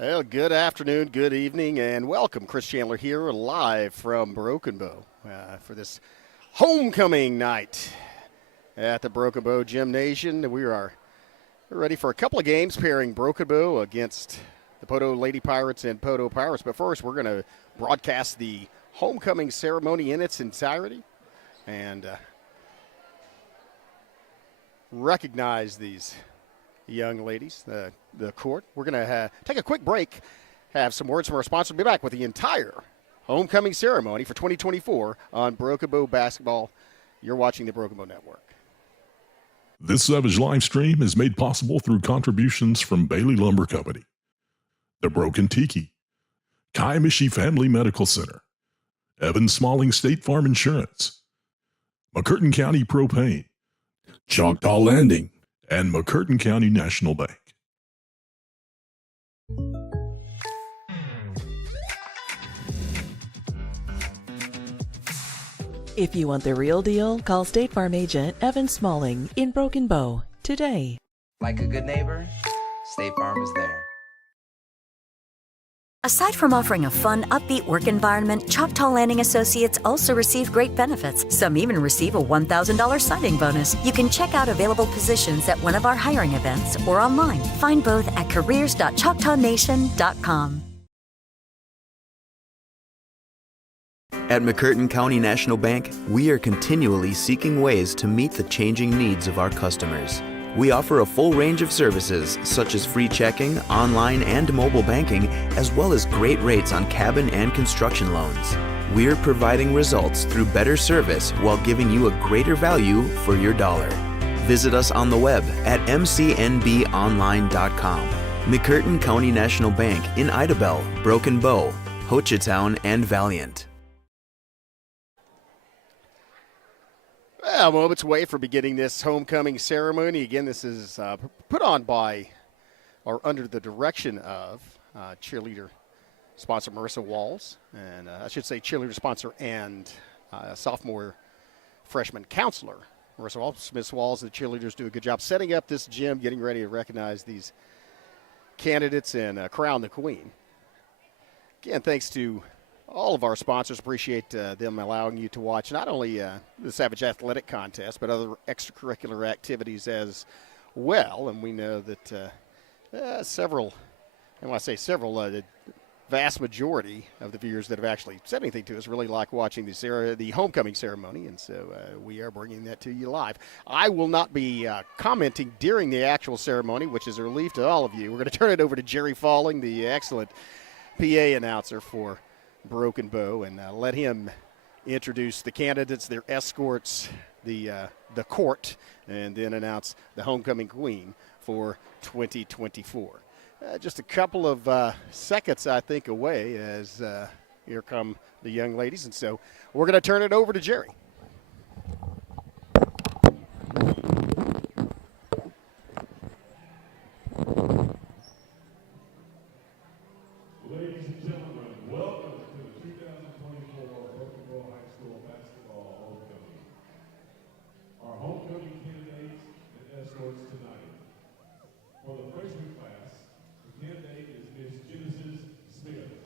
Well, good afternoon, good evening, and welcome. Chris Chandler here, live from Broken Bow for this homecoming night at the Broken Bow Gymnasium. We're ready for a couple of games pairing Broken Bow against the Poteau Lady Pirates and Poteau Pirates. But first, we're going to broadcast the homecoming ceremony in its entirety and recognize these young ladies, the court. We're going to take a quick break, have some words from our sponsor. We'll be back with the entire homecoming ceremony for 2024 on Broken Bow Basketball. You're watching the Broken Bow Network. This Savage live stream is made possible through contributions from Bailey Lumber Company, The Broken Tiki, Kaimishi Family Medical Center, Evan Smalling State Farm Insurance, McCurtain County Propane, Choctaw Landing, and McCurtain County National Bank. If you want the real deal, call State Farm agent Evan Smalling in Broken Bow today. Like a good neighbor, State Farm is there. Aside from offering a fun, upbeat work environment, Choctaw Landing Associates also receive great benefits. Some even receive a $1,000 signing bonus. You can check out available positions at one of our hiring events or online. Find both at careers.choctawnation.com. At McCurtain County National Bank, we are continually seeking ways to meet the changing needs of our customers. We offer a full range of services such as free checking, online and mobile banking, as well as great rates on cabin and construction loans. We're providing results through better service while giving you a greater value for your dollar. Visit us on the web at mcnbonline.com. McCurtain County National Bank in Idabel, Broken Bow, Hochatown, and Valiant. Well, moments away from beginning this homecoming ceremony. Again, this is put on by or under the direction of cheerleader sponsor Marissa Walls, and I should say cheerleader sponsor and sophomore freshman counselor Marissa Walls. Miss Walls and the cheerleaders do a good job setting up this gym, getting ready to recognize these candidates and crown the queen. Again, thanks to all of our sponsors. Appreciate them allowing you to watch not only the Savage Athletic Contest, but other extracurricular activities as well. And we know that several, and when I say several, the vast majority of the viewers that have actually said anything to us really like watching the homecoming ceremony, and so we are bringing that to you live. I will not be commenting during the actual ceremony, which is a relief to all of you. We're going to turn it over to Jerry Falling, the excellent PA announcer for Broken Bow, and let him introduce the candidates, their escorts, the court, and then announce the homecoming queen for 2024. Just a couple of seconds, I think, away as here come the young ladies, and so we're going to turn it over to Jerry. Ladies and gentlemen, welcome to the 2024 Broken Bow High School Basketball Homecoming. Our homecoming candidates and escorts tonight. For the freshman class, the candidate is Miss Genesis Smith.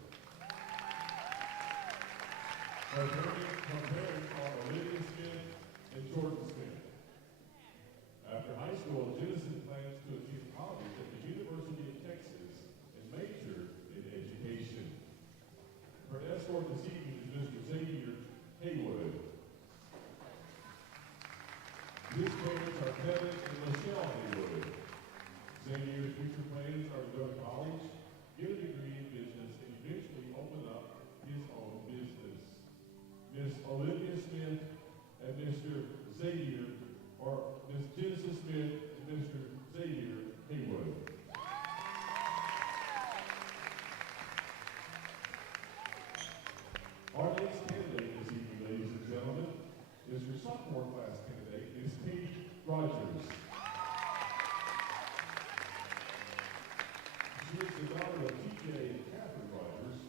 Her parents are Olivia Smith and Jordan Smith. After high school, Genesis plans to attend college at the University of Texas and major in education. Her escort this evening is Mr. Xavier Haywood. His parents are Kevin and Michelle Haywood. Xavier's future plans are to go to college, get a degree in business, and eventually open up his own business. Miss Olivia Smith and Mr. Xavier, or Miss Genesis Smith and Mr. Xavier Haywood. Our next candidate this evening, ladies and gentlemen, is your sophomore class candidate, Ms. Kate Rogers. She is the daughter of TJ and Catherine Rogers.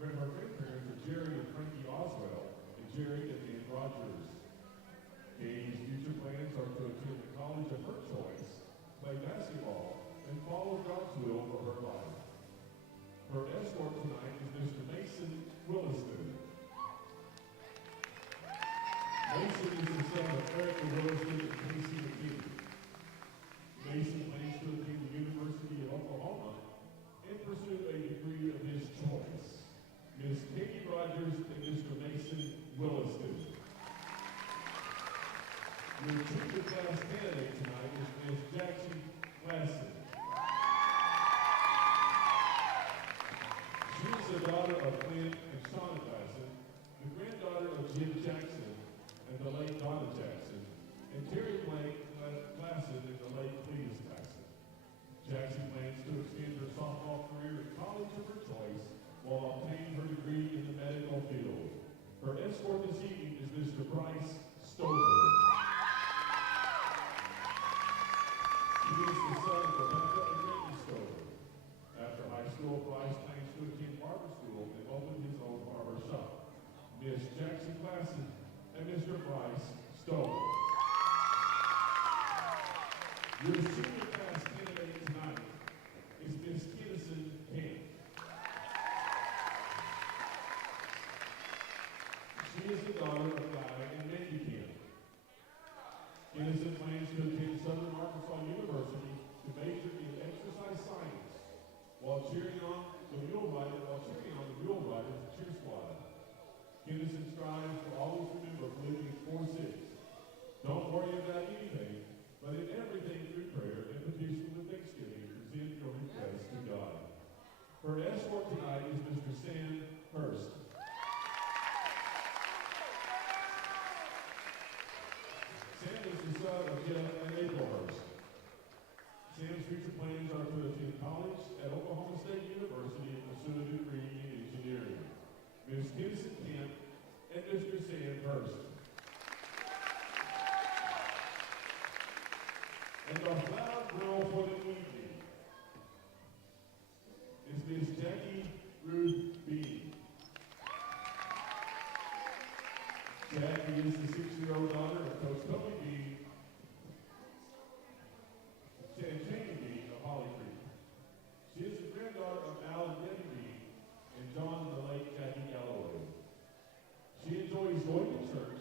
Her grandparents are Jerry and Frankie Oswell and Jerry and Ann Rogers. Katie's future plans are to attend the college of her choice, play basketball, and follow God's will for her life. Her escort tonight is Mr. Mason Williston. Mason is the son of Erica Williston and Casey McKinney. Mason plans to attend the University of Oklahoma and pursue a degree of his choice. Ms. Katie Rogers and Mr. Mason Williston. Your junior class candidate tonight is Ms. Jackson Glasson. She is the daughter of Clint and Shauna Glasson, the granddaughter of Jim Jackson and the late Donna Jackson, and Terry Blake Glasson and the late Cletus Glasson. Jackson plans to extend her softball career at college of her choice while obtaining her degree in the medical field. Her escort this evening is Mr. Bryce Stover. He is the son of Rebecca and Randy Stover. After high school, Bryce plans to attend barber school and open his own barber shop. Miss Jackson Glasson and Mr. Bryce Stover. Your senior class candidate tonight is Miss Kinnison Camp. She is the daughter of Guy and Mandy Camp. Kinnison plans to attend Southern Arkansas University to major in exercise science while cheering on the mule riders cheer squad. Kinnison strives to always remember Philippians 4:6. Don't worry about anything, but in everything through prayer and petition with thanksgiving, present your requests to God. Her escort tonight is Mr. Sam Hurst. Sam is the son of Jeff and April Hurst. Sam's future plans are to attend college at Oklahoma State University and pursue a degree in engineering. Ms. Kinnison Camp and Mr. Sam Hurst. And our flower girl for the evening is Miss Jackie Ruth Bean. Jackie is the 6-year-old daughter of Coach Tony Bean and Jamie Bean of Holly Creek. She is the granddaughter of Al and Debbie Bean and John and the late Jackie Galloway. She enjoys going to church,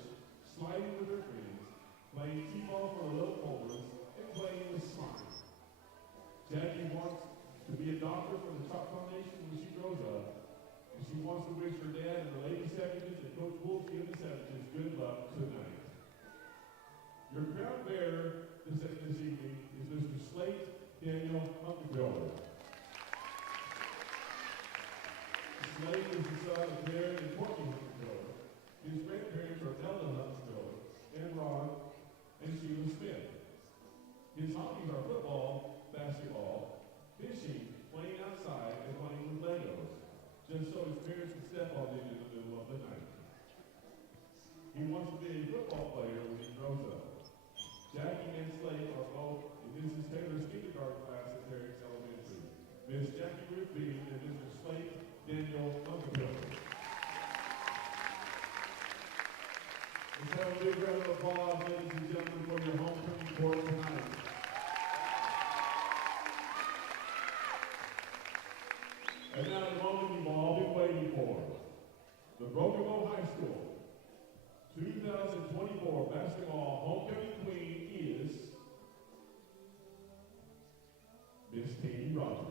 sliding with her friends, playing t-ball for the little Coleman's, and playing with slime. Jackie wants to be a doctor for the Choctaw Nation when she grows up, and she wants to wish her dad and the Lady Savages and Coach Wolfie and the Savages good luck tonight. Your crown bearer this evening is Mr. Slate Daniel Hunterbuilder. Slate is the son of Darren and Courtney Hunterbuilder. His grandparents are Delta Hunterbuilder and Ron and Sheila Smith. His hobbies are football, basketball, fishing, playing outside, and playing with Legos, just so his parents can step on them in the middle of the night. He wants to be a football player when he grows up. Jackie and Slate are both in Mrs. Taylor's kindergarten class at Terry's Elementary. Miss Jackie Ruth Bean and Mr. Slate Daniel Hunterbuilder. Let's have a big round of applause, ladies and gentlemen, for your homecoming court tonight. And now the moment you've all been waiting for. The Broken Bow High School 2024 basketball homecoming queen is Miss Katie Rogers.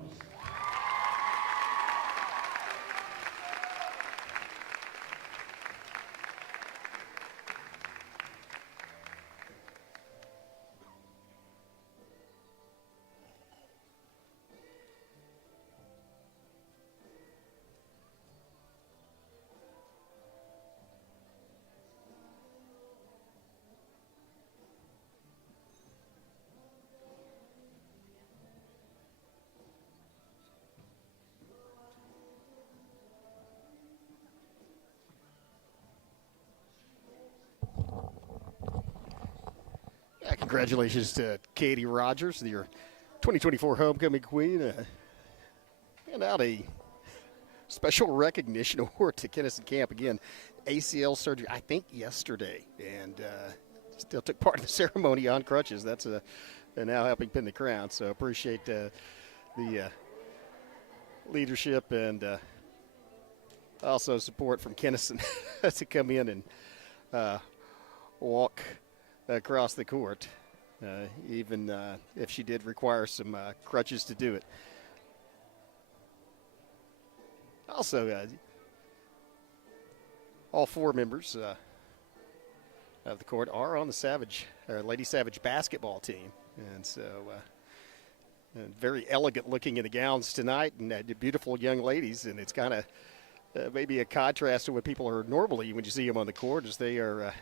Yeah, congratulations to Katie Rogers, your 2024 homecoming queen. And out a special recognition award to Kinnison Camp. Again, ACL surgery, I think, yesterday. And still took part in the ceremony on crutches. That's now helping pin the crown. So appreciate the leadership and also support from Kennison to come in and walk across the court, even if she did require some crutches to do it. Also, all four members of the court are on the Savage, or Lady Savage basketball team, and so very elegant looking in the gowns tonight, and beautiful young ladies, and it's kind of maybe a contrast to what people are normally when you see them on the court, as they are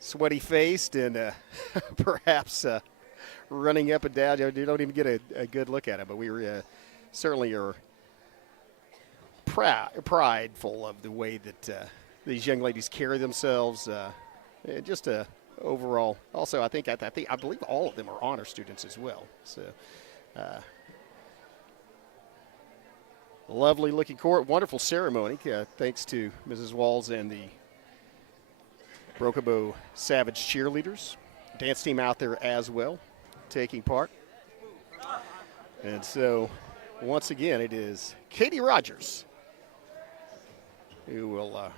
sweaty faced and perhaps running up and down. You don't even get a good look at them, but we certainly are prideful of the way that these young ladies carry themselves, and just overall. Also, I believe all of them are honor students as well. So, lovely looking court, wonderful ceremony. Thanks to Mrs. Walls and the Broken Bow Savage cheerleaders, dance team out there as well, taking part. And so, once again, it is Katie Rogers who will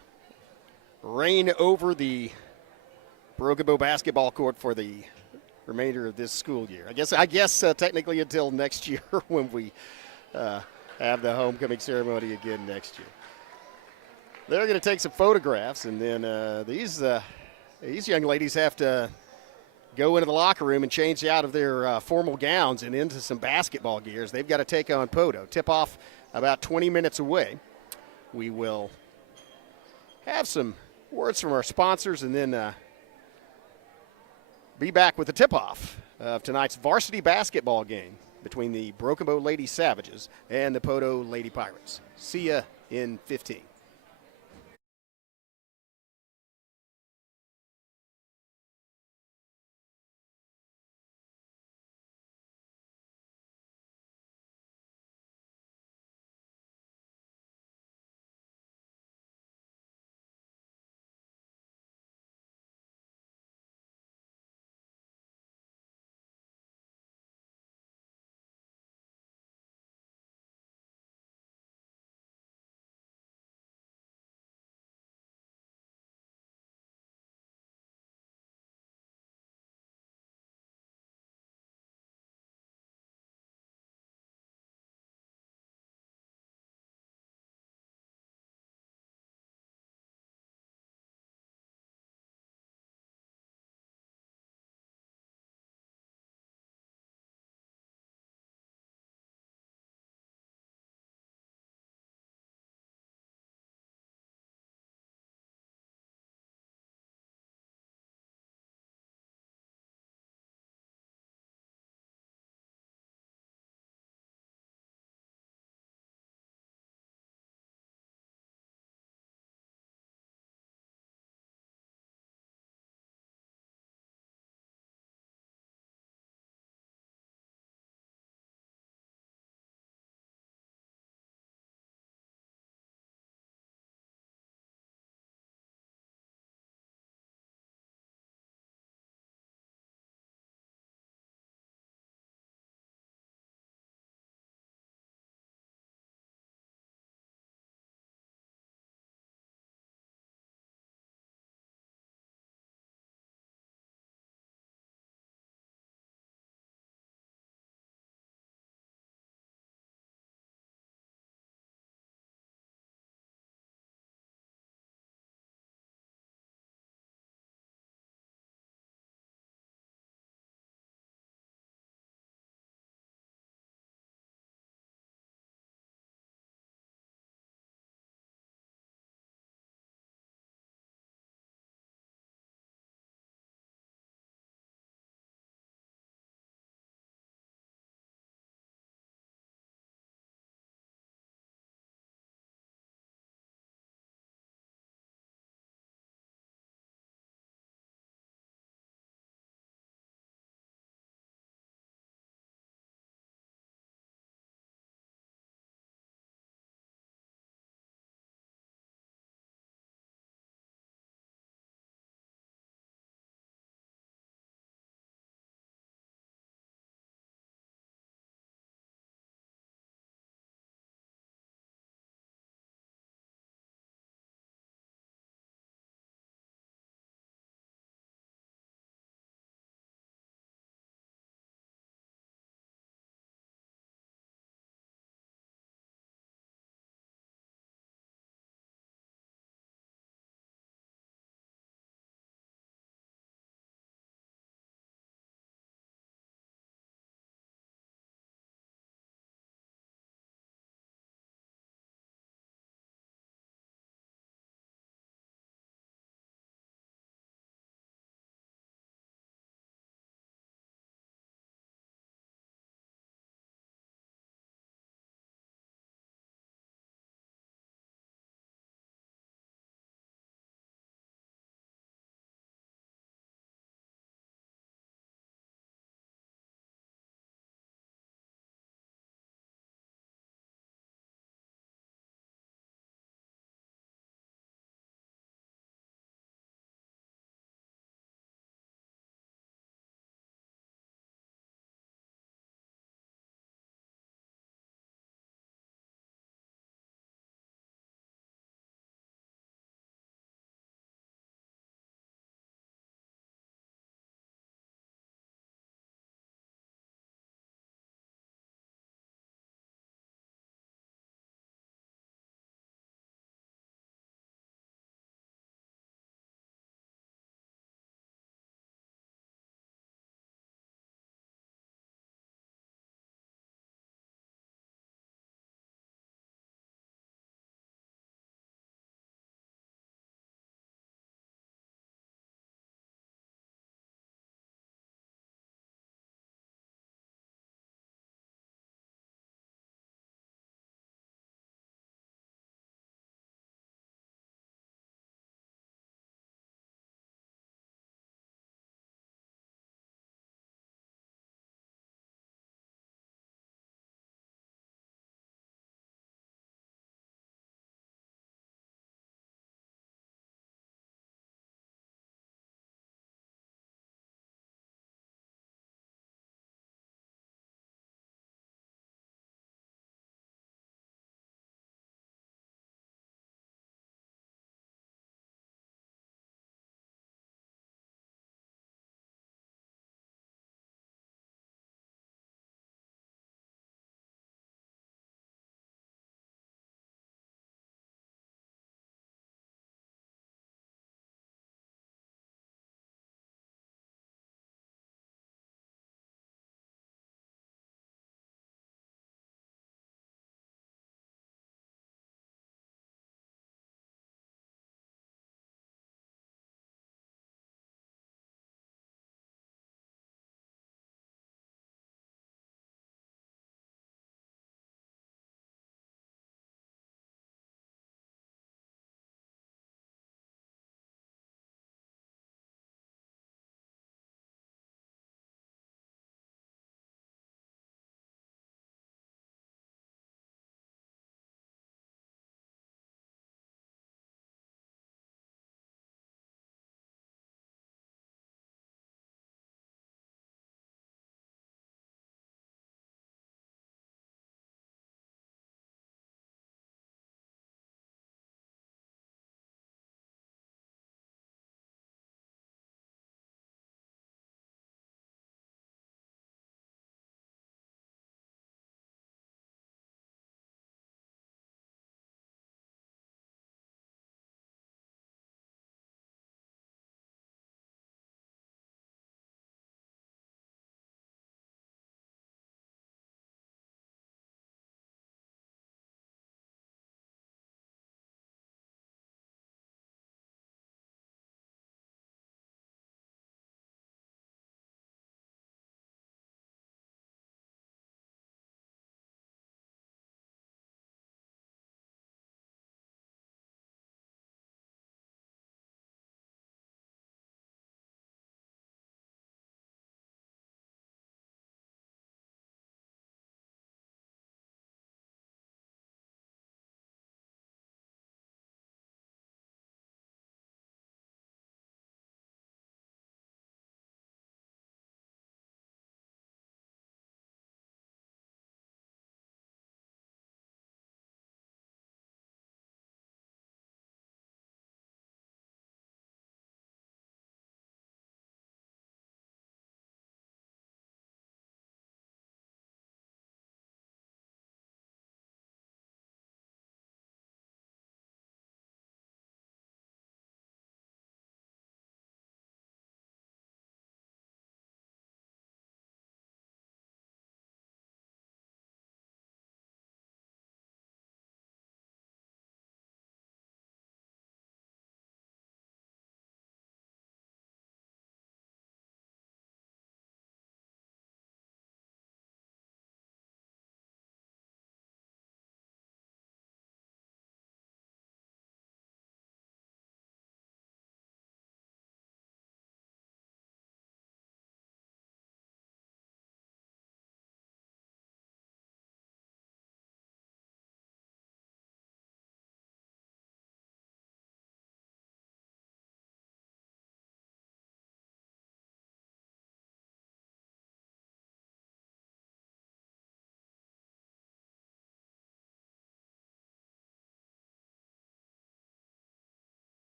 reign over the Broken Bow basketball court for the remainder of this school year. I guess technically until next year when we have the homecoming ceremony again next year. They're going to take some photographs, and then these young ladies have to go into the locker room and change out of their formal gowns and into some basketball gears. They've got to take on Poteau. Tip off about 20 minutes away. We will have some words from our sponsors and then be back with the tip-off of tonight's varsity basketball game between the Broken Bow Lady Savages and the Poteau Lady Pirates. See ya in 15.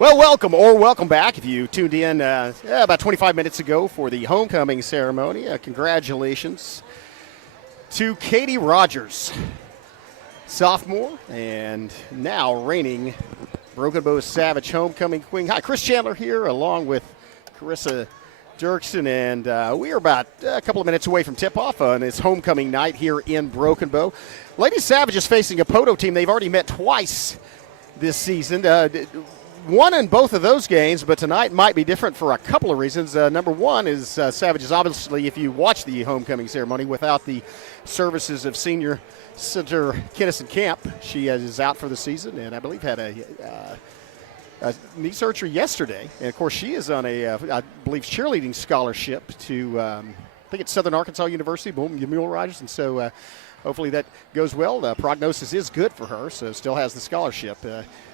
Well, welcome back. If you tuned in about 25 minutes ago for the homecoming ceremony, congratulations to Katie Rogers, sophomore, and now reigning Broken Bow Savage homecoming queen. Hi, Chris Chandler here, along with Carissa Dirksen, and we are about a couple of minutes away from tip-off on this homecoming night here in Broken Bow. Lady Savage is facing a Poteau team they've already met twice this season. Won in both of those games, but tonight might be different for a couple of reasons. Number one is Savage is obviously, if you watch the homecoming ceremony, without the services of senior center Kennison Camp. She is out for the season, and I believe had a knee surgery yesterday. And, of course, she is on a, I believe, cheerleading scholarship to, I think it's Southern Arkansas University, Mule Riders, and so hopefully that goes well. The prognosis is good for her, so still has the scholarship.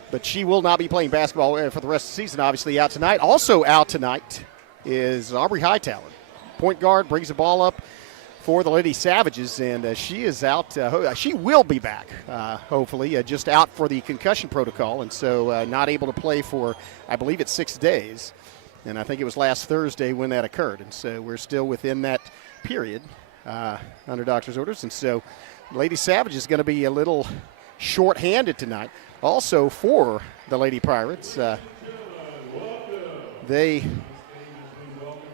But she will not be playing basketball for the rest of the season, obviously out tonight. Also out tonight is Aubrey Hightower. Point guard, brings the ball up for the Lady Savages, and she is out. She will be back, hopefully, just out for the concussion protocol, and so not able to play for, I believe it's 6 days. And I think it was last Thursday when that occurred. And so we're still within that period under doctor's orders. And so Lady Savage is going to be a little short-handed tonight. Also for the Lady Pirates, they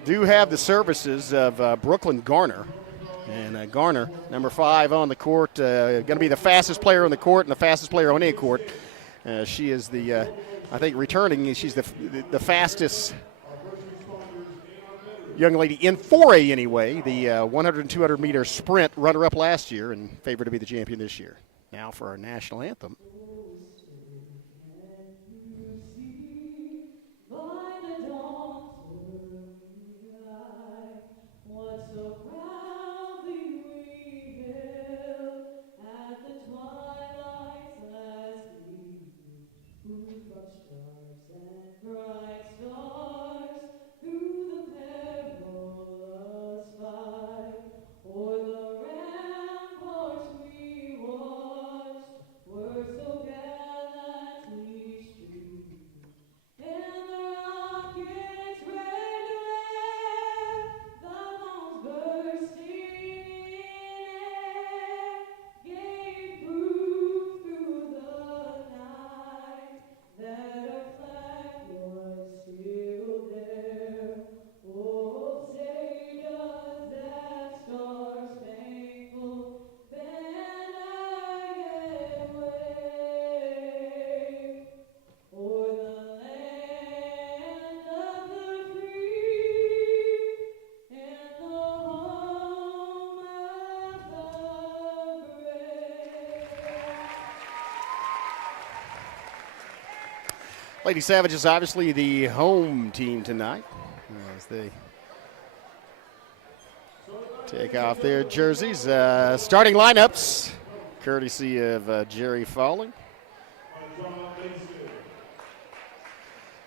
do have the services of Brooklyn Garner. And Garner, number 5 on the court, going to be the fastest player on the court and the fastest player on any court. She is the, I think, returning. She's the fastest young lady in 4A anyway, the 100 and 200 meter sprint runner-up last year and favored to be the champion this year. Now for our national anthem. Lady Savage is obviously the home team tonight as they take off their jerseys. Starting lineups, courtesy of Jerry Fowling.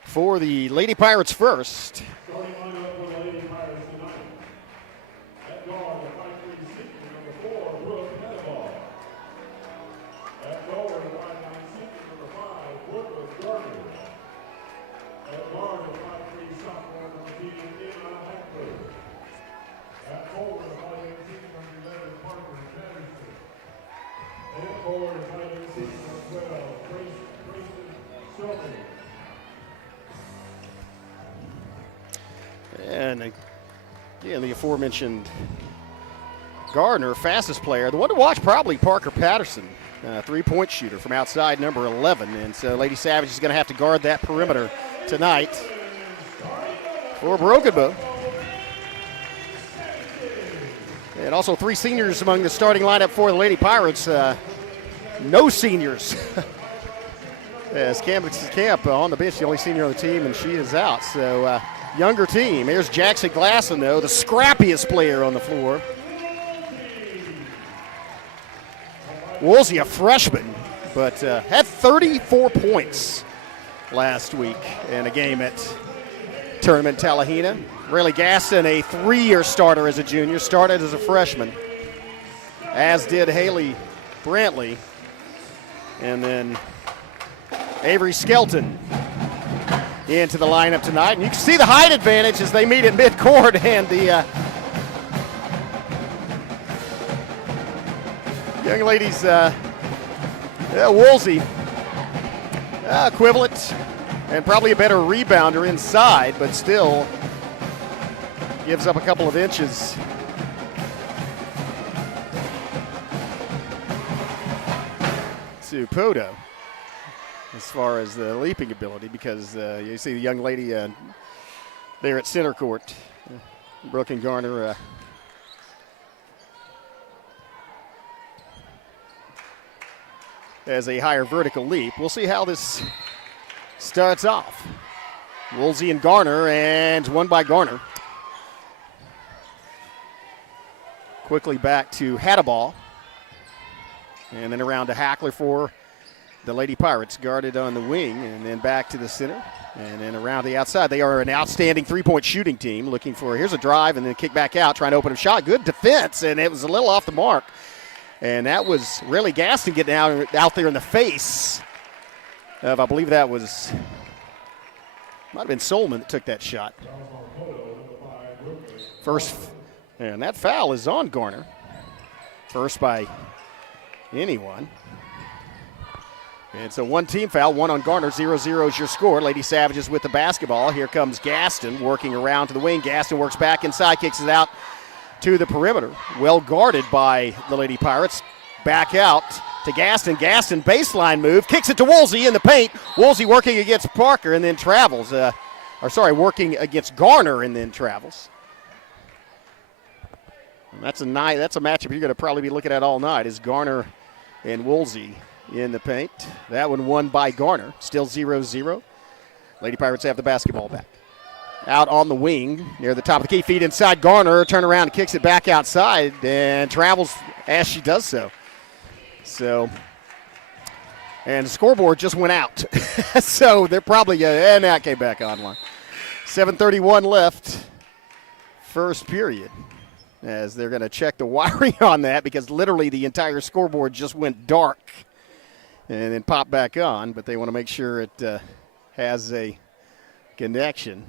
For the Lady Pirates first. And again, the aforementioned Gardner, fastest player. The one to watch probably Parker Patterson, three-point shooter from outside number 11. And so Lady Savage is going to have to guard that perimeter tonight for Broken Bow. And also 3 seniors among the starting lineup for the Lady Pirates. No seniors. As Camp on the bench, the only senior on the team, and she is out. So younger team. Here's Jackson Glasson, though, the scrappiest player on the floor. Woolsey, a freshman, but had 34 points last week in a game at Tournament Tallahena. Rayleigh Gaston, a 3-year starter as a junior, started as a freshman, as did Haley Brantley. And then Avery Skelton into the lineup tonight. And you can see the height advantage as they meet at midcourt, and the young ladies, Woolsey, equivalent and probably a better rebounder inside, but still gives up a couple of inches. To Poteau as far as the leaping ability, because you see the young lady there at center court, Brooke and Garner. Has a higher vertical leap. We'll see how this starts off. Woolsey and Garner, and one by Garner. Quickly back to Hadaball. And then around to Hackler for the Lady Pirates, guarded on the wing, and then back to the center, and then around the outside. They are an outstanding three-point shooting team, looking for, here's a drive, and then kick back out, trying to open a shot. Good defense, and it was a little off the mark. And that was really Gaston getting out there in the face of, I believe that was, might have been Solman that took that shot. First, and that foul is on Garner. First by anyone. And so one team foul, one on Garner, 0-0 is your score. Lady Savages with the basketball. Here comes Gaston working around to the wing. Gaston works back inside, kicks it out to the perimeter. Well guarded by the Lady Pirates. Back out to Gaston. Gaston baseline move, kicks it to Woolsey in the paint. Woolsey working against Parker and then travels. Working against Garner and then travels. And that's a matchup you're going to probably be looking at all night, is Garner and Woolsey in the paint. That one won by Garner, still 0-0. Lady Pirates have the basketball back. Out on the wing, near the top of the key, feed inside Garner, turn around and kicks it back outside and travels as she does so. And the scoreboard just went out. So they're probably, and that came back online. 7:31 left, first period, as they're going to check the wiring on that, because literally the entire scoreboard just went dark and then popped back on, but they want to make sure it has a connection.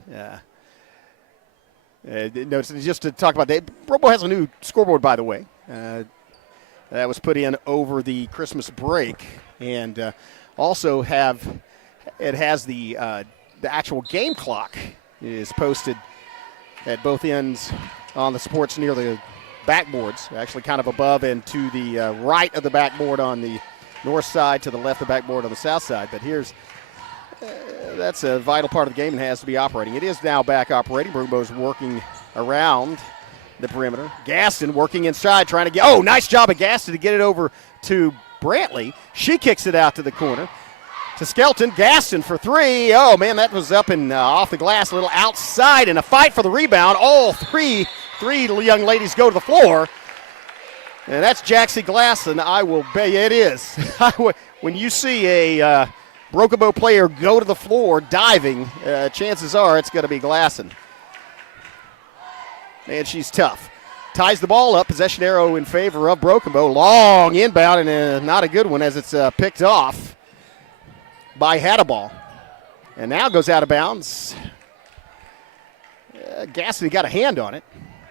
Just to talk about that, Robo has a new scoreboard, by the way. That was put in over the Christmas break, and also has the actual game clock is posted at both ends on the supports near the backboards, actually kind of above and to the right of the backboard on the north side, to the left of the backboard on the south side. But here's that's a vital part of the game and has to be operating. It is now back operating. Brumbo's working around the perimeter. Gaston working inside, trying to get, nice job of Gaston to get it over to Brantley. She kicks it out to the corner to Skelton. Gaston for three. Oh, man, that was up and off the glass, a little outside, in a fight for the rebound. All three young ladies go to the floor. And that's Jaxie Glasson. I will bet you it is. When you see a Broken Bow player go to the floor diving, chances are it's going to be Glasson. Man, she's tough. Ties the ball up. Possession arrow in favor of Broken Bow. Long inbound, and not a good one as it's picked off by Hadaball. And now goes out of bounds. Gaston got a hand on it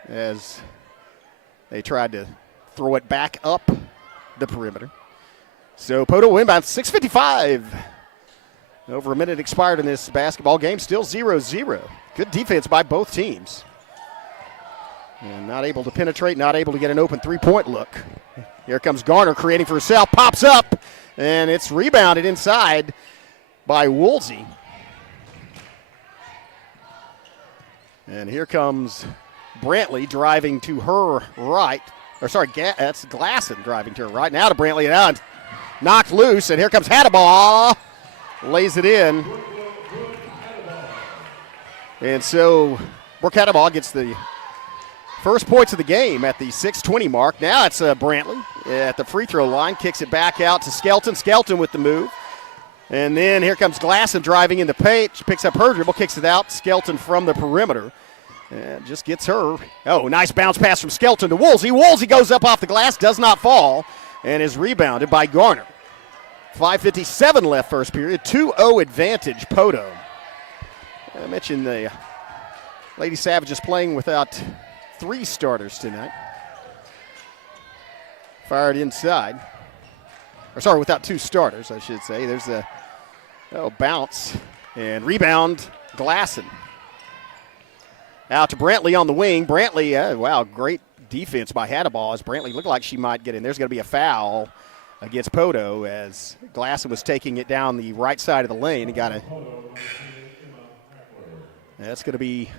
as they tried to throw it back up the perimeter. So Poteau inbound, 6:55. Over a minute expired in this basketball game. Still 0-0. Good defense by both teams. And not able to penetrate, not able to get an open three-point look. Here comes Garner creating for herself, pops up, and it's rebounded inside by Woolsey. And here comes Brantley driving to her right. That's Glasson driving to her right. Now to Brantley, and knocked loose, and here comes Hadaball. Lays it in. And so Brooke Hadaball gets the first points of the game at the 6:20 mark. Now it's Brantley at the free throw line. Kicks it back out to Skelton. Skelton with the move. And then here comes Glasson driving in the paint. She picks up her dribble, kicks it out. Skelton from the perimeter. And just gets her. Oh, nice bounce pass from Skelton to Woolsey. Woolsey goes up off the glass, does not fall, and is rebounded by Garner. 5:57 left first period. 2-0 advantage, Poteau. I mentioned the Lady Savages playing without 3 starters tonight. Fired inside. Or sorry, without 2 starters, I should say. There's a bounce and rebound, Glasson. Out to Brantley on the wing. Brantley, wow, great defense by Hadaball as Brantley looked like she might get in. There's going to be a foul against Poteau as Glasson was taking it down the right side of the lane. That's going to be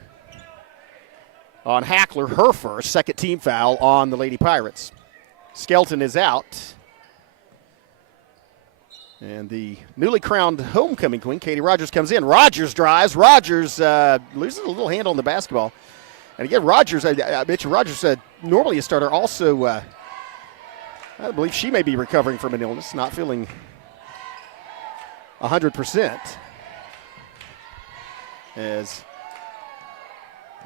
on Hackler, her first, second team foul on the Lady Pirates. Skelton is out. And the newly crowned homecoming queen, Katie Rogers, comes in. Rogers drives. Rogers loses a little handle on the basketball. And again, Rogers, I mentioned Rogers, normally a starter, also, I believe she may be recovering from an illness, not feeling 100%. As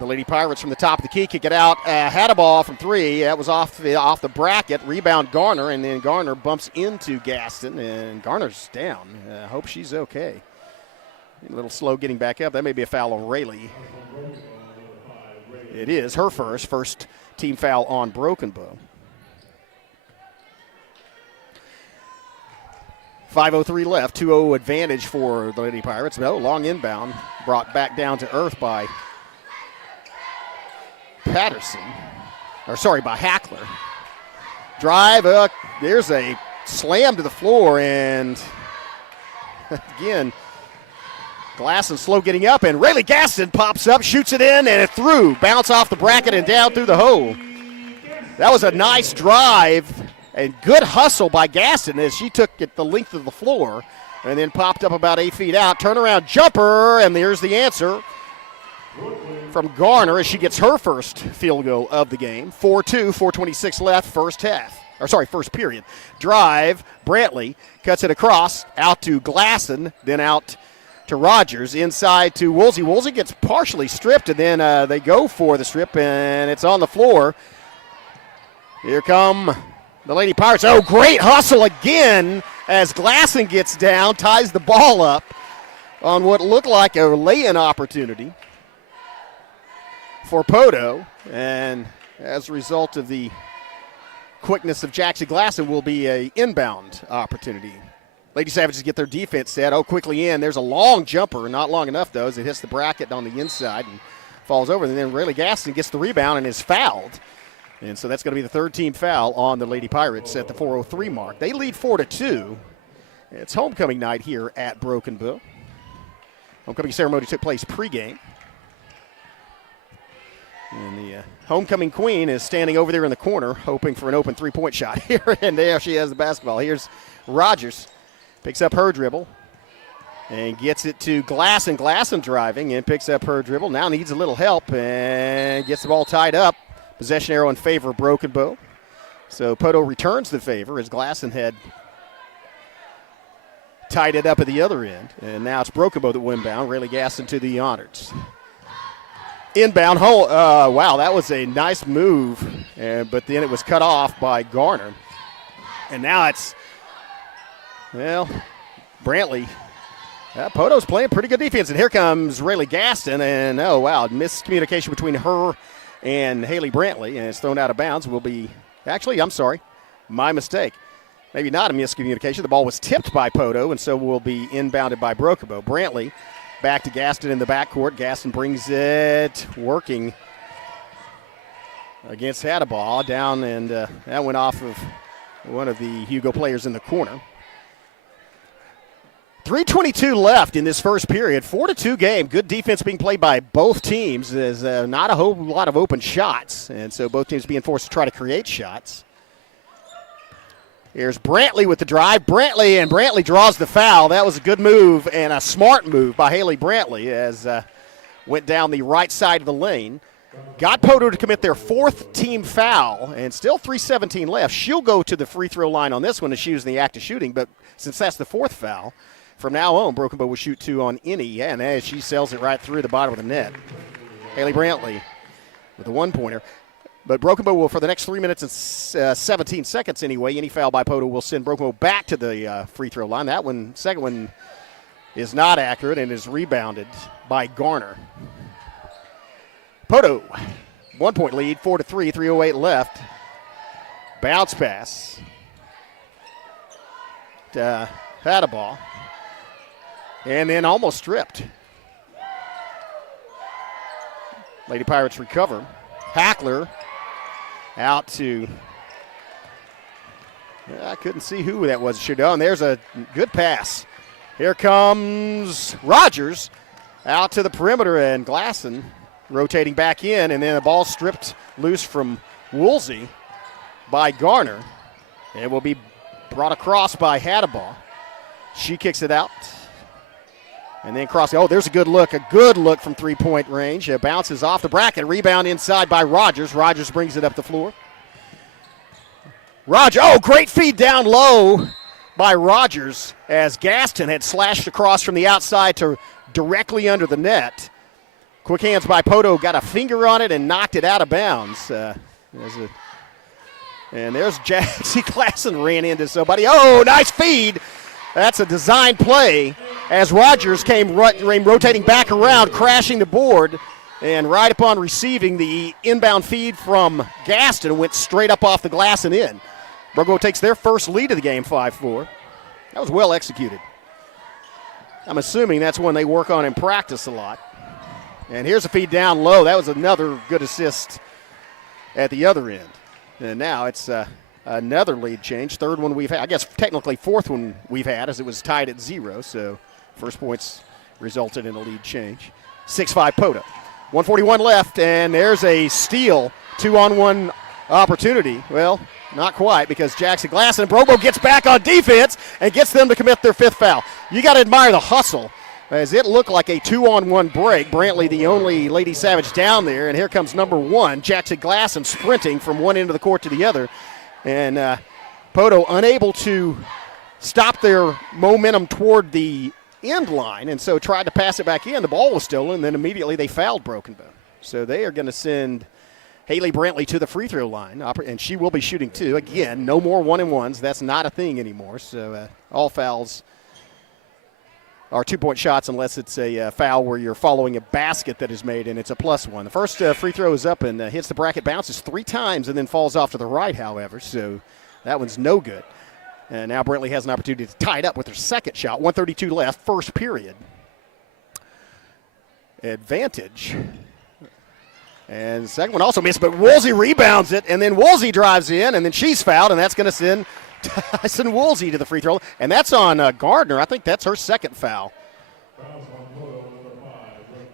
the Lady Pirates from the top of the key kick it out. Had a ball from 3. That was off the bracket. Rebound Garner, and then Garner bumps into Gaston, and Garner's down. Hope she's okay. A little slow getting back up. That may be a foul on Rayleigh. It is her first team foul on Broken Bow. 5:03 left, 2-0 advantage for the Lady Pirates. No, long inbound, brought back down to earth by Patterson, by Hackler. Drive, there's a slam to the floor, and again, Glasson slow getting up, and Rayleigh Gaston pops up, shoots it in, and it through. Bounce off the bracket and down through the hole. That was a nice drive and good hustle by Gaston as she took it the length of the floor and then popped up about 8 feet out. Turnaround jumper, and there's the answer from Garner as she gets her first field goal of the game. 4-2, 4:26 left, first period. Drive, Brantley cuts it across, out to Glasson, then out to Rogers, inside to Woolsey. Woolsey gets partially stripped, and then they go for the strip, and it's on the floor. Here come the Lady Pirates. Oh, great hustle again as Glasson gets down, ties the ball up on what looked like a lay-in opportunity for Poteau, and as a result of the quickness of Jackson Glasson will be a inbound opportunity. Lady Savages get their defense set. Oh, quickly in. There's a long jumper, not long enough though, as it hits the bracket on the inside and falls over. And then Rayleigh Gaston gets the rebound and is fouled. And so that's going to be the third team foul on the Lady Pirates at the 4:03 mark. They lead 4-2. It's homecoming night here at Broken Bow. Homecoming ceremony took place pregame. And the homecoming queen is standing over there in the corner hoping for an open three-point shot here. And there she has the basketball. Here's Rogers. Picks up her dribble and gets it to Glasson. Glasson driving and picks up her dribble. Now needs a little help and gets the ball tied up. Possession arrow in favor of Broken Bow. So Poteau returns the favor as Glasson had tied it up at the other end. And now it's Broken Bow that will inbound. Rayleigh Gaston to the honors. Inbound, wow, that was a nice move, but then it was cut off by Garner. And now it's, Brantley. Poteau's playing pretty good defense, and here comes Rayleigh Gaston, and miscommunication between her and Haley Brantley, and it's thrown out of bounds. My mistake. Maybe not a miscommunication. The ball was tipped by Poteau, and so will be inbounded by Broken Bow. Brantley back to Gaston in the backcourt. Gaston brings it working against Hadaball down, and that went off of one of the Hugo players in the corner. 3:22 left in this first period. 4-2 game. Good defense being played by both teams. There's not a whole lot of open shots, and so both teams being forced to try to create shots. Here's Brantley with the drive. Brantley draws the foul. That was a good move and a smart move by Haley Brantley as went down the right side of the lane. Got Poteau to commit their fourth team foul, and still 3:17 left. She'll go to the free throw line on this one as she was in the act of shooting, but since that's the fourth foul, from now on, Broken Bow will shoot 2 on any, and as she sails it right through the bottom of the net. Haley Brantley with a one-pointer. But Broken Bow will, for the next 3 minutes and 17 seconds anyway, any foul by Poteau will send Broken Bow back to the free throw line. That one, second one, is not accurate and is rebounded by Garner. Poteau, 1 point lead, 4-3, 3:08 left. Bounce pass. Had a ball. And then almost stripped. Lady Pirates recover. Hackler out to, I couldn't see who that was. Should have. And there's a good pass. Here comes Rogers out to the perimeter, and Glasson rotating back in, and then the ball stripped loose from Woolsey by Garner. It will be brought across by Hadaball. She kicks it out. And then crossing. Oh, there's a good look from three-point range. It bounces off the bracket. Rebound inside by Rogers. Rogers brings it up the floor. Great feed down low by Rogers as Gaston had slashed across from the outside to directly under the net. Quick hands by Poteau, got a finger on it and knocked it out of bounds. And there's Jaxie Glasson ran into somebody. Oh, nice feed. That's a design play as Rogers came rotating back around, crashing the board, and right upon receiving the inbound feed from Gaston, went straight up off the glass and in. Brookville takes their first lead of the game, 5-4. That was well executed. I'm assuming that's one they work on in practice a lot. And here's a feed down low. That was another good assist at the other end. And now it's another lead change. Third one we've had. I guess technically fourth one we've had, as it was tied at 0. So first points resulted in a lead change. 6-5 Poteau. 1:41 left, and there's a steal. 2-on-1 opportunity. Well, not quite, because Jackson Glasson and Brobo gets back on defense and gets them to commit their 5th foul. You got to admire the hustle, as it looked like a 2-on-1 break. Brantley, the only Lady Savage down there, and here comes number 1, Jackson Glasson, sprinting from one end of the court to the other. And Poteau unable to stop their momentum toward the end line, and so tried to pass it back in. The ball was stolen, and then immediately they fouled Broken Bow. So they are going to send Haley Brantley to the free throw line, and she will be shooting too. Again, no more 1-and-1s. That's not a thing anymore. So all fouls are 2-point shots unless it's a foul where you're following a basket that is made and it's a +1. The first free throw is up and hits the bracket, bounces 3 times and then falls off to the right, however. So that one's no good. And now Brantley has an opportunity to tie it up with her second shot. 1:32 left, first period. Advantage. And the second one also missed, but Woolsey rebounds it, and then Woolsey drives in, and then she's fouled, and that's going to send Tyson Woolsey to the free throw. And that's on Gardner. I think that's her second foul.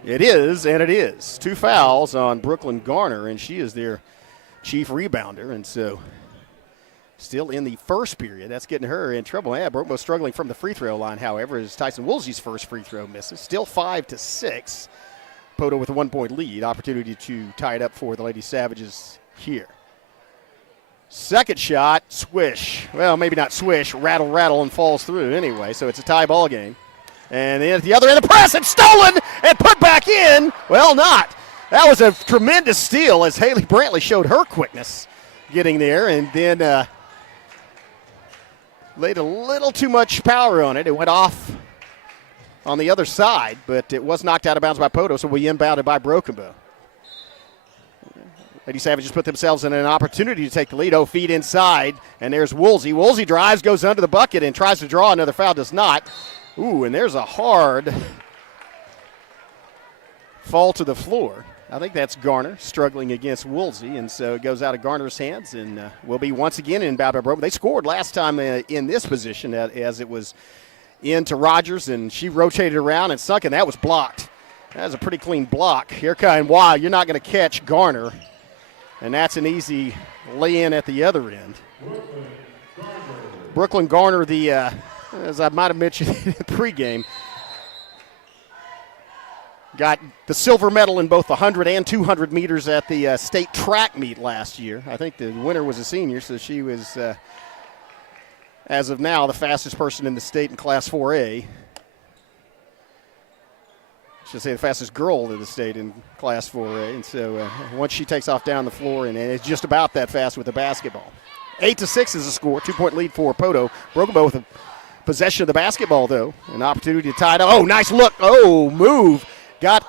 It is, and it is. 2 fouls on Brooklyn Garner, and she is their chief rebounder. And so still in the first period. That's getting her in trouble. Yeah, Brookbo struggling from the free throw line, however, as Tyson Woolsey's first free throw misses. Still 5-6. Poteau with a 1-point lead. Opportunity to tie it up for the Lady Savages here. Second shot, swish. Well, maybe not swish, rattle, and falls through anyway. So it's a tie ball game. And then at the other end, the press, it's stolen and put back in. Well, not. That was a tremendous steal as Haley Brantley showed her quickness getting there, and then laid a little too much power on it. It went off on the other side, but it was knocked out of bounds by Poteau, so we inbounded by Broken Bow. Lady Savages put themselves in an opportunity to take the lead. Feed inside, and there's Woolsey. Woolsey drives, goes under the bucket, and tries to draw another foul, does not. Ooh, and there's a hard fall to the floor. I think that's Garner struggling against Woolsey, and so it goes out of Garner's hands and will be once again inbound by Broken. They scored last time in this position as it was into Rogers, and she rotated around and sunk, and that was blocked. That was a pretty clean block. Here comes, wow, you're not going to catch Garner. And that's an easy lay-in at the other end. Brooklyn Garner, as I might have mentioned in the pregame, got the silver medal in both the 100 and 200 meters at the state track meet last year. I think the winner was a senior, so she was, as of now, the fastest person in the state in Class 4A. I should say the fastest girl in the state in Class 4A. And so once she takes off down the floor, and it's just about that fast with the basketball. 8-6 is the score. 2-point lead for Poteau. Broken Bow with a possession of the basketball, though. An opportunity to tie it up. Oh, nice look. Oh, move. Got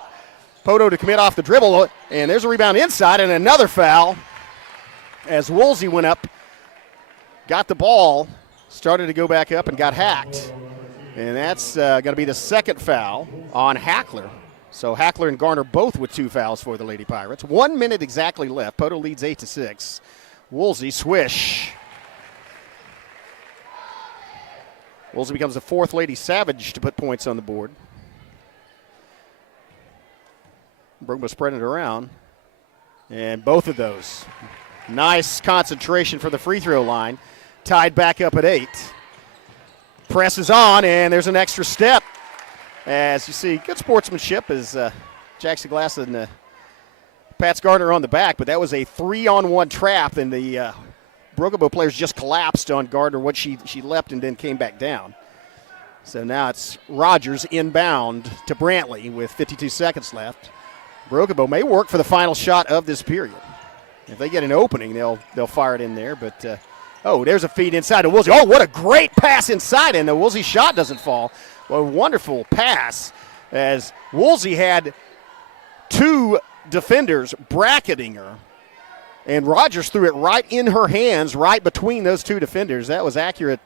Poteau to commit off the dribble, and there's a rebound inside and another foul as Woolsey went up, got the ball, started to go back up and got hacked. And that's going to be the second foul on Hackler. So Hackler and Garner both with 2 fouls for the Lady Pirates. 1 minute exactly left. Poteau leads 8-6. Woolsey swish. Woolsey becomes the 4th Lady Savage to put points on the board. Brugma spreading it around. And both of those. Nice concentration for the free throw line. Tied back up at 8. Presses on, and there's an extra step. As you see, good sportsmanship as Jackson Glass and Pats Gardner on the back, but that was a 3-on-1 trap, and the Brocabo players just collapsed on Gardner when she leapt and then came back down. So now it's Rogers inbound to Brantley with 52 seconds left. Brocabo may work for the final shot of this period. If they get an opening, they'll fire it in there, but oh, there's a feed inside to Woolsey. Oh, what a great pass inside, and the Woolsey shot doesn't fall. Well, a wonderful pass as Woolsey had 2 defenders bracketing her, and Rogers threw it right in her hands, right between those 2 defenders. That was accurate.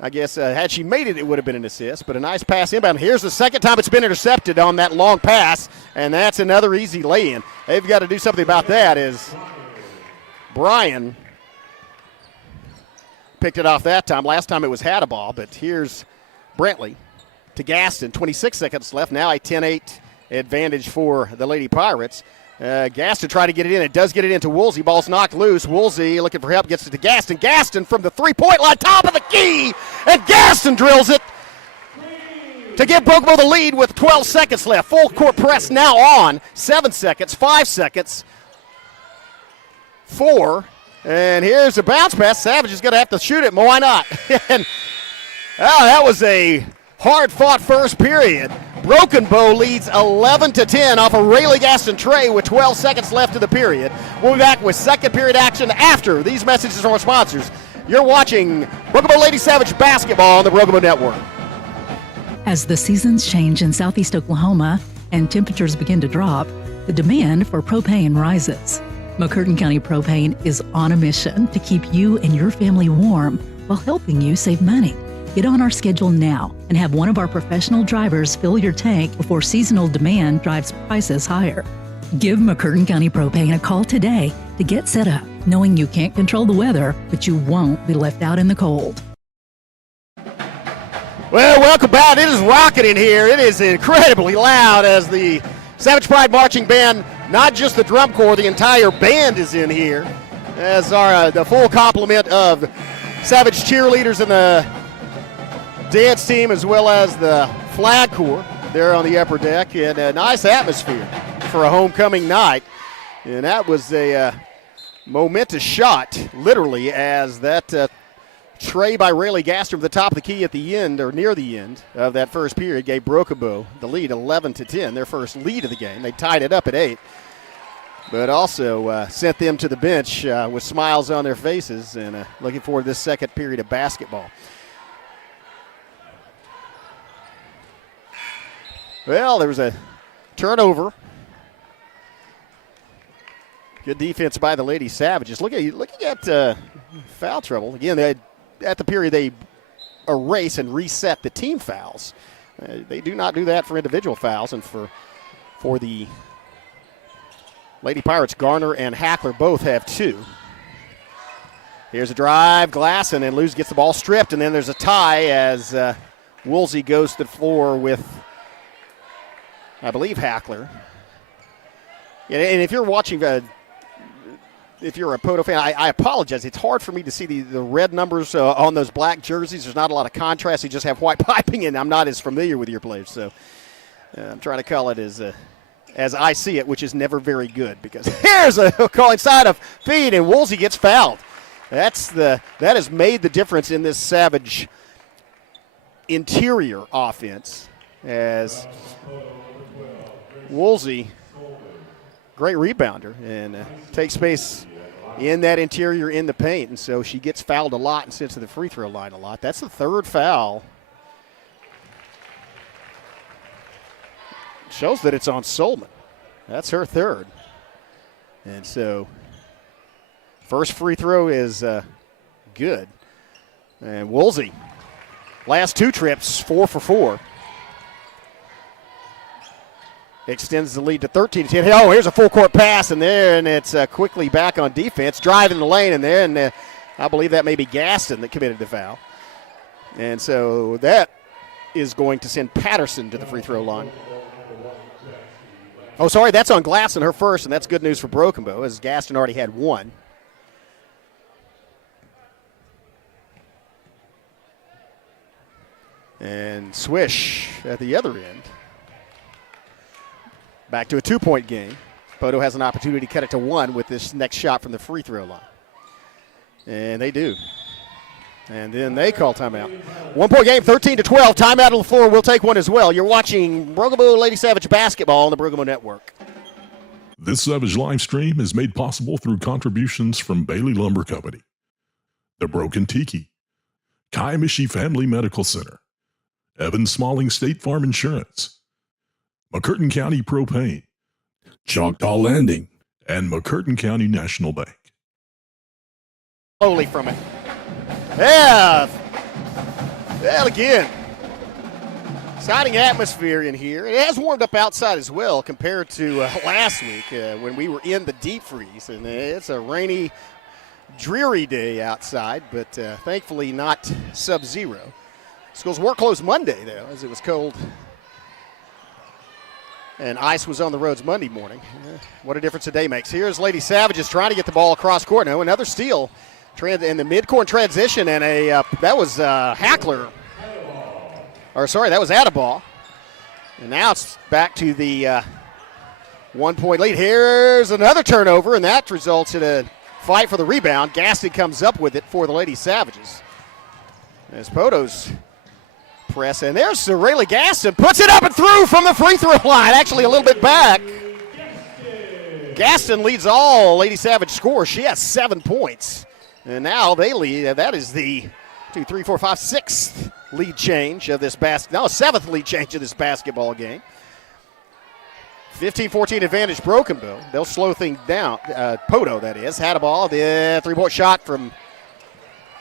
I guess had she made it, it would have been an assist, but a nice pass inbound. Here's the second time it's been intercepted on that long pass, and that's another easy lay-in. They've got to do something about that as Bryan picked it off that time. Last time it was Hadaball, but here's Brantley to Gaston. 26 seconds left. Now a 10-8 advantage for the Lady Pirates. Gaston tried to get it in. It does get it into Woolsey. Ball's knocked loose. Woolsey looking for help. Gets it to Gaston. Gaston from the three-point line. Top of the key. And Gaston drills it to give Brocabo the lead with 12 seconds left. Full court press now on. 7 seconds. 5 seconds. 4. And here's a bounce pass. Savage is going to have to shoot it. Why not? And that was a hard-fought first period. Broken Bow leads 11-10 off a Rayleigh Gaston tray with 12 seconds left of the period. We'll be back with second period action after these messages from our sponsors. You're watching Brocabo Lady Savage basketball on the Brocabo Network. As the seasons change in southeast Oklahoma and temperatures begin to drop, the demand for propane rises. McCurtain County Propane is on a mission to keep you and your family warm while helping you save money. Get on our schedule now and have one of our professional drivers fill your tank before seasonal demand drives prices higher. Give McCurtain County Propane a call today to get set up, knowing you can't control the weather, but you won't be left out in the cold. Well, welcome back. It is rocking in here. It is incredibly loud as the Savage Pride Marching Band, not just the drum corps, the entire band is in here. As our the full complement of Savage cheerleaders and the dance team, as well as the flag corps there on the upper deck, and a nice atmosphere for a homecoming night. And that was a momentous shot, literally, as that tray by Rayleigh Gaston from the top of the key at the end, or near the end of that first period, gave Brocabo the lead 11-10, their first lead of the game. They tied it up at 8, but also sent them to the bench with smiles on their faces and looking forward to this second period of basketball. Well, there was a turnover. Good defense by the Lady Savages. Looking at foul trouble. Again, at the period they erase and reset the team fouls. They do not do that for individual fouls, and for the Lady Pirates, Garner and Hackler both have 2. Here's a drive, Glass, and then Luz gets the ball stripped, and then there's a tie as Woolsey goes to the floor with, I believe, Hackler. And if you're watching, if you're a Poteau fan, I apologize. It's hard for me to see the red numbers on those black jerseys. There's not a lot of contrast. You just have white piping, and I'm not as familiar with your players. So I'm trying to call it as I see it, which is never very good, because here's a call inside of feed, and Woolsey gets fouled. That has made the difference in this Savage interior offense, as Woolsey, great rebounder, and takes space in that interior in the paint, and so she gets fouled a lot and sits to the free throw line a lot. That's the third foul. Shows that it's on Solman. That's her third. And so first free throw is good. And Woolsey, last 2 trips, 4 for 4. Extends the lead to 13-10. Oh, here's a full-court pass, and it's quickly back on defense, driving the lane, and then I believe that may be Gaston that committed the foul. And so that is going to send Patterson to the free throw line. Oh, sorry, that's on Glasson, her first, and that's good news for Broken Bow, as Gaston already had 1. And Swish at the other end. Back to a 2-point game. Poteau has an opportunity to cut it to 1 with this next shot from the free throw line. And they do. And then they call timeout. 1-point game, 13-12. Timeout on the floor. We'll take one as well. You're watching Broken Bow Lady Savage basketball on the Broken Bow Network. This Savage live stream is made possible through contributions from Bailey Lumber Company, the Broken Tiki, Kaimishi Family Medical Center, Evan Smalling State Farm Insurance, McCurtain County Propane, Choctaw Landing, and McCurtain County National Bank. Slowly from it. Yeah. Well, again, exciting atmosphere in here. It has warmed up outside as well compared to last week when we were in the deep freeze. And it's a rainy, dreary day outside, but thankfully not sub-zero. Schools were closed Monday, though, as it was cold. And ice was on the roads Monday morning. What a difference a day makes. Here's Lady Savages trying to get the ball across court. Now another steal in the mid-court transition, and that was Hackler. Or, sorry, that was Addaball. And now it's back to the 1-point lead. Here's another turnover, and that results in a fight for the rebound. Gaston comes up with it for the Lady Savages. As Poteau's press, and there's Rayleigh Gaston, puts it up and through from the free throw line, actually a little bit back. Gaston leads all Lady Savage scores. She has 7 points, and now they lead. That is the 2, 3, 4, 5, 6th lead change of this 7th lead change of this basketball game. 15-14 advantage Broken Bow. They'll slow things down. Poteau, that is, had a ball. The 3-point shot from,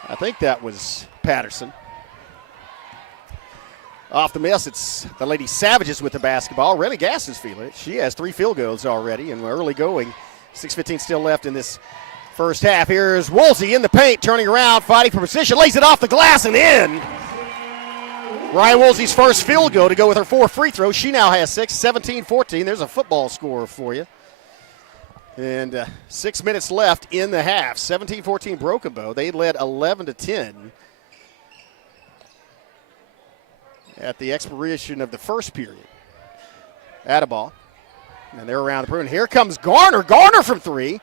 I think that was Patterson. Off the miss, it's the Lady Savages with the basketball. Rayleigh Gaston's feeling it. She has 3 field goals already, and we're early going. 6:15 still left in this first half. Here's Woolsey in the paint, turning around, fighting for position, lays it off the glass and in. Ryan Woolsey's first field goal to go with her 4 free throws. She now has 6, 17-14. There's a football score for you. And 6 minutes left in the half. 17-14 Broken Bow. They led 11-10. At the expiration of the first period. Addaball. And they're around the perimeter. Here comes Garner. Garner from 3.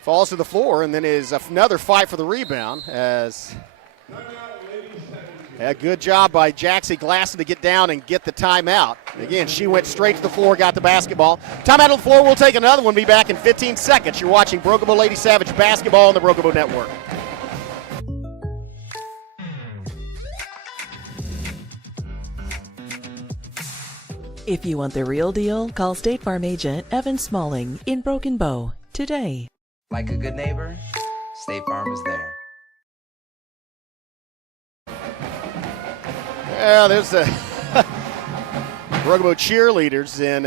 Falls to the floor, and then is another fight for the rebound. As a good job by Jaxie Glasson to get down and get the timeout. Again, she went straight to the floor, got the basketball. Timeout on the floor. We'll take another one. Be back in 15 seconds. You're watching Broken Bow Lady Savage basketball on the Broken Bow Network. If you want the real deal, call State Farm agent Evan Smalling in Broken Bow today. Like a good neighbor, State Farm is there. Yeah, there's the Broken Bow cheerleaders and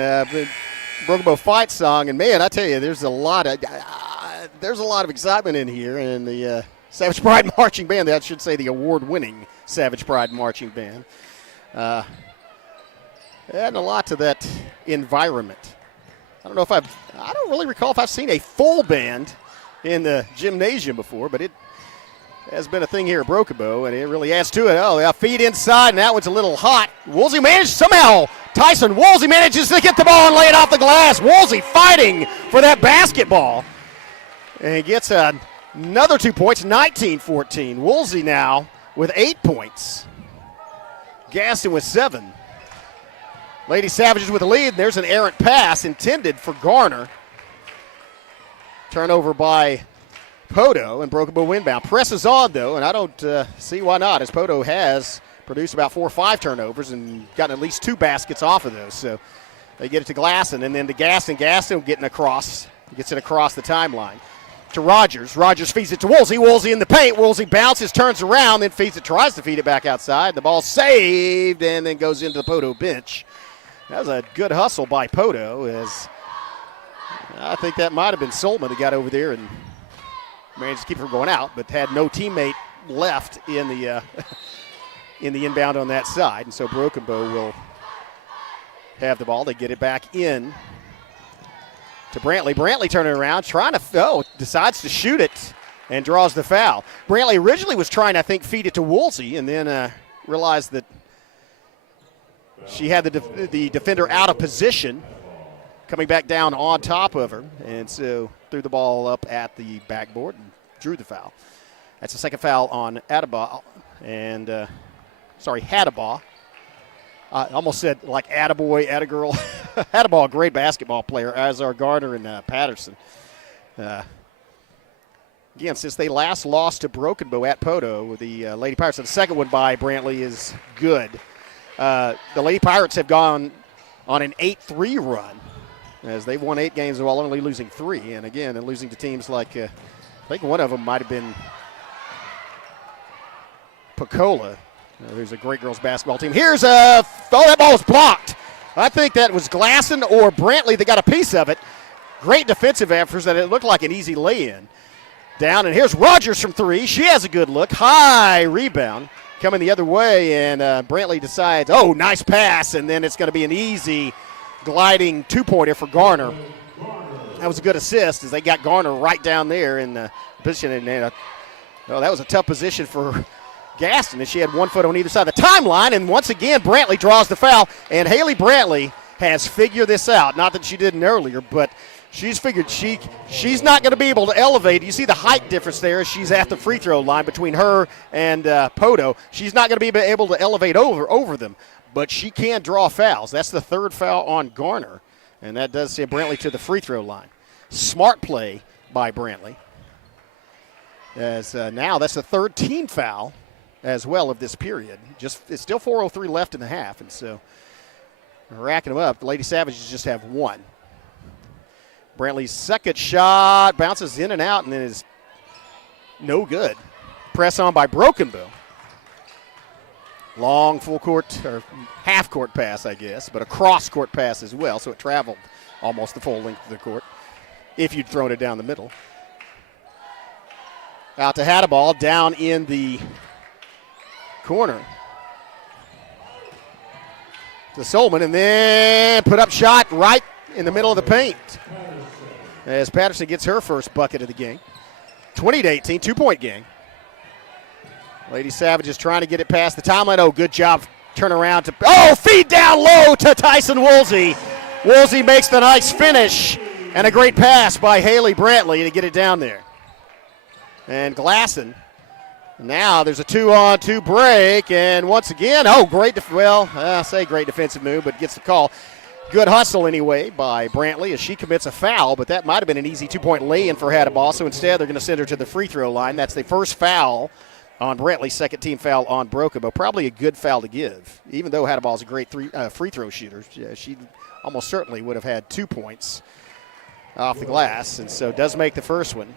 Broken Bow fight song, and man, I tell you, there's a lot of excitement in here, and the Savage Pride Marching Band. I should say the award-winning Savage Pride Marching Band. Adding a lot to that environment. I don't really recall if I've seen a full band in the gymnasium before, but it has been a thing here at Broken Bow, and it really adds to it. Oh, feet inside, and that one's a little hot. Woolsey Tyson Woolsey manages to get the ball and lay it off the glass. Woolsey fighting for that basketball. And he gets another 2 points, 19-14. Woolsey now with 8 points. Gaston with 7. Lady Savages with the lead. There's an errant pass intended for Garner. Turnover by Poteau, and Broken Bow inbound. Presses on, though, and I don't see why not, as Poteau has produced about 4 or 5 turnovers and gotten at least 2 baskets off of those. So they get it to Glasson, and then to Gaston. Gaston getting across. Gets it across the timeline to Rogers. Rogers feeds it to Woolsey. Woolsey in the paint. Woolsey bounces, turns around, then feeds it, tries to feed it back outside. The ball saved, and then goes into the Poteau bench. That was a good hustle by Poteau, as I think that might have been Solman that got over there and managed to keep her going out, but had no teammate left in the in the inbound on that side. And so Broken Bow will have the ball. They get it back in to Brantley. Brantley turning around, trying to, decides to shoot it and draws the foul. Brantley originally was trying, I think, feed it to Woolsey, and then realized that she had the defender out of position, coming back down on top of her, and so threw the ball up at the backboard and drew the foul. That's the second foul on Hadabaugh, and Hadabaugh. I almost said like attaboy, attagirl. Hadabaugh, a great basketball player, as are Garner and Patterson. Again, since they last lost to Broken Bow at Poteau, the Lady Pirates, the second one by Brantley is good. The Lady Pirates have gone on an 8-3 run, as they've won 8 games while only losing 3. And again, and losing to teams like, I think one of them might have been Pecola, who's a great girls basketball team. Here's that ball was blocked. I think that was Glasson or Brantley that got a piece of it. Great defensive efforts that it looked like an easy lay-in. Down, and here's Rogers from 3. She has a good look. High rebound coming the other way, and Brantley decides, nice pass, and then it's going to be an easy gliding 2-pointer for Garner. That was a good assist, as they got Garner right down there in the position. And that was a tough position for Gaston, as she had 1 foot on either side of the timeline. And once again, Brantley draws the foul, and Haley Brantley has figured this out. Not that she didn't earlier, but she's figured she's not going to be able to elevate. You see the height difference there as she's at the free throw line between her and Poteau. She's not going to be able to elevate over them, but she can draw fouls. That's the 3rd foul on Garner, and that does send Brantley to the free throw line. Smart play by Brantley, as now that's the 3rd team foul as well of this period. It's still 4:03 left in the half, and so racking them up. The Lady Savages just have 1. Brantley's second shot bounces in and out and then is no good. Press on by Broken Bow. Long full court, or half court pass, I guess, but a cross court pass as well, so it traveled almost the full length of the court if you'd thrown it down the middle. Out to Hadabaugh, down in the corner to Solman, and then put up shot right in the middle of the paint, as Patterson gets her first bucket of the game. 20-18, 2-point game. Lady Savages trying to get it past the timeline. Good job. Turn around to, feed down low to Tyson Woolsey. Woolsey makes the nice finish, and a great pass by Haley Brantley to get it down there. And Glasson. Now there's a 2-on-2 break, and once again, great defensive move, but gets the call. Good hustle anyway by Brantley as she commits a foul, but that might have been an easy 2-point lay-in for Hadabaugh, so instead they're going to send her to the free throw line. That's the first foul on Brantley, second team foul on Broken Bow. Probably a good foul to give, even though Hadabaugh's a great free throw shooter. She almost certainly would have had 2 points off the glass, and so does make the first one.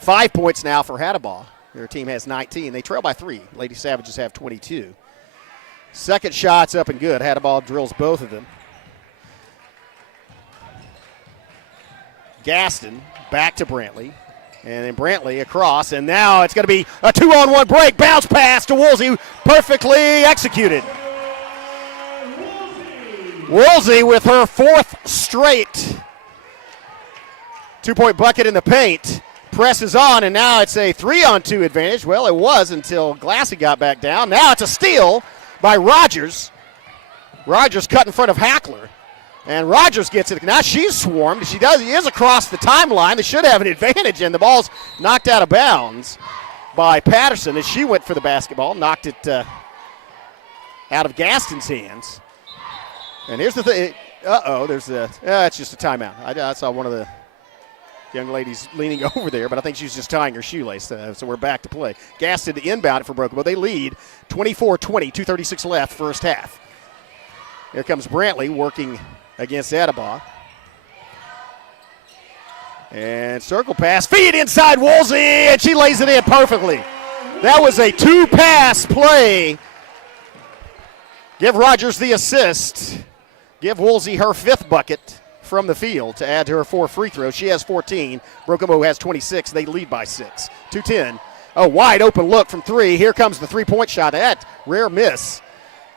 5 points now for Hadabaugh. Their team has 19. They trail by 3. Lady Savages have 22. Second shot's up and good. Hadabaugh drills both of them. Gaston back to Brantley. And then Brantley across. And now it's going to be a 2-on-1 break. Bounce pass to Woolsey. Perfectly executed. Woolsey with her 4th straight 2-point bucket in the paint. Presses on, and now it's a 3-on-2 advantage. Well, it was until Glassy got back down. Now it's a steal by Rogers. Rogers cut in front of Hackler, and Rogers gets it. Now she's swarmed. She is across the timeline. They should have an advantage, and the ball's knocked out of bounds by Patterson as she went for the basketball, knocked it out of Gaston's hands. And here's the thing. It's just a timeout. I saw one of the Young lady's leaning over there, but I think she's just tying her shoelace. So we're back to play. Gaston to inbound it for Broken Bow. They lead 24-20, 2:36 left, first half. Here comes Brantley working against Adebaugh. And circle pass, feed inside Woolsey, and she lays it in perfectly. That was a two-pass play. Give Rogers the assist. Give Woolsey her 5th bucket from the field to add to her 4 free throws. She has 14. Broken Bow has 26. They lead by 6. 2-10. A wide open look from 3. Here comes the three-point shot. That rare miss.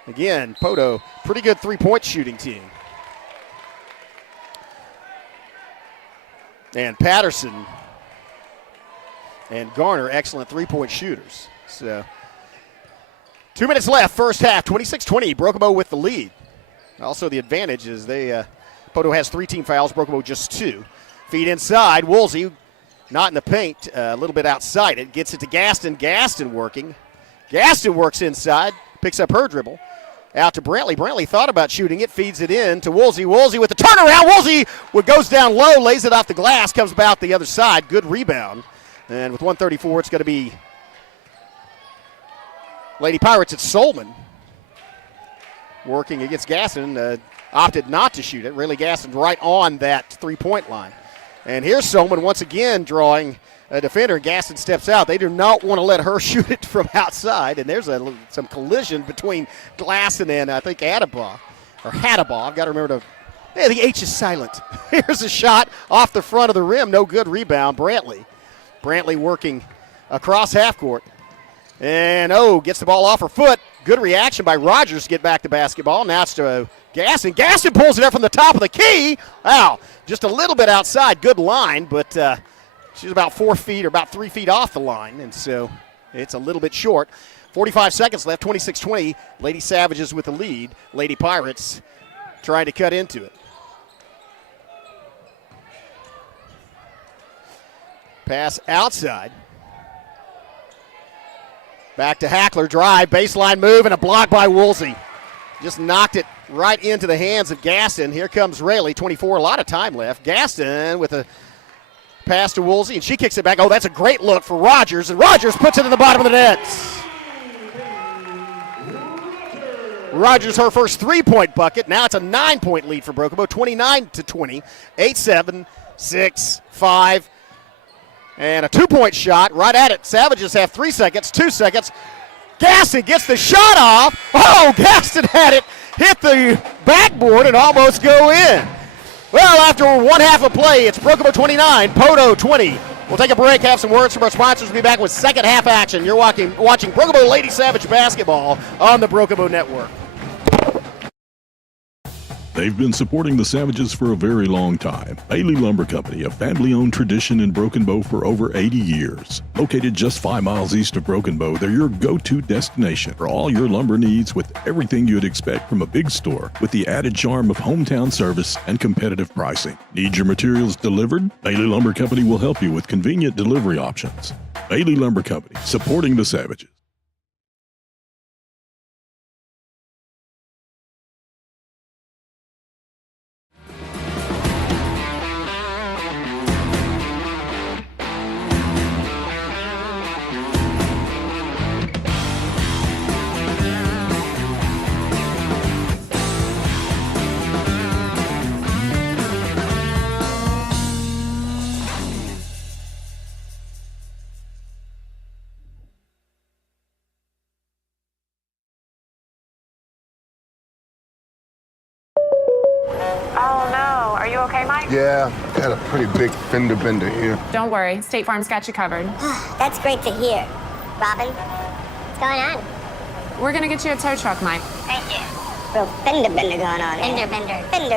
Again, Poteau, pretty good three-point shooting team. And Patterson and Garner, excellent three-point shooters. So 2 minutes left, first half, 26-20. Broken Bow with the lead. Also the advantage is Poteau has 3 team fouls, Broken Bow just 2. Feed inside, Woolsey not in the paint, a little bit outside it. Gets it to Gaston, Gaston working. Gaston works inside, picks up her dribble. Out to Brantley. Brantley thought about shooting it, feeds it in to Woolsey. Woolsey with the turnaround. Woolsey goes down low, lays it off the glass, comes about the other side. Good rebound. And with 1:34, it's going to be Lady Pirates. It's Solman working against Gaston. Opted not to shoot it. Really, Gaston right on that three-point line. And here's Solman once again drawing a defender. Gaston steps out. They do not want to let her shoot it from outside. And there's some collision between Glasson and I think Adebaugh, or Hadabaugh. I've got to remember the H is silent. Here's a shot off the front of the rim. No good rebound. Brantley. Brantley working across half court. And, gets the ball off her foot. Good reaction by Rogers to get back the basketball. Now it's to Gaston. Gaston pulls it up from the top of the key. Wow, just a little bit outside. Good line, but she's about 4 feet or about 3 feet off the line, and so it's a little bit short. 45 seconds left, 26-20. Lady Savages with the lead. Lady Pirates trying to cut into it. Pass outside. Back to Hackler, drive, baseline move, and a block by Woolsey. Just knocked it right into the hands of Gaston. Here comes Rayleigh, 24, a lot of time left. Gaston with a pass to Woolsey, and she kicks it back. Oh, that's a great look for Rogers, and Rogers puts it in the bottom of the net. Rogers, her first three-point bucket. Now it's a 9-point lead for Broken Bow, 29-20, 8-7, 6, 5, and a 2-point shot right at it. Savages have 3 seconds, 2 seconds. Gaston gets the shot off. Oh, Gaston had it hit the backboard and almost go in. Well, after one half of play, it's Broken Bow 29, Poteau 20. We'll take a break, have some words from our sponsors. We'll be back with second half action. You're watching Broken Bow Lady Savage basketball on the Broken Bow Network. They've been supporting the Savages for a very long time. Bailey Lumber Company, a family-owned tradition in Broken Bow for over 80 years. Located just 5 miles east of Broken Bow, they're your go-to destination for all your lumber needs with everything you'd expect from a big store, with the added charm of hometown service and competitive pricing. Need your materials delivered? Bailey Lumber Company will help you with convenient delivery options. Bailey Lumber Company, supporting the Savages. Oh no, are you okay, Mike? Yeah, got a pretty big fender bender here. Don't worry, State Farm's got you covered. That's great to hear. Robin, what's going on? We're gonna get you a tow truck, Mike. Thank you. Real fender bender going on here. Fender bender. Everybody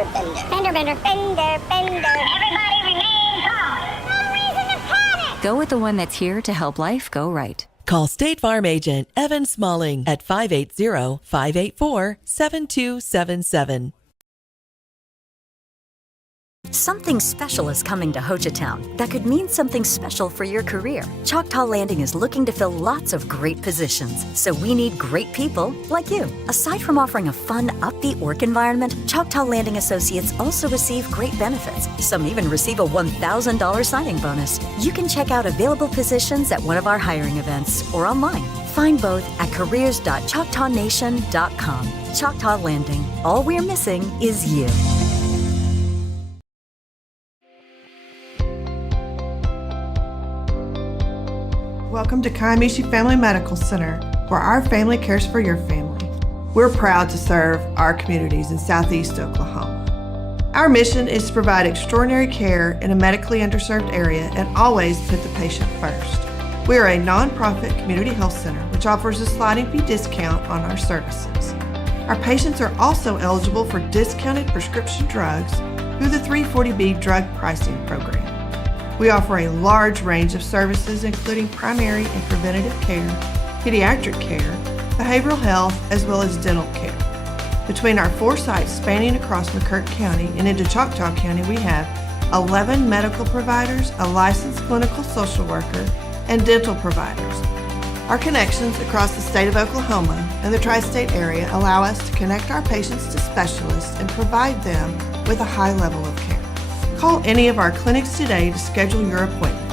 remain calm. No reason to panic. Go with the one that's here to help life go right. Call State Farm agent Evan Smalling at 580-584-7277. Something special is coming to Hochatown that could mean something special for your career. Choctaw Landing is looking to fill lots of great positions, so we need great people like you. Aside from offering a fun, upbeat work environment, Choctaw Landing Associates also receive great benefits. Some even receive a $1,000 signing bonus. You can check out available positions at one of our hiring events or online. Find both at careers.choctawnation.com. Choctaw Landing. All we're missing is you. Welcome to Kiamichi Family Medical Center, where our family cares for your family. We're proud to serve our communities in Southeast Oklahoma. Our mission is to provide extraordinary care in a medically underserved area and always put the patient first. We are a nonprofit community health center which offers a sliding fee discount on our services. Our patients are also eligible for discounted prescription drugs through the 340B drug pricing program. We offer a large range of services including primary and preventative care, pediatric care, behavioral health, as well as dental care. Between our 4 sites spanning across McCurtain County and into Choctaw County, we have 11 medical providers, a licensed clinical social worker, and dental providers. Our connections across the state of Oklahoma and the tri-state area allow us to connect our patients to specialists and provide them with a high level of care. Call any of our clinics today to schedule your appointment.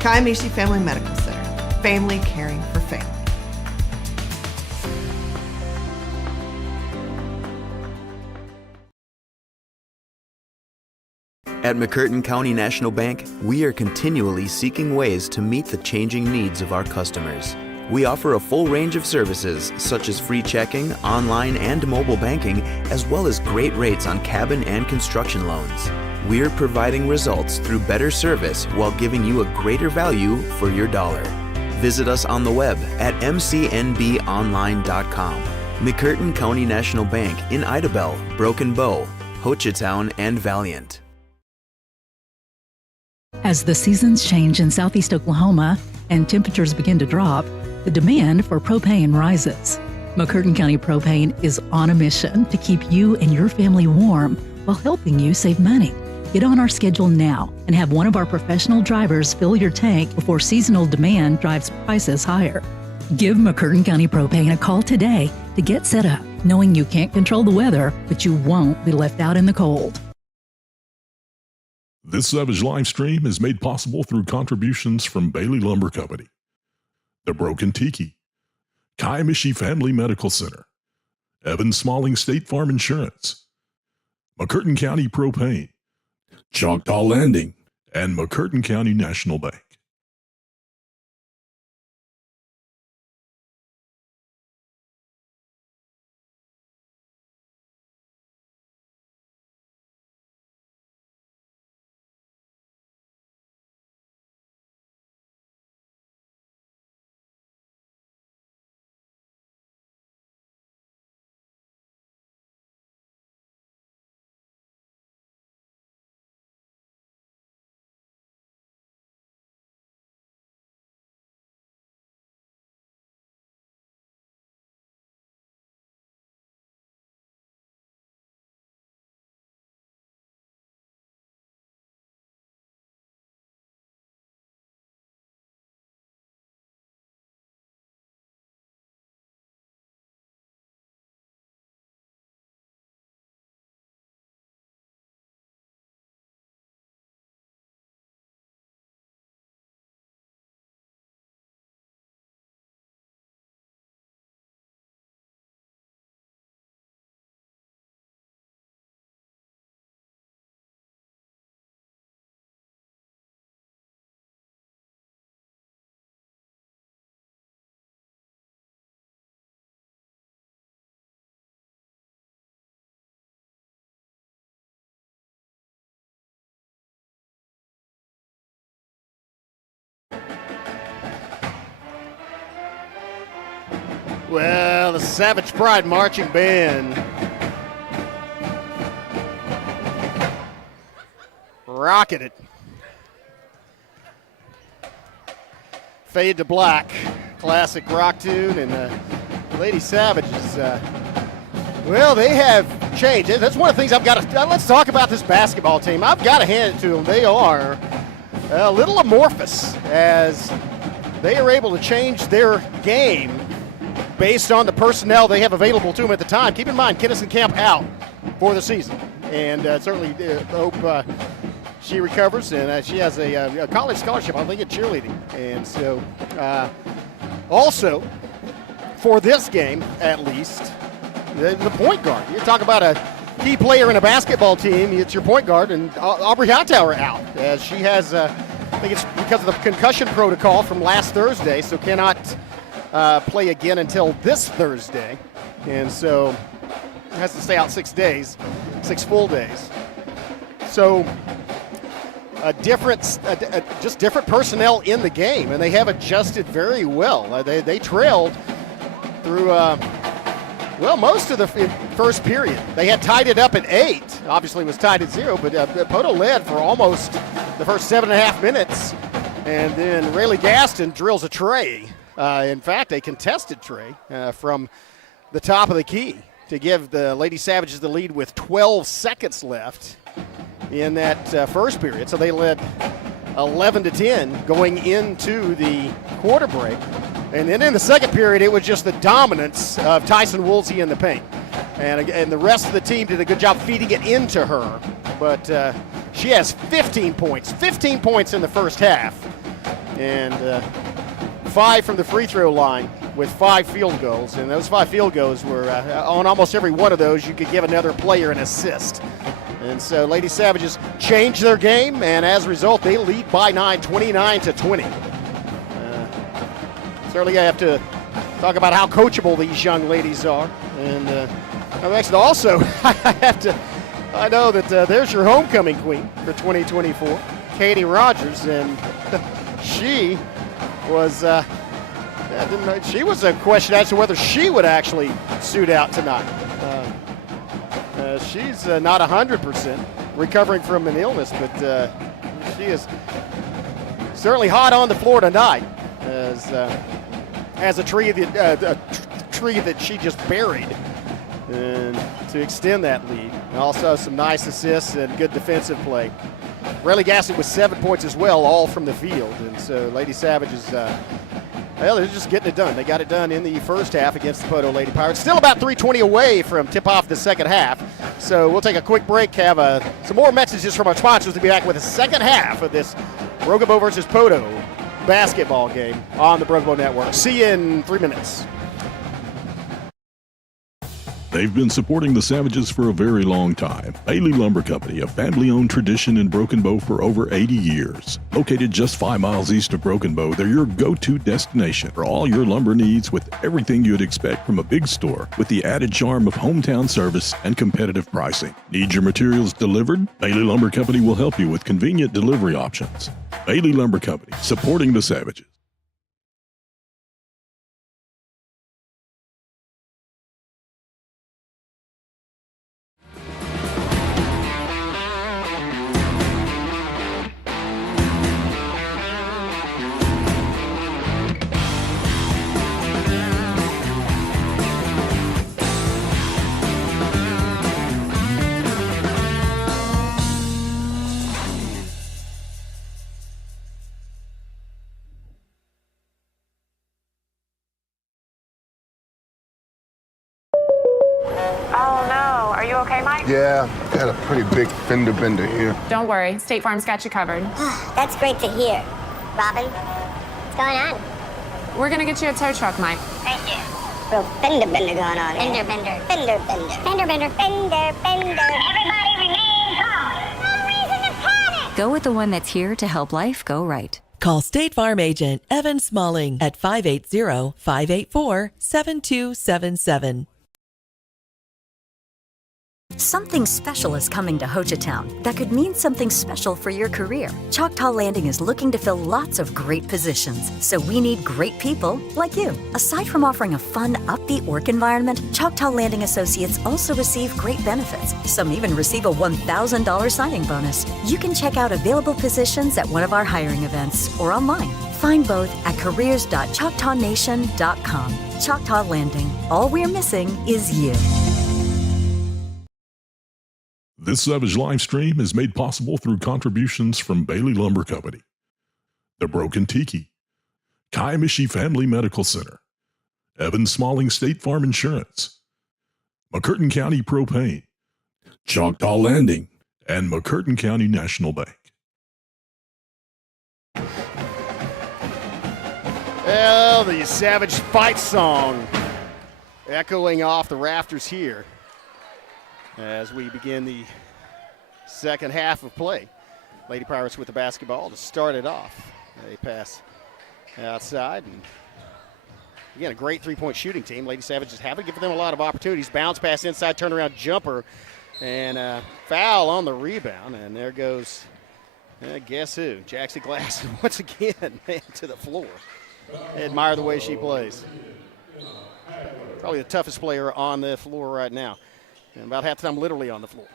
Kiamichi Family Medical Center, family caring for family. At McCurtain County National Bank, we are continually seeking ways to meet the changing needs of our customers. We offer a full range of services such as free checking, online and mobile banking, as well as great rates on cabin and construction loans. We're providing results through better service while giving you a greater value for your dollar. Visit us on the web at mcnbonline.com. McCurtain County National Bank in Idabel, Broken Bow, Hochatown, and Valiant. As the seasons change in Southeast Oklahoma and temperatures begin to drop, the demand for propane rises. McCurtain County Propane is on a mission to keep you and your family warm while helping you save money. Get on our schedule now and have one of our professional drivers fill your tank before seasonal demand drives prices higher. Give McCurtain County Propane a call today to get set up, knowing you can't control the weather, but you won't be left out in the cold. This Savage live stream is made possible through contributions from Bailey Lumber Company, The Broken Tiki, Kiamichi Family Medical Center, Evan Smalling State Farm Insurance, McCurtain County Propane, Choctaw Landing, and McCurtain County National Bank. Well, the Savage Pride Marching Band rocking it. Fade to Black, classic rock tune, and Lady Savages, well, they have change. That's one of the things I've got to. Let's talk about this basketball team. I've got to hand it to them. They are a little amorphous as they are able to change their game based on the personnel they have available to them at the time. Keep in mind, Kennison Camp out for the season, and certainly hope she recovers, and she has a college scholarship, I think, in cheerleading. And so also for this game, at least, the point guard. You talk about a key player in a basketball team, it's your point guard, and Aubrey Hightower out, as she has, I think it's because of the concussion protocol from last Thursday, so cannot play again until this Thursday, and so has to stay out 6 days, 6 full days. So just different personnel in the game, and they have adjusted very well. They trailed through most of the first period. They had tied it up at 8. Obviously, it was tied at 0, but Poteau led for almost the first 7.5 minutes, and then Rayleigh Gaston drills a tray. In fact, a contested tray from the top of the key to give the Lady Savages the lead with 12 seconds left in that first period. So they led 11-10 going into the quarter break. And then in the second period, it was just the dominance of Tyson Woolsey in the paint. And the rest of the team did a good job feeding it into her. But she has 15 points in the first half. And 5 from the free throw line with 5 field goals. And those 5 field goals were, on almost every one of those, you could give another player an assist. And so Lady Savages changed their game, and as a result, they lead by 9, 29-20. Certainly I have to talk about how coachable these young ladies are. And also, I know that there's your homecoming queen for 2024, Katie Rogers, and she was a question as to whether she would actually suit out tonight. She's not 100% recovering from an illness, but she is certainly hot on the floor tonight as a tree that she just buried, and to extend that lead. And also some nice assists and good defensive play. Rayleigh Gaston with 7 points as well, all from the field. And so Lady Savages, they're just getting it done. They got it done in the first half against the Poteau Lady Pirates. Still about 3:20 away from tip-off the second half. So we'll take a quick break, have some more messages from our sponsors to be back with the second half of this Broken Bow versus Poteau basketball game on the Broken Bow Network. See you in 3 minutes. They've been supporting the Savages for a very long time. Bailey Lumber Company, a family-owned tradition in Broken Bow for over 80 years. Located just 5 miles east of Broken Bow, they're your go-to destination for all your lumber needs with everything you'd expect from a big store, with the added charm of hometown service and competitive pricing. Need your materials delivered? Bailey Lumber Company will help you with convenient delivery options. Bailey Lumber Company, supporting the Savages. Oh no, are you okay, Mike? Yeah, got a pretty big fender bender here. Don't worry, State Farm's got you covered. That's great to hear. Robin, what's going on? We're gonna get you a tow truck, Mike. Thank you. Real fender bender going on. Fender bender. Fender bender. Fender bender. Fender bender. Everybody remain calm. No reason to panic. Go with the one that's here to help life go right. Call State Farm agent Evan Smalling at 580-584-7277. Something special is coming to Hochatown that could mean something special for your career. Choctaw Landing is looking to fill lots of great positions, so we need great people like you. Aside from offering a fun, upbeat work environment, Choctaw Landing Associates also receive great benefits. Some even receive a $1,000 signing bonus. You can check out available positions at one of our hiring events or online. Find both at careers.choctawnation.com. Choctaw Landing. All we're missing is you. This Savage live stream is made possible through contributions from Bailey Lumber Company, The Broken Tiki, Kaimishi Family Medical Center, Evan Smalling State Farm Insurance, McCurtain County Propane, Choctaw Landing, and McCurtain County National Bank. Well, the Savage fight song echoing off the rafters here as we begin the second half of play. Lady Pirates with the basketball to start it off. They pass outside, and again, a great three-point shooting team. Lady Savages haven't given them a lot of opportunities. Bounce pass inside, turnaround jumper, and foul on the rebound. And there goes, guess who? Jackson Glass once again, man, to the floor. I admire the way she plays. Probably the toughest player on the floor right now. And about half the time, literally on the floor.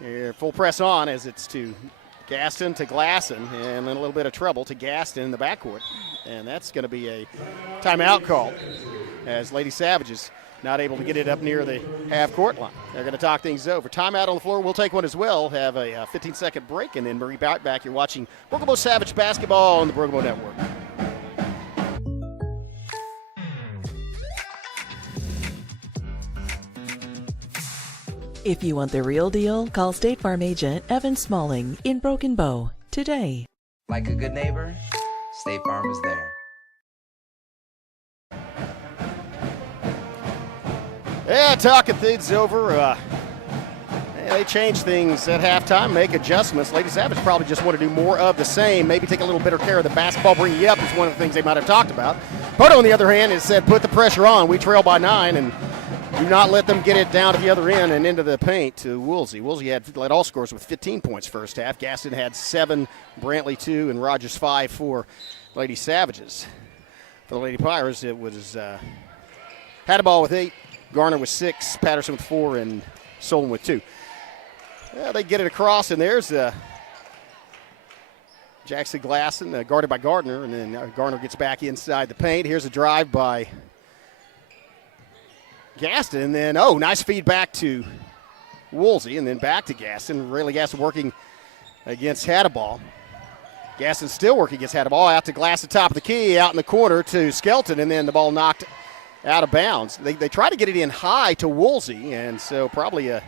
Here, full press on as it's to Gaston to Glasson, and then a little bit of trouble to Gaston in the backcourt. And that's going to be a timeout call as Lady Savages not able to get it up near the half-court line. They're going to talk things over. Timeout on the floor. We'll take one as well. Have a 15-second break, and then we'll be back. You're watching Broken Bow Savage basketball on the Broken Bow Network. If you want the real deal, call State Farm agent Evan Smalling in Broken Bow today. Like a good neighbor, State Farm is there. Yeah, talking things over. They change things at halftime, make adjustments. Lady Savage probably just want to do more of the same, maybe take a little better care of the basketball, bring you up is one of the things they might have talked about. Poteau, on the other hand, has said put the pressure on. We trail by 9, and do not let them get it down to the other end and into the paint to Woolsey. Woolsey led all scores with 15 points first half. Gaston had 7, Brantley 2, and Rogers 5 for Lady Savages. For the Lady Pirates, it was Hadaball with 8, Garner with 6, Patterson with 4, and Solon with 2. Well, they get it across, and there's Jackson Glasson guarded by Gardner, and then Garner gets back inside the paint. Here's a drive by Gaston, and then, nice feed back to Woolsey, and then back to Gaston. Really Gaston working against Hadaball. Gaston still working against Hadaball. Out to Glass at top of the key, out in the corner to Skelton, and then the ball knocked out of bounds. They try to get it in high to Woolsey, and so probably a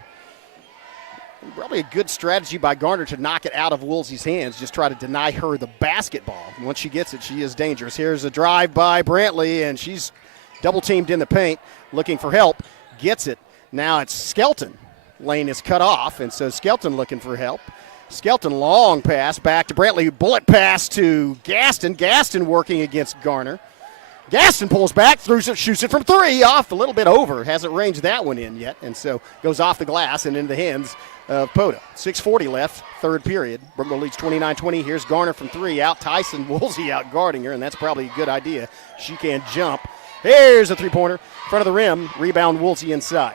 good strategy by Garner to knock it out of Woolsey's hands, just try to deny her the basketball. Once she gets it, she is dangerous. Here's a drive by Brantley, and she's double-teamed in the paint, looking for help, gets it. Now it's Skelton. Lane is cut off, and so Skelton looking for help. Skelton, long pass back to Brantley, bullet pass to Gaston. Gaston working against Garner. Gaston pulls back, shoots it from 3, off a little bit over. Hasn't ranged that one in yet, and so goes off the glass and into the hands of Poteau. 6:40 left, third period. Brookville leads 29-20. Here's Garner from 3, out Tyson. Woolsey out guarding her, and that's probably a good idea. She can jump. Here's a three-pointer, front of the rim, rebound Woolsey inside.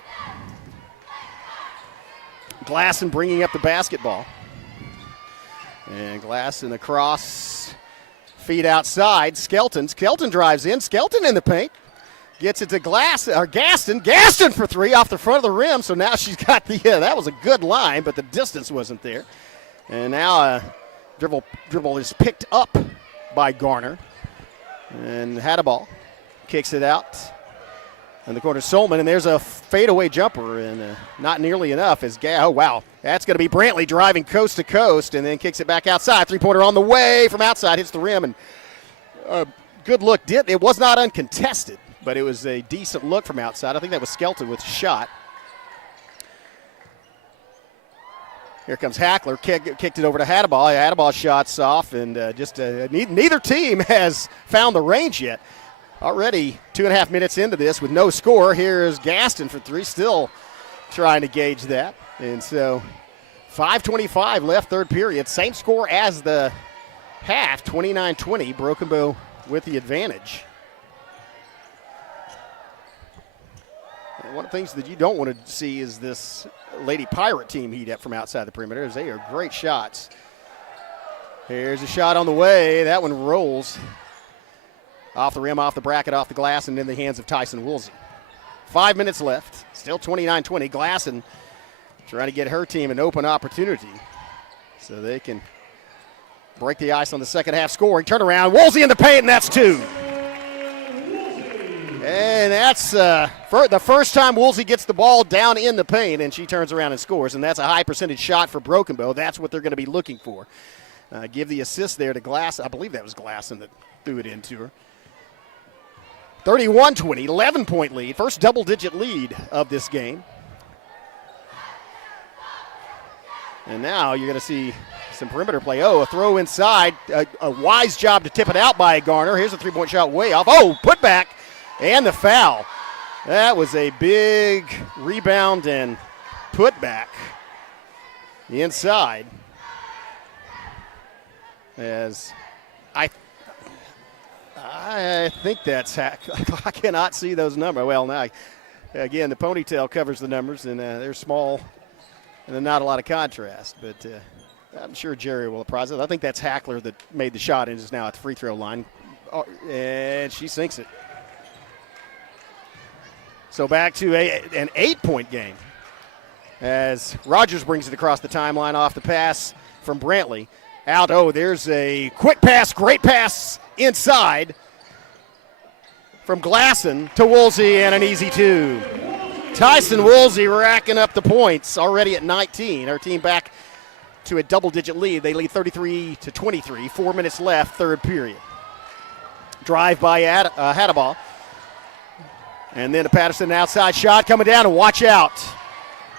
Glasson bringing up the basketball. And Glasson across, feed outside. Skelton drives in. Skelton in the paint. Gets it to Gaston. Gaston for 3 off the front of the rim. So now she's got that was a good line, but the distance wasn't there. And now dribble is picked up by Garner. And Hadaball kicks it out in the corner. Solman, and there's a fadeaway jumper, and not nearly enough. Wow. That's going to be Brantley driving coast to coast, and then kicks it back outside. Three-pointer on the way from outside, hits the rim, and good look. It was not uncontested, but it was a decent look from outside. I think that was Skelton with the shot. Here comes Hackler, kicked it over to Hadaball. Hadaball shots off, and neither team has found the range yet. Already 2.5 minutes into this with no score. Here's Gaston for 3, still trying to gauge that. And so 5:25 left, third period. Same score as the half, 29-20. Broken Bow with the advantage. And one of the things that you don't want to see is this Lady Pirate team heat up from outside the perimeter, as they are great shots. Here's a shot on the way. That one rolls off the rim, off the bracket, off the glass, and in the hands of Tyson Woolsey. 5 minutes left. Still 29-20. Glasson trying to get her team an open opportunity so they can break the ice on the second half scoring. Turnaround, Woolsey in the paint, and that's 2. And that's the first time Woolsey gets the ball down in the paint, and she turns around and scores. And that's a high percentage shot for Broken Bow. That's what they're going to be looking for. Give the assist there to Glass. I believe that was Glasson that threw it into her. 31-20, 11-point lead. First double-digit lead of this game. And now you're going to see some perimeter play. Oh, a throw inside. A wise job to tip it out by Garner. Here's a three-point shot way off. Oh, put back. And the foul. That was a big rebound and put back inside. As I think that's I cannot see those numbers. Well, now, again, the ponytail covers the numbers, and they're small, and they're not a lot of contrast. But I'm sure Jerry will apprise us. I think that's Hackler that made the shot and is now at the free throw line. And she sinks it. So back to an 8-point game as Rogers brings it across the timeline off the pass from Brantley. Out, there's a quick pass, great pass inside from Glasson to Woolsey, and an easy 2. Tyson Woolsey racking up the points already at 19. Our team back to a double-digit lead. They lead 33-23, 4 minutes left, third period. Drive by Hadaball. And then a Patterson outside shot coming down, and watch out.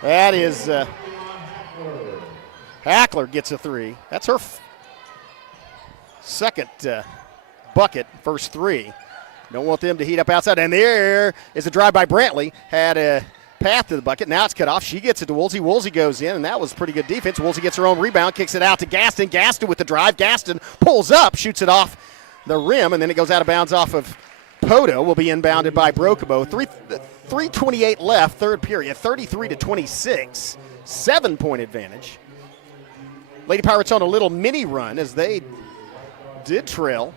That is Hackler gets a 3. That's her second bucket, first 3. Don't want them to heat up outside. And there is a drive by Brantley. Had a path to the bucket. Now it's cut off. She gets it to Woolsey. Woolsey goes in, and that was pretty good defense. Woolsey gets her own rebound, kicks it out to Gaston. Gaston with the drive. Gaston pulls up, shoots it off the rim, and then it goes out of bounds off of Poteau. Will be inbounded by Brokobo. 3:28 left, third period, 33-26, 7-point advantage. Lady Pirates on a little mini run as they did trail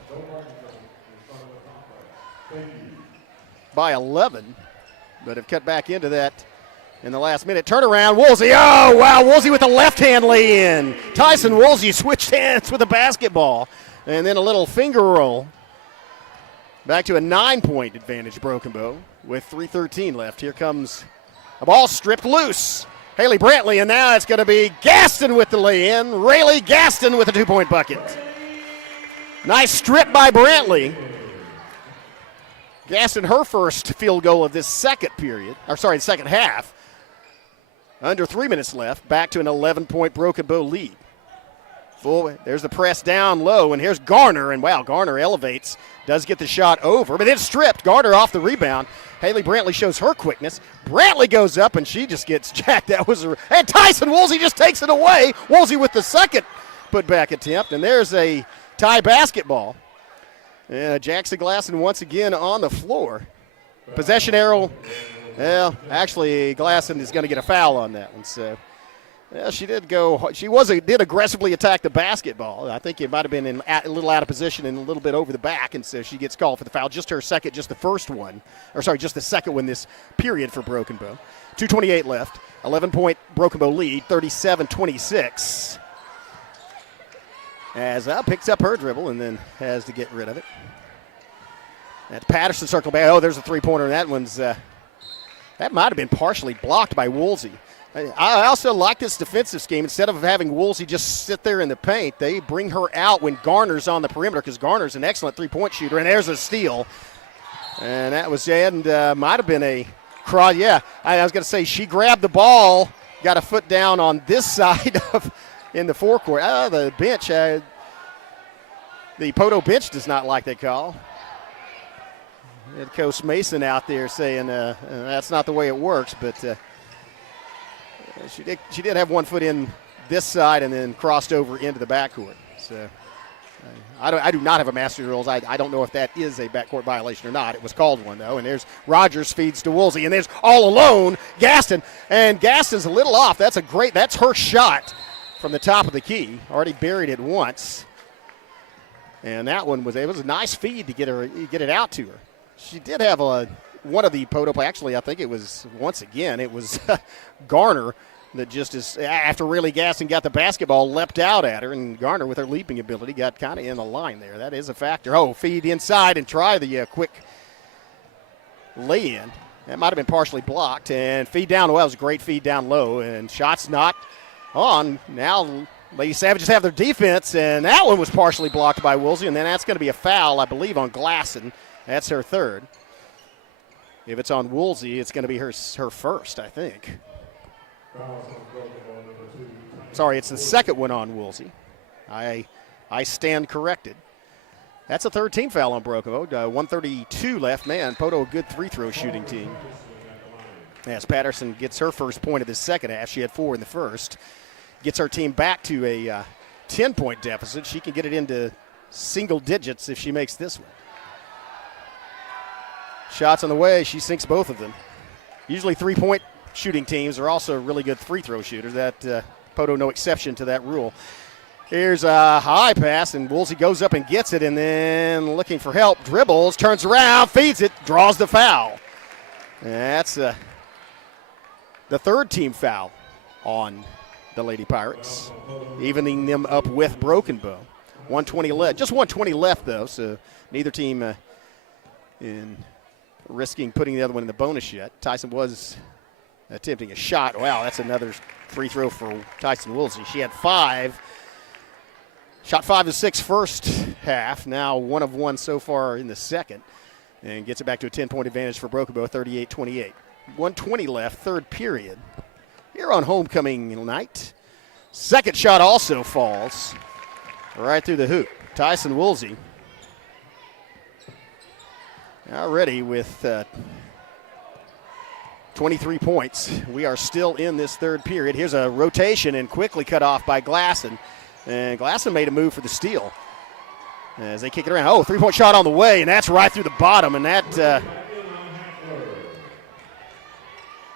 by 11, but have cut back into that in the last minute. Turnaround, Woolsey. Oh, wow, Woolsey with a left-hand lay-in. Tyson Woolsey switched hands with a basketball, and then a little finger roll. Back to a 9-point advantage, Broken Bow, with 3:13 left. Here comes a ball stripped loose. Haley Brantley, and now it's going to be Gaston with the lay-in. Rayleigh Gaston with a 2-point bucket. Nice strip by Brantley. Gaston, her first field goal of this second half. Under 3 minutes left, back to an 11-point Broken Bow lead. There's the press down low, and here's Garner, and wow, Garner elevates, does get the shot over, but then stripped. Garner off the rebound. Haley Brantley shows her quickness. Brantley goes up, and she just gets jacked. And Tyson Woolsey just takes it away. Woolsey with the second putback attempt, and there's a tie basketball. Jackson Glasson once again on the floor. Possession arrow. Well, actually, Glasson is going to get a foul on that one, so. Yeah, she did go. She did aggressively attack the basketball. I think it might have been a little out of position and a little bit over the back, and so she gets called for the foul. Just her second, just the second one this period for Broken Bow. 2:28 left. 11-point Broken Bow lead, 37-26. As picks up her dribble and then has to get rid of it. That's Patterson circle back. Oh, there's a three-pointer. That one's that might have been partially blocked by Woolsey. I also like this defensive scheme. Instead of having Woolsey just sit there in the paint, they bring her out when Garner's on the perimeter because Garner's an excellent three-point shooter. And there's a steal. And that was might have been a cross. Yeah, I was going to say she grabbed the ball, got a foot down on this side in the forecourt. The bench, the Poteau bench does not like that call. Head Coach Mason out there saying that's not the way it works, but she did have one foot in this side and then crossed over into the backcourt. So I do not have a master rules. I don't know if that is a backcourt violation or not. It was called one, though. And there's Rogers feeds to Woolsey. And there's all alone Gaston. And Gaston's a little off. That's her shot from the top of the key. Already buried it once. And that one was a nice feed to get it out to her. She did have one of the Poteau play. Actually, I think it was, once again, it was Garner that just is, after really gassing, got the basketball, leapt out at her, and Garner, with her leaping ability, got kind of in the line there. That is a factor. Oh, feed inside and try the quick lay-in. That might have been partially blocked. And feed down, well, it was a great feed down low, and shots not on. Now Lady Savages have their defense, and that one was partially blocked by Woolsey, and then that's going to be a foul, I believe, on Glasson. That's her third. If it's on Woolsey, it's going to be her first, I think. Sorry, it's the second one on Woolsey. I stand corrected. That's a third team foul on Brokovo. 1:32 left. Man, Poteau, a good free-throw shooting team. As Patterson gets her first point of the second half. She had 4 in the first. Gets her team back to a 10-point deficit. She can get it into single digits if she makes this one. Shots on the way. She sinks both of them. Usually 3-point shooting teams are also really good free-throw shooters. That Poteau no exception to that rule. Here's a high pass, and Woolsey goes up and gets it, and then looking for help, dribbles, turns around, feeds it, draws the foul. And that's the third team foul on the Lady Pirates, evening them up with Broken Bow. 120 left, just 120 left though, so neither team in risking putting the other one in the bonus yet. Tyson was attempting a shot. Wow, that's another free throw for Tyson Woolsey. She had 5. Shot 5 of 6 first half. Now 1 of 1 so far in the second, and gets it back to a 10-point advantage for Broken Bow, 38-28. 120 left, third period. Here on homecoming night. Second shot also falls right through the hoop. Tyson Woolsey already with 23 points. We are still in this third period. Here's a rotation and quickly cut off by Glasson. And Glasson made a move for the steal as they kick it around. Oh, 3-point shot on the way, and that's right through the bottom. And that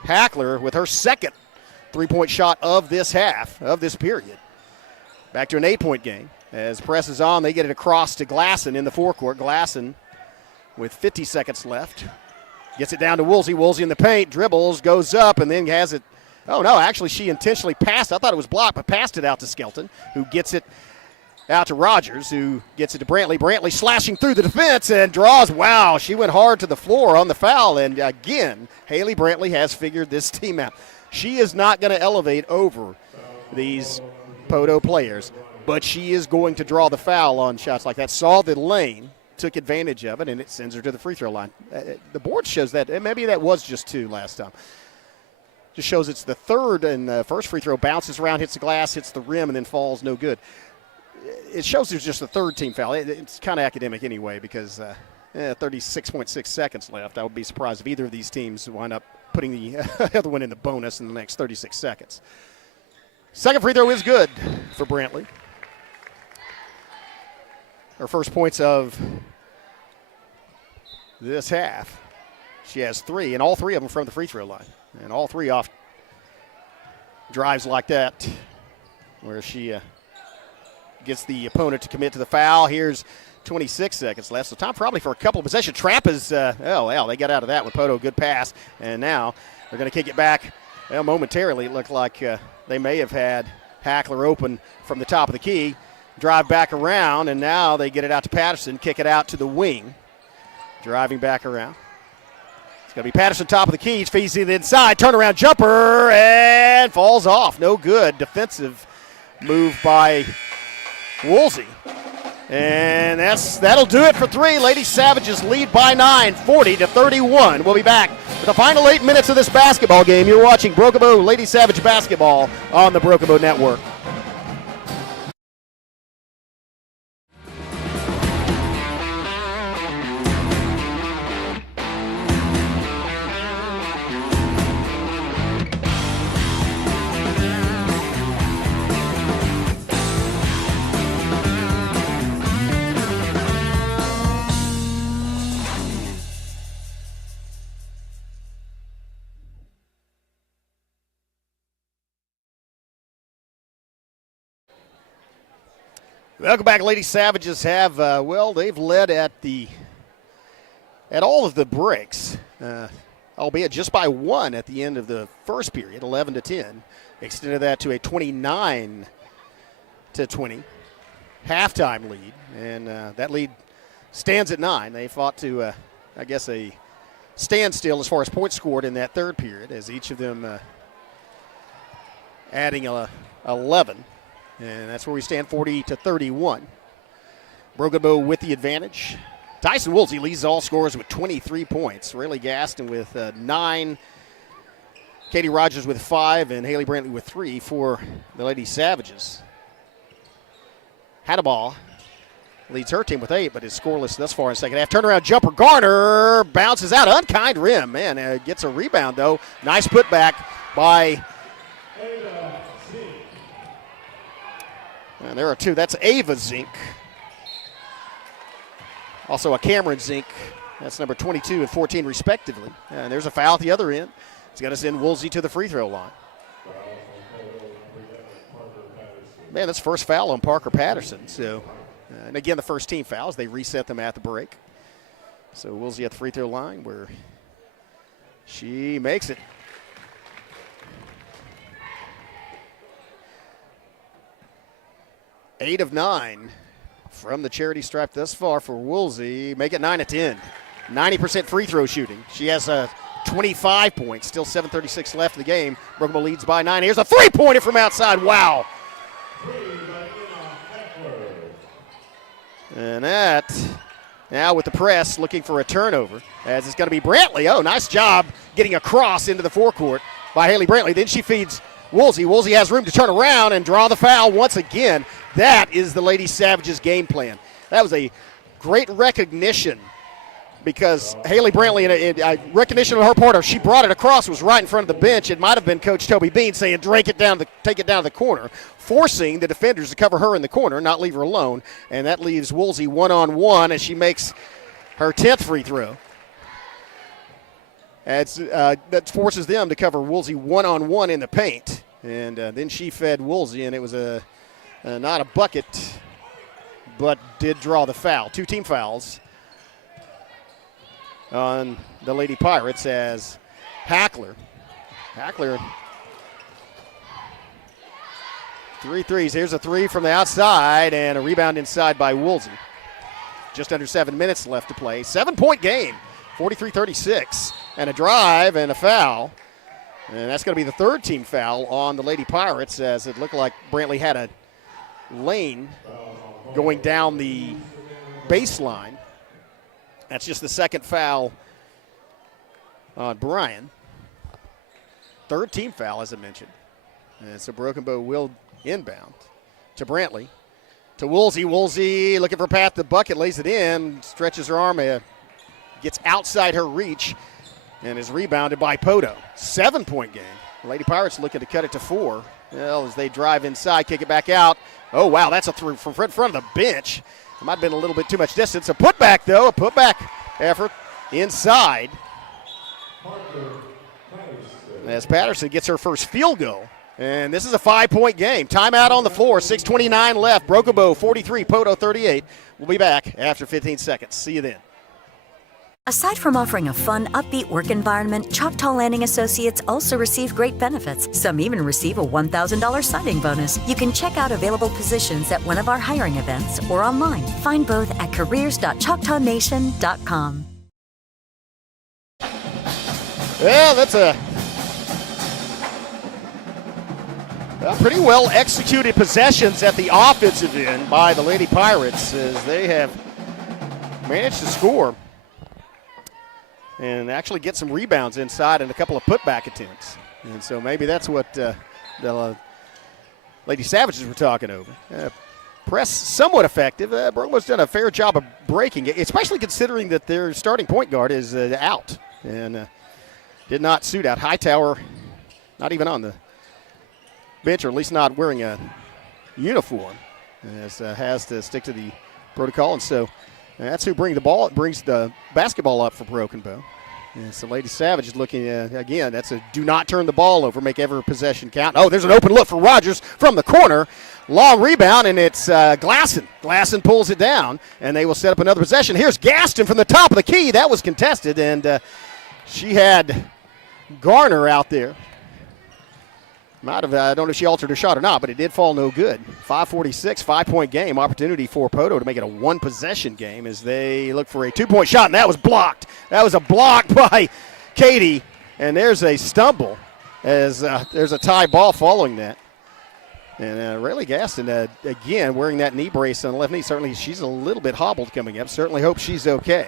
Hackler with her second 3-point shot of this half, of this period. Back to an 8-point game. As press is on, they get it across to Glasson in the forecourt. Glasson with 50 seconds left. Gets it down to Woolsey. Woolsey in the paint, dribbles, goes up, and then has it. Oh, no, actually she intentionally passed. I thought it was blocked, but passed it out to Skelton, who gets it out to Rogers, who gets it to Brantley. Brantley slashing through the defense and draws. Wow, she went hard to the floor on the foul. And again, Haley Brantley has figured this team out. She is not going to elevate over these Poteau players, but she is going to draw the foul on shots like that. Saw the lane, took advantage of it, and it sends her to the free throw line. The board shows that. Maybe that was just 2 last time. Just shows it's the third, and the first free throw bounces around, hits the glass, hits the rim, and then falls no good. It shows there's just a third team foul. It's kind of academic anyway because 36.6 seconds left. I would be surprised if either of these teams wind up putting the other one in the bonus in the next 36 seconds. Second free throw is good for Brantley. Her first points of this half. She has 3, and all 3 of them from the free throw line. And all 3 off drives like that, where she gets the opponent to commit to the foul. Here's 26 seconds left, so time probably for a couple of possession. Trap is, they got out of that with Poteau. Good pass. And now they're going to kick it back. Well, momentarily, it looked like they may have had Hackler open from the top of the key. Drive back around, and now they get it out to Patterson, kick it out to the wing. Driving back around. It's going to be Patterson, top of the key. Feeds to the inside, turnaround jumper, and falls off. No good. Defensive move by Woolsey. And that'll do it for 3. Lady Savages lead by 9, 40-31. We'll be back for the final 8 minutes of this basketball game. You're watching Broken Bow Lady Savage basketball on the Broken Bow Network. Welcome back. Lady Savages have, they've led at all of the breaks, albeit just by 1 at the end of the first period, 11-10. extended that to a 29-20 halftime lead, and that lead stands at 9. They fought to, a standstill as far as points scored in that third period, as each of them adding 11, and that's where we stand 40-31. Broken Bow with the advantage. Tyson Woolsey leads all scorers with 23 points. Rayleigh Gaston with 9. Katie Rogers with 5, and Haley Brantley with 3 for the Lady Savages. Hadaball leads her team with 8, but is scoreless thus far in the second half. Turnaround jumper, Garner bounces out, unkind rim. Man, gets a rebound, though. Nice putback by, and there are 2. That's Ava Zink. Also a Cameron Zink. That's number 22 and 14, respectively. And there's a foul at the other end. It's got to send Woolsey to the free throw line. Man, that's first foul on Parker Patterson. So, and again, the first team fouls. They reset them at the break. So Woolsey at the free throw line where she makes it. Eight of 9 from the charity stripe thus far for Woolsey. Make it 9 of 10. 90% free throw shooting. She has 25 points. Still 7:36 left in the game. Broken Bow leads by 9. Here's a three-pointer from outside. Wow. And that, now with the press, looking for a turnover, as it's going to be Brantley. Oh, nice job getting across into the forecourt by Haley Brantley. Then she feeds Woolsey. Woolsey has room to turn around and draw the foul once again. That is the Lady Savages game plan. That was a great recognition because Haley Brantley, and recognition on her part, she brought it across, was right in front of the bench. It might have been Coach Toby Bean saying, take it down to the corner, forcing the defenders to cover her in the corner, not leave her alone. And that leaves Woolsey one-on-one as she makes her 10th free throw. That forces them to cover Woolsey one-on-one in the paint. And then she fed Woolsey, and it was not a bucket, but did draw the foul. 2 team fouls on the Lady Pirates as Hackler, 3 threes. Here's a 3 from the outside and a rebound inside by Woolsey. Just under 7 minutes left to play. 7-point game, 43-36, and a drive and a foul. And that's going to be the 3rd team foul on the Lady Pirates, as it looked like Brantley had a lane going down the baseline. That's just the 2nd foul on Bryan. 3rd team foul, as I mentioned. And so Broken Bow will inbound to Brantley. To Woolsey. Woolsey looking for a path to the bucket, lays it in, stretches her arm, gets outside her reach, and is rebounded by Poteau. 7-point game. The Lady Pirates looking to cut it to 4. Well, as they drive inside, kick it back out. Oh, wow, that's a through from front of the bench. It might have been a little bit too much distance. A putback, though, a putback effort inside. As Patterson gets her first field goal. And this is a 5-point game. Timeout on the floor, 6:29 left. Broken Bow 43, Poteau 38. We'll be back after 15 seconds. See you then. Aside from offering a fun, upbeat work environment, Choctaw Landing Associates also receive great benefits. Some even receive a $1,000 signing bonus. You can check out available positions at one of our hiring events or online. Find both at careers.choctawnation.com. Well, that's a pretty well executed possessions at the offensive end by the Lady Pirates, as they have managed to score and actually get some rebounds inside and a couple of putback attempts. And so maybe that's what the Lady Savages were talking over. Press somewhat effective. Bromo's done a fair job of breaking it, especially considering that their starting point guard is out and did not suit out. Hightower not even on the bench, or at least not wearing a uniform, as has to stick to the protocol. And so that's who brings the basketball up for Broken Bow. And so Lady Savage is looking, again, that's a do not turn the ball over, make every possession count. Oh, there's an open look for Rogers from the corner. Long rebound, and it's Glasson. Glasson pulls it down, and they will set up another possession. Here's Gaston from the top of the key. That was contested, and she had Garner out there. I don't know if she altered her shot or not, but it did fall no good. 5:46, 5-point game. Opportunity for Poteau to make it a one-possession game as they look for a 2-point shot, and that was blocked. That was a block by Katie, and there's a stumble as there's a tie ball following that. And Rayleigh Gaston, again, wearing that knee brace on the left knee. Certainly she's a little bit hobbled coming up. Certainly hope she's okay.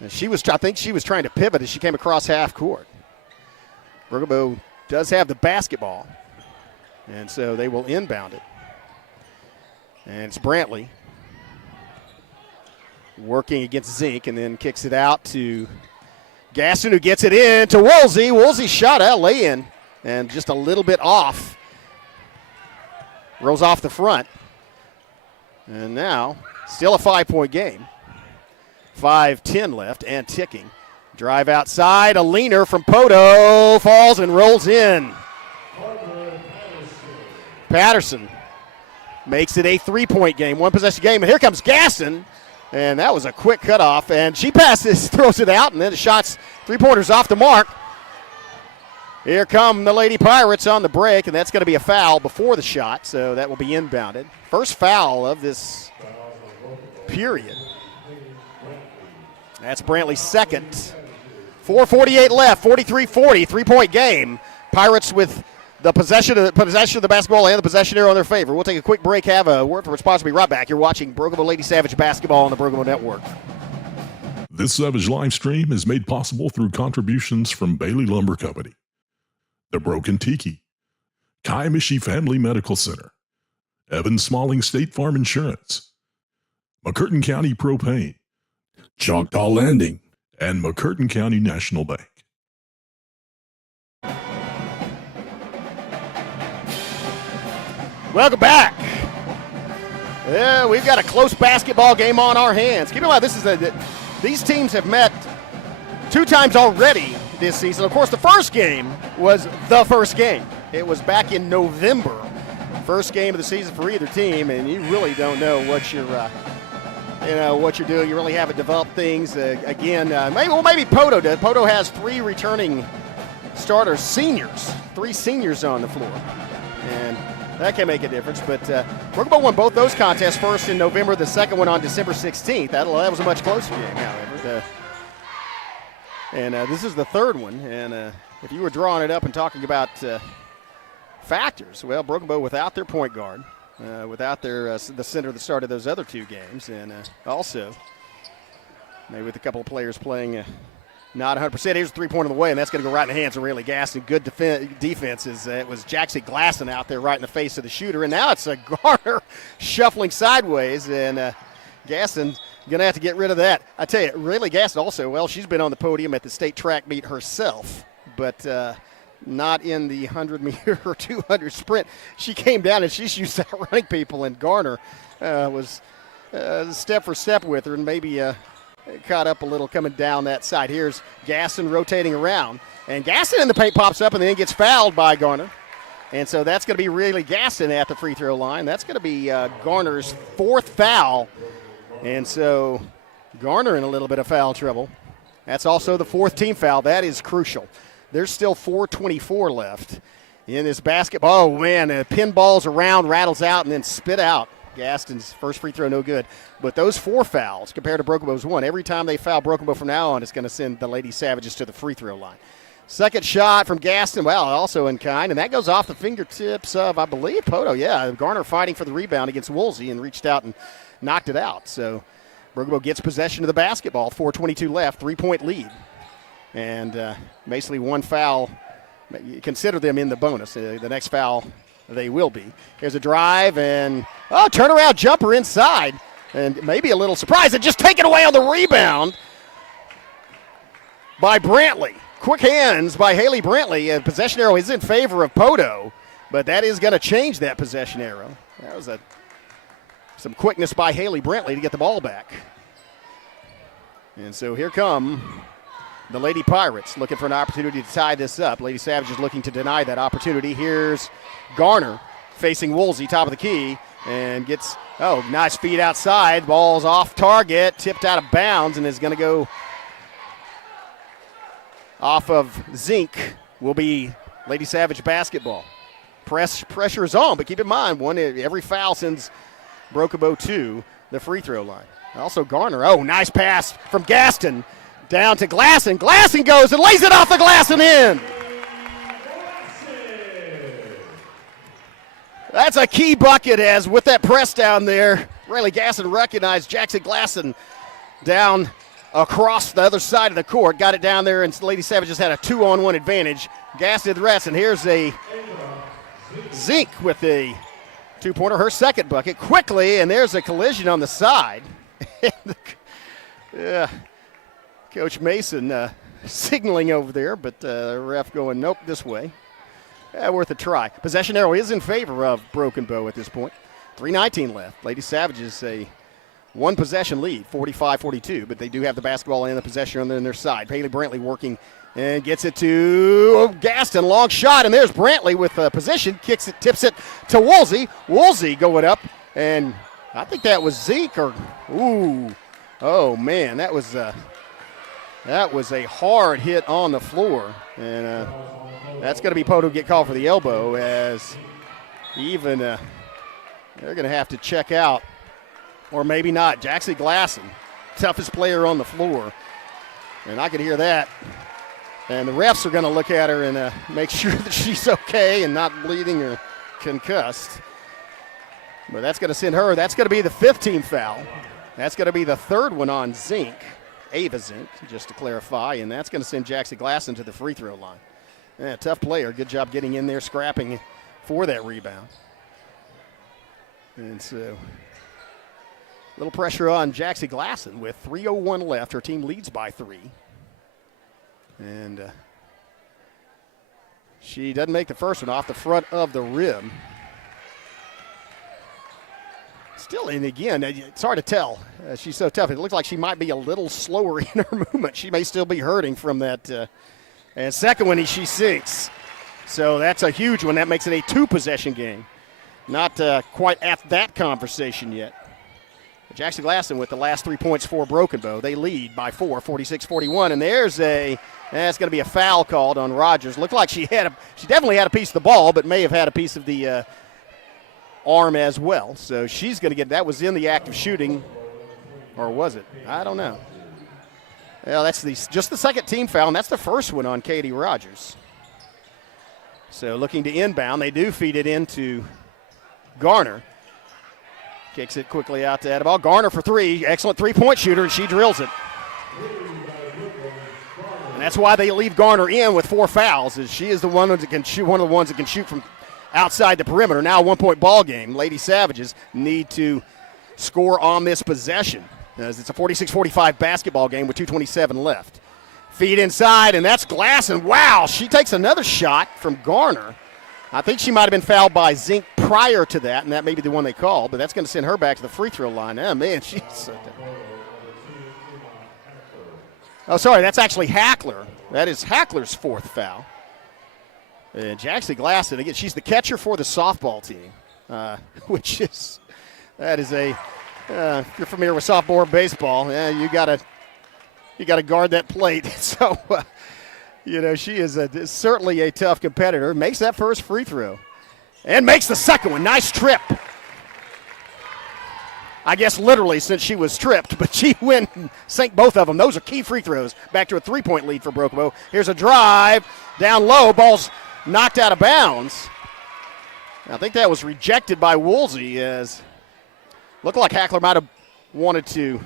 And I think she was trying to pivot as she came across half court. Broken does have the basketball, and so they will inbound it. And it's Brantley working against Zink and then kicks it out to Gaston, who gets it in to Woolsey. Woolsey shot out, lay in, and just a little bit off. Rolls off the front. And now, still a 5-point game. 5:10 left and ticking. Drive outside, a leaner from Poteau, falls and rolls in. Patterson makes it a 3-point game, one-possession game. And here comes Gaston, and that was a quick cutoff. And she passes, throws it out, and then the shot's 3-pointers off the mark. Here come the Lady Pirates on the break, and that's going to be a foul before the shot, so that will be inbounded. First foul of this period. That's Brantley's second. 4:48 left, 43-40, 3-point game. Pirates with the possession of the basketball and the possession arrow in their favor. We'll take a quick break, have a word from our sponsor. We'll be right back. You're watching Broken Bow Lady Savage basketball on the Broken Bow Network. This Savage live stream is made possible through contributions from Bailey Lumber Company, the Broken Tiki, Kaimishi Family Medical Center, Evan Smalling State Farm Insurance, McCurtain County Propane, Choctaw Landing, and McCurtain County National Bank. Welcome back. Yeah, we've got a close basketball game on our hands. Keep in mind, these teams have met 2 times already this season. Of course, the first game was the first game. It was back in November. First game of the season for either team, and you really don't know what you're doing. You really haven't developed things. Maybe Poteau did. Poteau has 3 returning starters, seniors, 3 seniors on the floor, and that can make a difference. But Broken Bow won both those contests, first in November, the second one on December 16th. That was a much closer game, however. This is the third one. And if you were drawing it up and talking about factors, well, Broken Bow without their point guard, without their the center that started those other 2 games, and also maybe with a couple of players playing not 100%. Here's a 3-pointer on the way, and that's going to go right in the hands of Rayleigh Gaston. Good defenses. It was Jackson Glasson out there right in the face of the shooter, and now it's a Garner shuffling sideways, and Gaston going to have to get rid of that. I tell you, Rayleigh Gaston also, well, she's been on the podium at the state track meet herself, but not in the 100-meter or 200 sprint. She came down and she's used to running people, and Garner was step for step with her, and maybe caught up a little coming down that side. Here's Gaston rotating around, and Gaston in the paint pops up and then gets fouled by Garner. And so that's going to be Rayleigh Gaston at the free throw line. That's going to be Garner's 4th foul. And so Garner in a little bit of foul trouble. That's also the 4th team foul. That is crucial. There's still 4:24 left in this basketball. Oh, man, pinballs around, rattles out, and then spit out. Gaston's first free throw no good. But those 4 fouls compared to Broken Bow's 1, every time they foul Broken Bow from now on, it's going to send the Lady Savages to the free throw line. Second shot from Gaston, well, also in kind, and that goes off the fingertips of, I believe, Poteau. Yeah, Garner fighting for the rebound against Woolsey and reached out and knocked it out. So Broken Bow gets possession of the basketball, 4:22 left, 3-point lead. And basically one foul, consider them in the bonus. The next foul they will be. Here's a drive and, turnaround jumper inside. And maybe a little surprise and just taken away on the rebound by Brantley. Quick hands by Haley Brantley. Possession arrow is in favor of Poteau, but that is going to change that possession arrow. That was some quickness by Haley Brantley to get the ball back. And so here come the Lady Pirates looking for an opportunity to tie this up. Lady Savages looking to deny that opportunity. Here's Garner facing Woolsey, top of the key, and gets, nice feed outside. Ball's off target, tipped out of bounds, and is going to go off of Zink will be Lady Savage basketball. Pressure is on, but keep in mind, every foul sends Broken to the free throw line. Also Garner, nice pass from Gaston down to Glasson. Glasson goes and lays it off the glass and in. That's a key bucket, as with that press down there, Riley Gaston recognized Jackson Glasson down across the other side of the court. Got it down there, and Lady Savages had a 2-on-1 advantage. Gaston did the rest, and here's a Zink with a two-pointer, her second bucket. Quickly, and there's a collision on the side. Yeah, Coach Mason signaling over there, but the ref going, nope, this way. Worth a try. Possession arrow is in favor of Broken Bow at this point. 3:19 left. Lady Savages a one-possession lead, 45-42, but they do have the basketball and the possession on their side. Haley Brantley working and gets it to Gaston. Long shot, and there's Brantley with position. Kicks it, tips it to Woolsey. Woolsey going up, and I think that was Zeke or, oh man, that was a hard hit on the floor, and that's going to be Poteau get called for the elbow, as even they're going to have to check out, or maybe not. Jackson Glasson, toughest player on the floor, and I could hear that. And the refs are going to look at her and make sure that she's okay and not bleeding or concussed. But that's going to send her. That's going to be the 5th team foul. That's going to be the 3rd one on Zink, Ava Zink, just to clarify, and that's going to send Jackson Glasson to the free throw line. Yeah, tough player. Good job getting in there, scrapping for that rebound. And so, a little pressure on Jackson Glasson with 3:01 left. Her team leads by 3. And she doesn't make the first one off the front of the rim. Still, and again, it's hard to tell. She's so tough. It looks like she might be a little slower in her movement. She may still be hurting from that. And second one, she sinks. So that's a huge one. That makes it a 2-possession game. Not quite at that conversation yet. Jackson Glasson with the last 3 points for Broken Bow. They lead by 4, 46-41. And there's that's going to be a foul called on Rogers. Looked like she definitely had a piece of the ball, but may have had a piece of the arm as well. So she's going to get, that was in the act of shooting, or was it? I don't know. Well, that's just the 2nd team foul, and that's the first one on Katie Rogers. So looking to inbound, they do feed it into Garner. Kicks it quickly out to Adabal. Garner for 3, excellent 3-point shooter, and she drills it. And that's why they leave Garner in with 4 fouls, is she is the one that can shoot, one of the ones that can shoot from outside the perimeter. Now a 1-point ball game. Lady Savages need to score on this possession, as it's a 46-45 basketball game with 2:27 left. Feed inside, and that's Glasson. Wow, she takes another shot from Garner. I think she might have been fouled by Zink prior to that, and that may be the one they called, but that's going to send her back to the free throw line. Oh, man, she's oh, sorry, that's actually Hackler. That is Hackler's 4th foul. And Jackson Glasson, again, she's the catcher for the softball team, which is, that is a, if you're familiar with softball baseball, you got to guard that plate. So, she is certainly a tough competitor. Makes that first free throw and makes the second one. Nice trip. I guess literally, since she was tripped, but she went and sank both of them. Those are key free throws. Back to a 3-point lead for Broken Bow. Here's a drive down low. Ball's knocked out of bounds. I think that was rejected by Woolsey, as looked like Hackler might have wanted to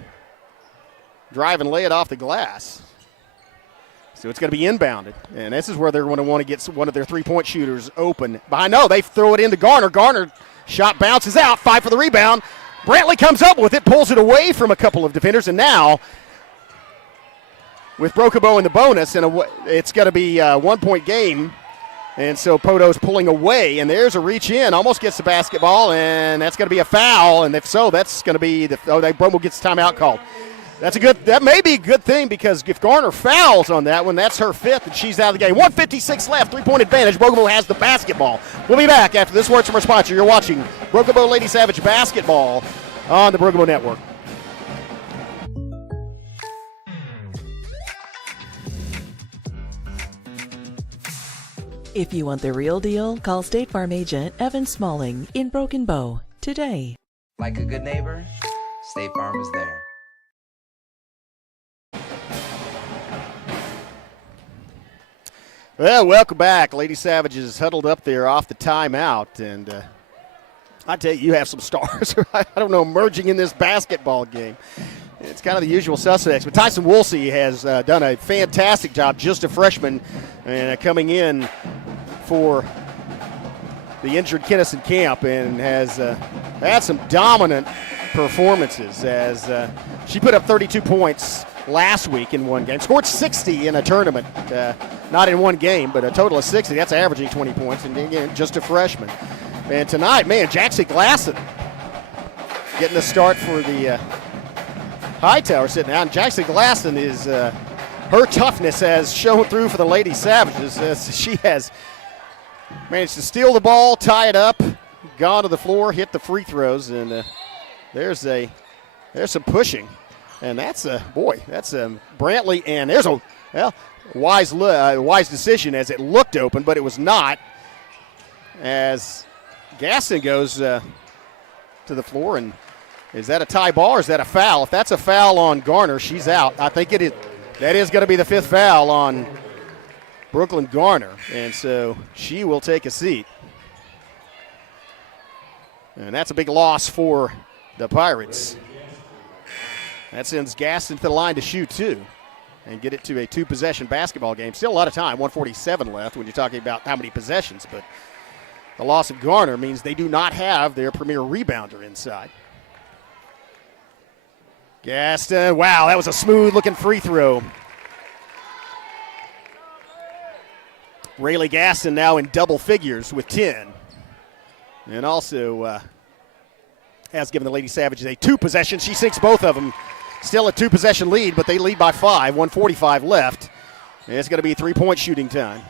drive and lay it off the glass. So it's going to be inbounded. And this is where they're going to want to get one of their 3-point shooters open. Behind, no, they throw it into Garner. Garner shot bounces out, 5 for the rebound. Brantley comes up with it, pulls it away from a couple of defenders, and now with Broken Bow in the bonus, and it's going to be a 1-point game. And so Poteau's pulling away, and there's a reach in, almost gets the basketball, and that's going to be a foul. And if so, that's going to be Brumble gets timeout called. That may be a good thing, because if Garner fouls on that one, that's her 5th, and she's out of the game. 1:56 left, 3-point advantage. Broken Bow has the basketball. We'll be back after this word from our sponsor. You're watching Broken Bow Lady Savage basketball on the Broken Bow Network. If you want the real deal, call State Farm agent Evan Smalling in Broken Bow today. Like a good neighbor, State Farm is there. Well, welcome back. Lady Savages huddled up there off the timeout. And I tell you, you have some stars, I don't know, emerging in this basketball game. It's kind of the usual suspects. But Tyson Woolsey has done a fantastic job, just a freshman, and coming in for the injured Kennison Camp, and has had some dominant performances as she put up 32 points last week in one game, scored 60 in a tournament, not in one game, but a total of 60. That's averaging 20 points, and again, just a freshman. And tonight, man, Jackson Glasson getting the start for the Hightower sitting down. Jackson Glasson is, her toughness has shown through for the Lady Savages as she has managed to steal the ball, tie it up, gone to the floor, hit the free throws, and there's some pushing. And that's Brantley, and there's a wise decision as it looked open, but it was not. As Gaston goes to the floor, and is that a tie ball or is that a foul? If that's a foul on Garner, she's out. I think it is. That is going to be the fifth foul on Brooklyn Garner, and so she will take a seat. And that's a big loss for the Pirates. That sends Gaston to the line to shoot two and get it to a two-possession basketball game. Still a lot of time, 1:47 left when you're talking about how many possessions, but the loss of Garner means they do not have their premier rebounder inside. Gaston, wow, that was a smooth-looking free throw. Rayleigh Gaston now in double figures with 10. And also has given the Lady Savages a two-possession. She sinks both of them. Still a two-possession lead, but they lead by 5, 1:45 left. And it's going to be three-point shooting time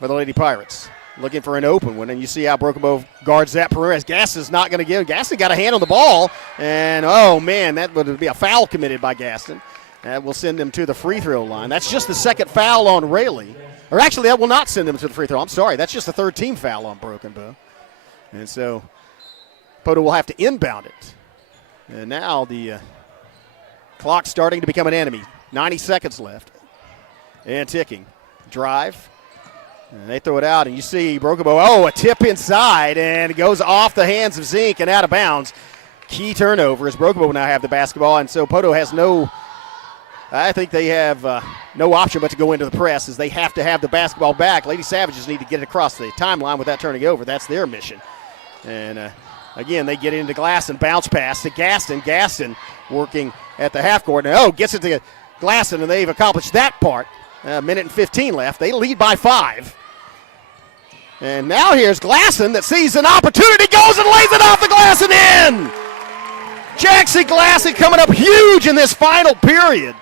for the Lady Pirates. Looking for an open one, and you see how Broken Bow guards that perimeter. As Gaston's not going to give. Gaston got a hand on the ball, and oh, man, that would be a foul committed by Gaston. That will send them to the free throw line. That's just the second foul on Rayleigh. Or actually, that will not send them to the free throw. I'm sorry. That's just the third-team foul on Broken Bow. And so Poteau will have to inbound it. And now the clock's starting to become an enemy. 90 seconds left. And ticking. Drive. And they throw it out, and you see Broken Bow, a tip inside, and it goes off the hands of Zink and out of bounds. Key turnover as Broken Bow now have the basketball, and so Poteau has I think they have no option but to go into the press as they have to have the basketball back. Lady Savages need to get it across the timeline without turning over. That's their mission. And again, they get into Glasson, bounce pass to Gaston. Gaston working at the half court. And, gets it to Glasson, and they've accomplished that part. A minute and 15 left. They lead by 5. And now here's Glasson that sees an opportunity, goes and lays it off the glass and in. Jackson Glasson coming up huge in this final period.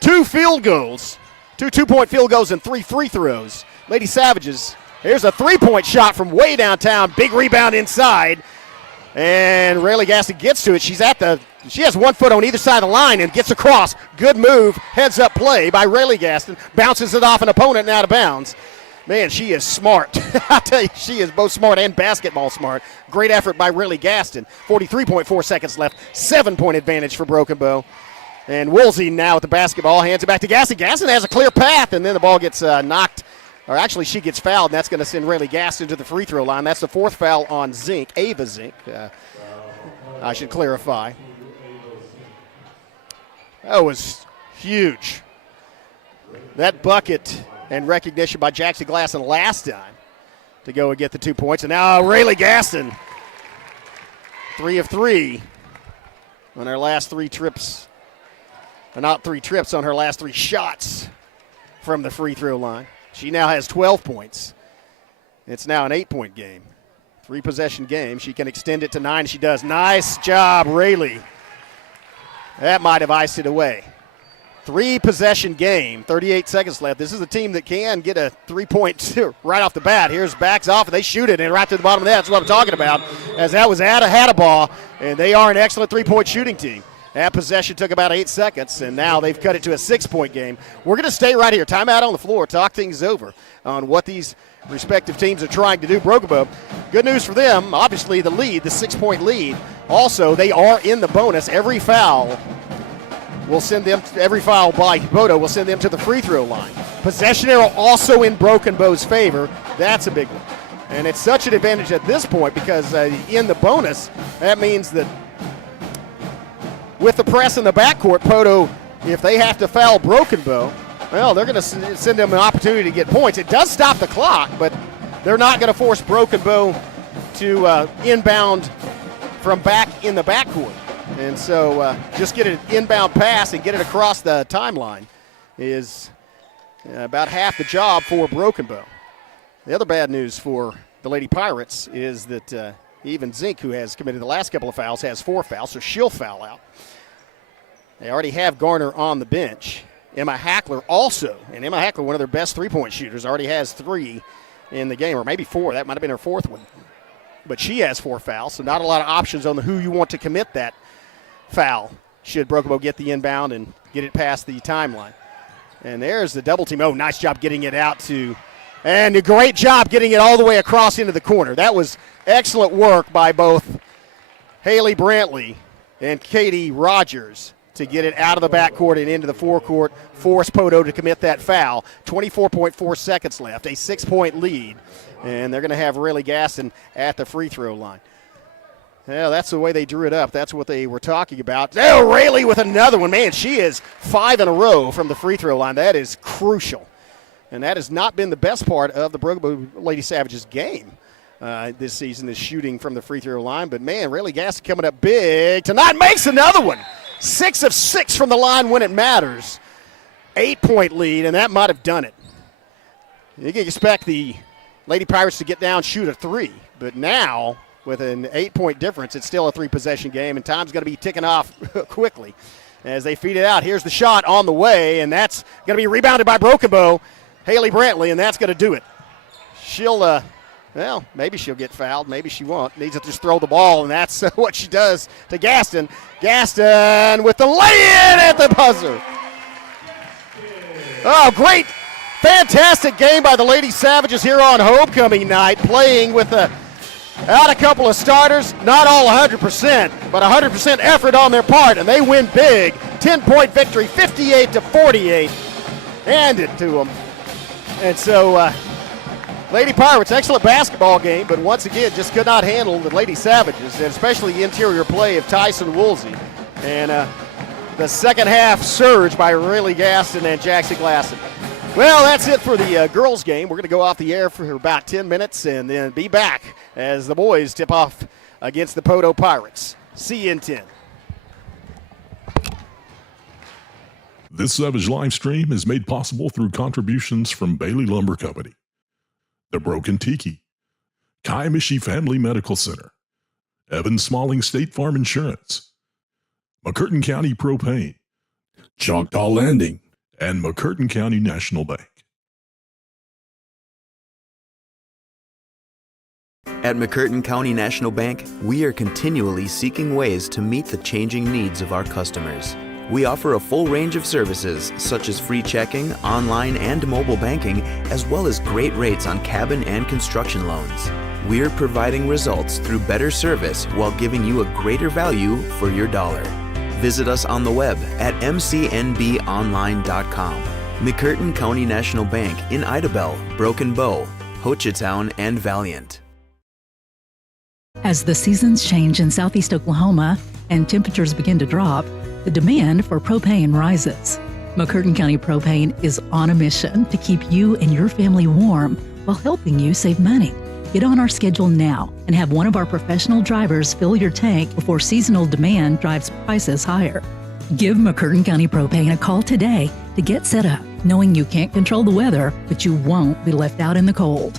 2 field goals, 2 two-point field goals and 3 free throws. Lady Savages, here's a three-point shot from way downtown, big rebound inside. And Rayleigh Gaston gets to it. She has 1 foot on either side of the line and gets across. Good move, heads-up play by Rayleigh Gaston. Bounces it off an opponent and out of bounds. Man, she is smart. I tell you, she is both smart and basketball smart. Great effort by Rayleigh Gaston. 43.4 seconds left. 7-point advantage for Broken Bow. And Woolsey now with the basketball, hands it back to Gaston. Gaston has a clear path, and then the ball gets knocked. Or actually, she gets fouled, and that's going to send Rayleigh Gaston to the free throw line. That's the 4th foul on Zink, Ava Zink. I should clarify. That was huge. That bucket and recognition by Jackson Glasson last time to go and get the 2 points. And now Rayleigh Gaston, 3 of 3 on her last 3 trips. Or not 3 trips, on her last 3 shots from the free throw line. She now has 12 points. It's now an 8-point game. 3-possession game. She can extend it to 9. She does. Nice job, Rayleigh. That might have iced it away. 3-possession game, 38 seconds left. This is a team that can get a 3-point right off the bat. Here's backs off, and they shoot it, and right to the bottom of that. That's what I'm talking about, as that was Hadaball, and they are an excellent 3-point shooting team. That possession took about 8 seconds, and now they've cut it to a 6-point game. We're going to stay right here. Timeout on the floor. Talk things over on what these respective teams are trying to do. Broken Bow, good news for them. Obviously, the lead, the 6-point lead. Also, they are in the bonus. Every foul by Poteau will send them to the free throw line. Possession arrow also in Broken Bow's favor. That's a big one. And it's such an advantage at this point because in the bonus, that means that with the press in the backcourt, Poteau, if they have to foul Broken Bow, well, they're going to send them an opportunity to get points. It does stop the clock, but they're not going to force Broken Bow to inbound from back in the backcourt. And so just get an inbound pass and get it across the timeline is about half the job for Broken Bow. The other bad news for the Lady Pirates is that even Zink, who has committed the last couple of fouls, has 4 fouls, so she'll foul out. They already have Garner on the bench. Emma Hackler also, and Emma Hackler, one of their best three-point shooters, already has 3 in the game, or maybe 4. That might have been her 4th one. But she has 4 fouls, so not a lot of options on who you want to commit that foul should Broken Bow get the inbound and get it past the timeline. And there's the double team. Oh, nice job getting it out to, and a great job getting it all the way across into the corner. That was excellent work by both Haley Brantley and Katie Rogers to get it out of the backcourt and into the forecourt, force Poteau to commit that foul. 24.4 seconds left, a 6-point lead, and they're going to have Rayleigh Gaston at the free throw line. Yeah, that's the way they drew it up. That's what they were talking about. Oh, Rayleigh with another one. Man, she is 5 in a row from the free throw line. That is crucial. And that has not been the best part of the Broken Bow Lady Savages game this season, is shooting from the free throw line. But, man, Rayleigh Gaston coming up big tonight, makes another one. 6 of 6 from the line when it matters. 8-point lead, and that might have done it. You can expect the Lady Pirates to get down, shoot a 3. But now, with an 8-point difference, it's still a 3-possession game, and time's going to be ticking off quickly as they feed it out. Here's the shot on the way, and that's going to be rebounded by Broken Bow, Haley Brantley, and that's going to do it. She'll, maybe she'll get fouled. Maybe she won't. Needs to just throw the ball, and that's what she does to Gaston. Gaston with the lay-in at the buzzer. Oh, great, fantastic game by the Lady Savages here on homecoming night, playing with out a couple of starters, not all 100%, but 100% effort on their part, and they win big. 10-point victory, 58-48. Hand it to them. And so, Lady Pirates, excellent basketball game, but once again, just could not handle the Lady Savages, and especially the interior play of Tyson Woolsey. And the second half surge by Rayleigh Gaston and Jackson Glasson. Well, that's it for the girls' game. We're going to go off the air for about 10 minutes and then be back as the boys tip off against the Poteau Pirates. See you in 10. This Savage live stream is made possible through contributions from Bailey Lumber Company, The Broken Tiki, Kaimishi Family Medical Center, Evan Smalling State Farm Insurance, McCurtain County Propane, Choctaw Landing, and McCurtain County National Bank. At McCurtain County National Bank, we are continually seeking ways to meet the changing needs of our customers. We offer a full range of services such as free checking, online and mobile banking, as well as great rates on cabin and construction loans. We're providing results through better service while giving you a greater value for your dollar. Visit us on the web at mcnbonline.com. McCurtain County National Bank in Idabel, Broken Bow, Hochatown, and Valiant. As the seasons change in southeast Oklahoma and temperatures begin to drop, the demand for propane rises. McCurtain County Propane is on a mission to keep you and your family warm while helping you save money. Get on our schedule now and have one of our professional drivers fill your tank before seasonal demand drives prices higher. Give McCurtain County Propane a call today to get set up, knowing you can't control the weather, but you won't be left out in the cold.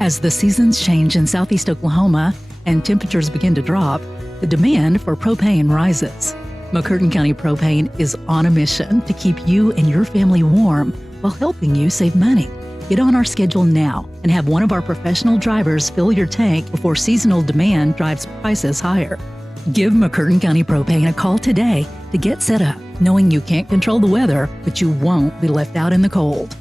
As the seasons change in southeast Oklahoma and temperatures begin to drop, the demand for propane rises. McCurtain County Propane is on a mission to keep you and your family warm while helping you save money. Get on our schedule now and have one of our professional drivers fill your tank before seasonal demand drives prices higher. Give McCurtain County Propane a call today to get set up, knowing you can't control the weather, but you won't be left out in the cold.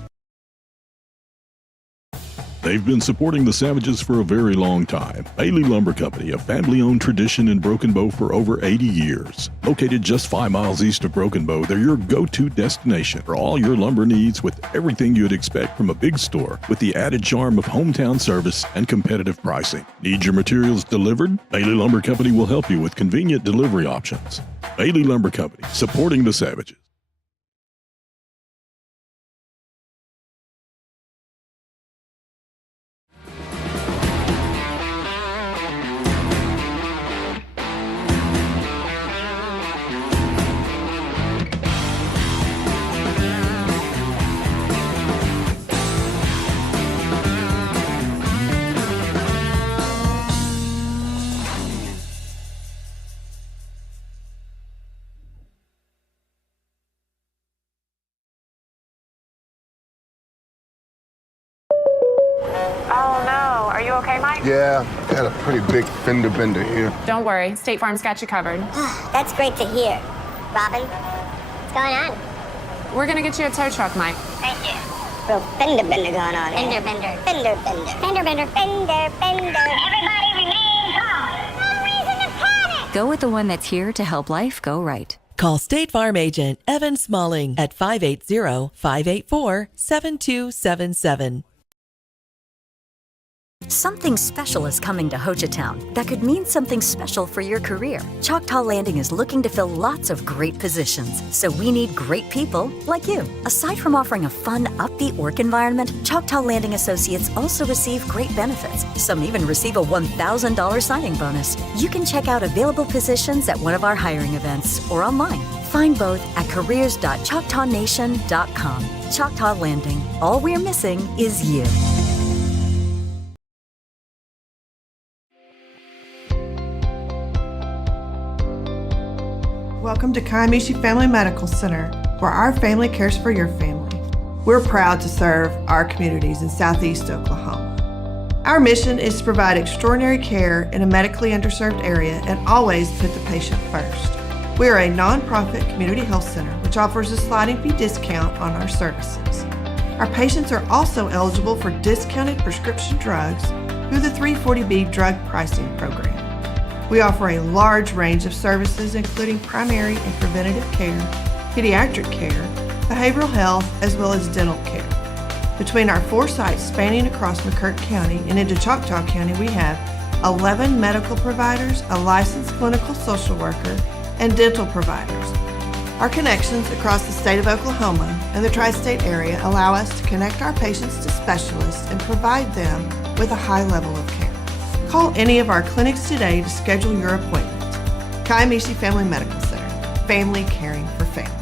They've been supporting the Savages for a very long time. Bailey Lumber Company, a family-owned tradition in Broken Bow for over 80 years. Located just 5 miles east of Broken Bow, they're your go-to destination for all your lumber needs with everything you'd expect from a big store with the added charm of hometown service and competitive pricing. Need your materials delivered? Bailey Lumber Company will help you with convenient delivery options. Bailey Lumber Company, supporting the Savages. Oh no, are you okay, Mike? Yeah, got a pretty big fender bender here. Don't worry, State Farm's got you covered. That's great to hear. Robin, what's going on? We're gonna get you a tow truck, Mike. Thank you. Real fender bender going on here. Fender bender. Fender bender. Fender bender. Fender bender. Everybody remain calm. No reason to panic. Go with the one that's here to help life go right. Call State Farm agent Evan Smalling at 580-584-7277. Something special is coming to Hochatown that could mean something special for your career. Choctaw Landing is looking to fill lots of great positions, so we need great people like you. Aside from offering a fun, upbeat work environment, Choctaw Landing Associates also receive great benefits. Some even receive a $1,000 signing bonus. You can check out available positions at one of our hiring events or online. Find both at careers.choctawnation.com. Choctaw Landing. All we're missing is you. Welcome to Kiamichi Family Medical Center, where our family cares for your family. We're proud to serve our communities in Southeast Oklahoma. Our mission is to provide extraordinary care in a medically underserved area and always put the patient first. We are a nonprofit community health center which offers a sliding fee discount on our services. Our patients are also eligible for discounted prescription drugs through the 340B drug pricing program. We offer a large range of services including primary and preventative care, pediatric care, behavioral health, as well as dental care. Between our 4 sites spanning across McCurtain County and into Choctaw County, we have 11 medical providers, a licensed clinical social worker, and dental providers. Our connections across the state of Oklahoma and the tri-state area allow us to connect our patients to specialists and provide them with a high level of care. Call any of our clinics today to schedule your appointment. Kiamichi Family Medical Center, family caring for family.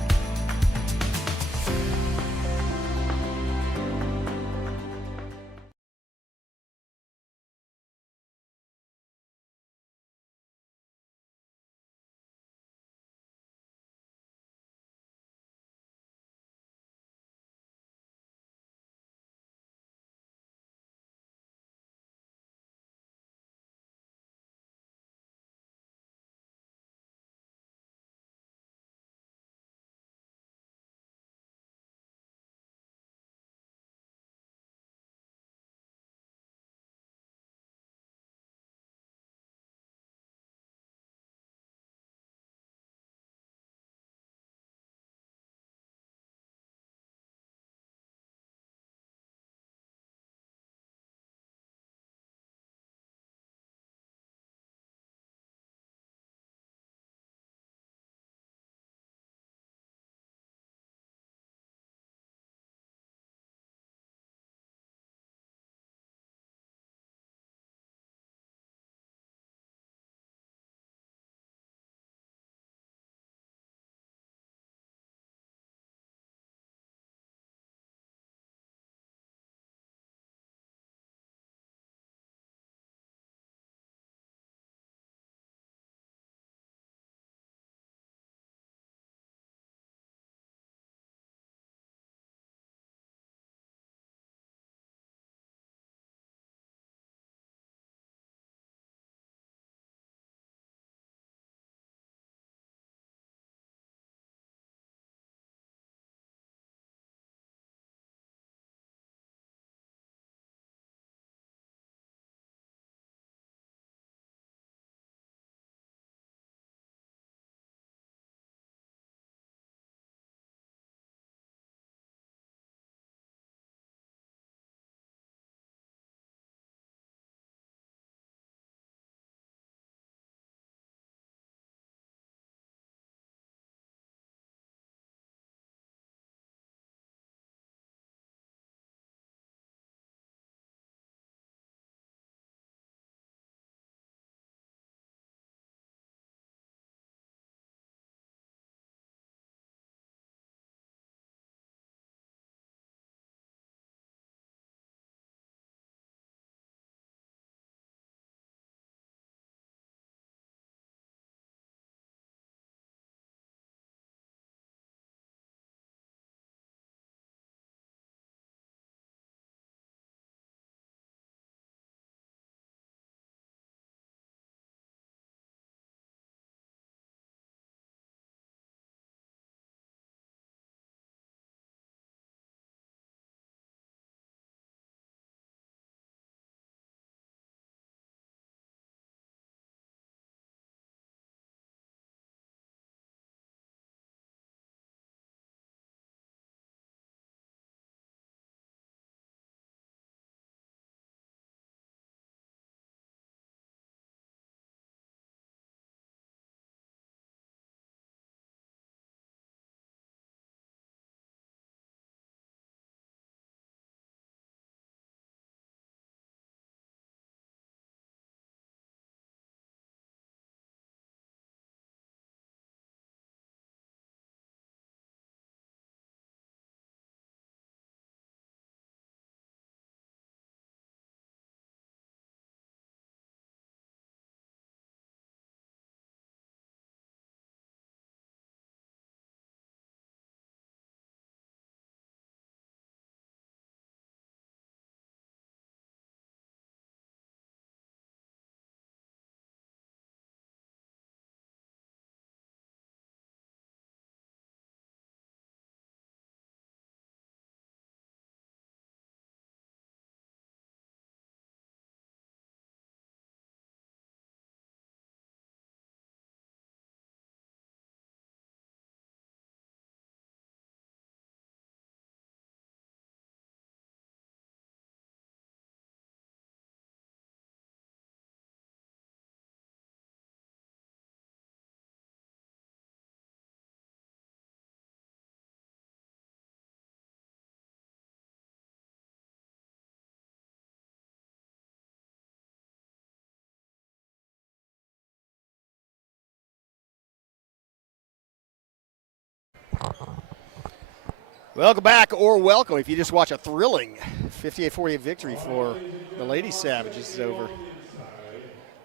Welcome back, or welcome if you just watch a thrilling 58-48 victory for the Lady Savages over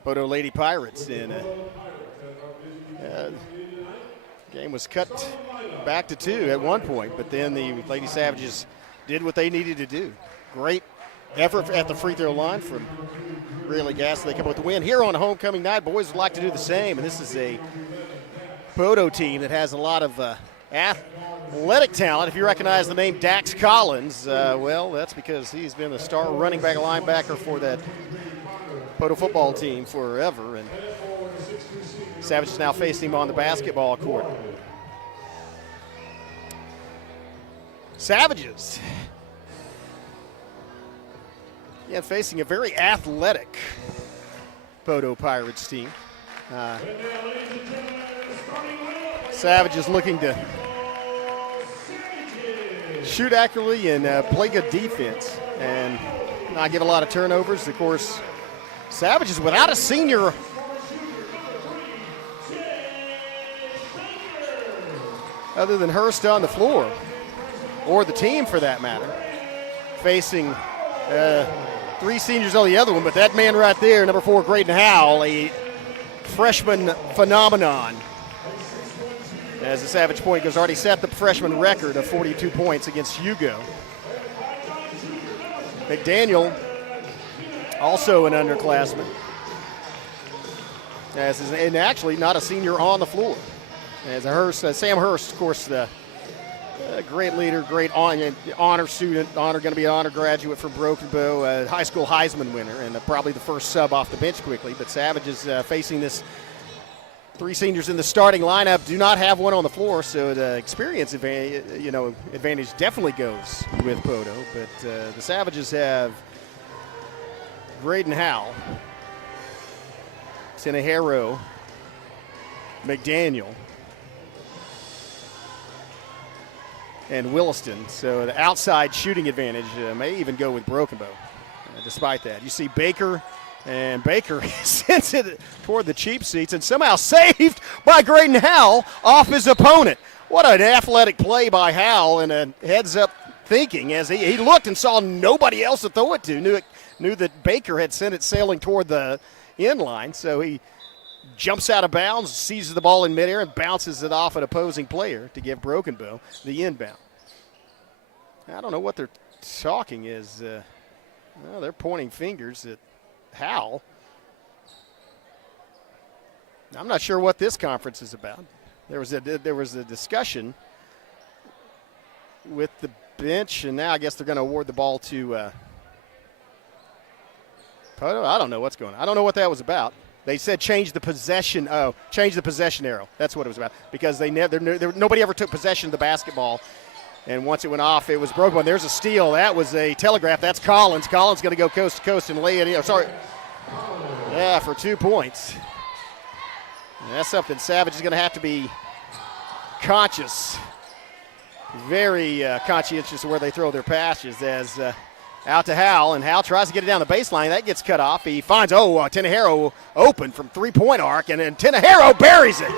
Poteau Lady Pirates. And game was cut back to 2 at one point, but then the Lady Savages did what they needed to do. Great effort at the free throw line from Really Gas. They come up with the win. Here on homecoming night, boys would like to do the same, and this is a Poteau team that has a lot of athletic talent. If you recognize the name Dax Collins, well, that's because he's been the star running back linebacker for that Poteau football team forever, and Savages now facing him on the basketball court. Savages, yeah, facing a very athletic Poteau Pirates team. Savages looking to shoot accurately and play good defense and not give a lot of turnovers. Of course, Savages without a senior other than Hurst on the floor, or the team for that matter, facing 3 seniors on the other one, but that man right there, number 4, Graydon Howell, a freshman phenomenon. As the Savage point goes, already set the freshman record of 42 points against Hugo. McDaniel, also an underclassman, and actually not a senior on the floor. As Sam Hurst, of course, the great leader, great honor student, going to be an honor graduate from Broken Bow, high school Heisman winner, and probably the first sub off the bench quickly. But Savages facing this 3 seniors in the starting lineup, do not have one on the floor, so the experience advantage definitely goes with Poteau. But the Savages have Graydon Howell, Tinahero, McDaniel, and Williston. So the outside shooting advantage may even go with Broken Bow. Despite that, you see Baker, and Baker sends it toward the cheap seats and somehow saved by Graydon Howell off his opponent. What an athletic play by Howell, and a heads-up thinking as he looked and saw nobody else to throw it to. Knew that Baker had sent it sailing toward the end line, so he jumps out of bounds, seizes the ball in midair, and bounces it off an opposing player to give Broken Bow the inbound. I don't know what they're talking is. Well, they're pointing fingers at Howell. I'm not sure what this conference is about. There was a discussion with the bench, and now I guess they're going to award the ball to Poteau. I don't know what's going on. I don't know what that was about. They said change the possession. Oh, change the possession arrow. That's what it was about, because nobody ever took possession of the basketball. And once it went off, it was broken. There's a steal. That was a telegraph. That's Collins. Collins going to go coast to coast and lay it in. Sorry. Yeah, for 2 points. And that's something Savage is going to have to be conscious, very conscientious of where they throw their passes. As out to Howell, and Howell tries to get it down the baseline. That gets cut off. He finds, Tinahero open from three-point arc, and then Tinahero buries it.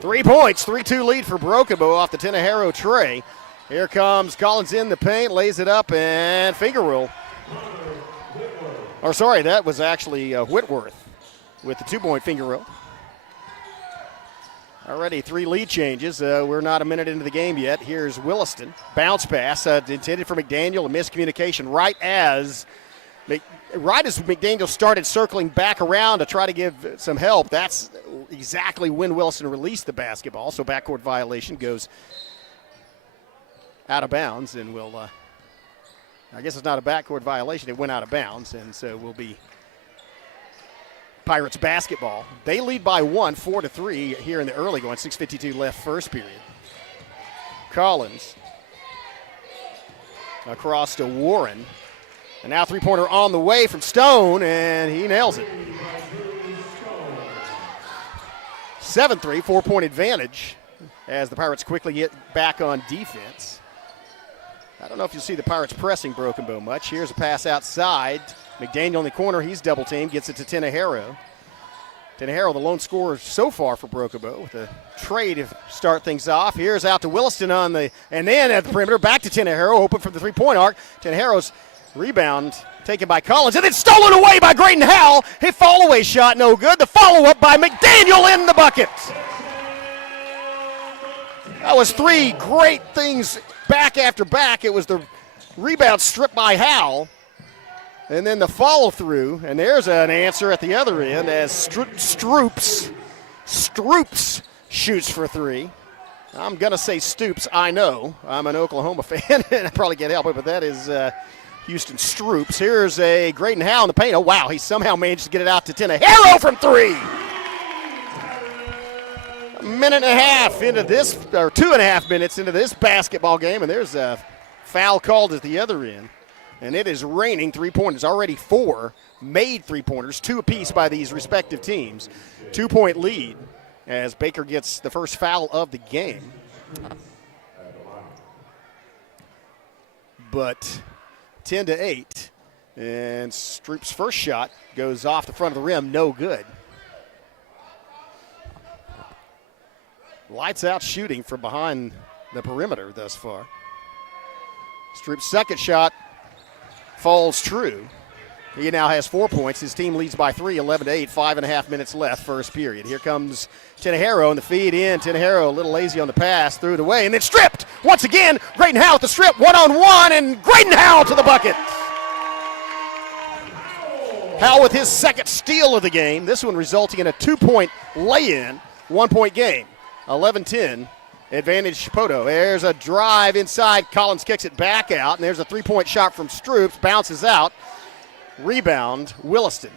3 points, 3-2 lead for Broken Bow off the Tinahero tray. Here comes Collins in the paint, lays it up, and finger roll. Or sorry, that was actually Whitworth with the 2-point finger roll. Already 3 lead changes. We're not a minute into the game yet. Here's Williston. Bounce pass intended for McDaniel. A miscommunication right as McDaniel started circling back around to try to give some help. That's exactly when Williston released the basketball. So backcourt violation goes out of bounds, and I guess it's not a backcourt violation. It went out of bounds, and so will be Pirates basketball. They lead by 1, 4-3 here in the early going. 6:52 left first period. Collins across to Warren. And now 3-pointer on the way from Stone, and he nails it. 7-3, 4-point advantage as the Pirates quickly get back on defense. I don't know if you'll see the Pirates pressing Broken Bow much. Here's a pass outside. McDaniel in the corner, he's double teamed, gets it to Tinahero. Tenejero, the lone scorer so far for Broken Bow, with a trade to start things off. Here's out to Williston and then at the perimeter, back to Tenejero, open from the three-point arc. Tenejero's rebound taken by Collins, and then stolen away by Graydon Howell. His fall-away shot, no good. The follow-up by McDaniel in the bucket. That was three great things back after back. It was the rebound stripped by Howell, and then the follow-through, and there's an answer at the other end as Stoops shoots for three. I'm going to say Stoops, I know. I'm an Oklahoma fan, and I probably can't help it, but that is Houston Stoops. Here's a Graydon Howell in the paint. Oh, wow, he somehow managed to get it out to Tenejero from three. A minute and a half into this, or 2.5 minutes into this basketball game, and there's a foul called at the other end. And it is raining three-pointers. Already 4 made three-pointers, 2 apiece by these respective teams. 2-point lead as Baker gets the first foul of the game. But 10-8, and Stroop's first shot goes off the front of the rim, no good. Lights out shooting from behind the perimeter thus far. Stroop's second shot falls true. He now has 4 points. His team leads by 3, 11-8, 5.5 minutes left, first period. Here comes Tenejero and the feed in. Tenejero a little lazy on the pass, threw it away, and then stripped. Once again, Graydon Howell with the strip, one-on-one, and Graydon Howell to the bucket. Howell with his second steal of the game, this one resulting in a 2-point lay-in, 1-point game. 11-10. Advantage Poteau. There's a drive inside. Collins kicks it back out, and there's a 3-point shot from Stoops. Bounces out. Rebound, Williston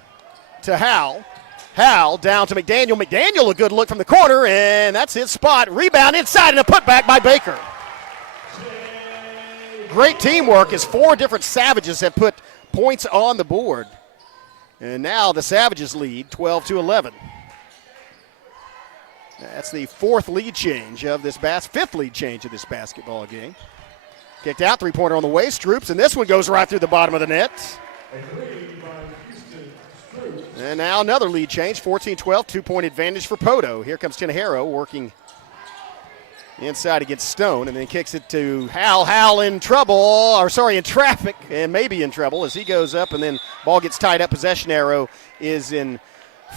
to Howell. Howell down to McDaniel. McDaniel, a good look from the corner, and that's his spot. Rebound inside and a putback by Baker. Great teamwork as 4 different Savages have put points on the board. And now the Savages lead 12-11. That's the 4th lead change of this 5th lead change of this basketball game. Kicked out, 3-pointer on the way, Stoops, and this one goes right through the bottom of the net. And now another lead change, 14-12, 2-point advantage for Poteau. Here comes Tenejero working inside against Stone, and then kicks it to Howell. Howell in traffic, and maybe in trouble as he goes up, and then ball gets tied up. Possession arrow is in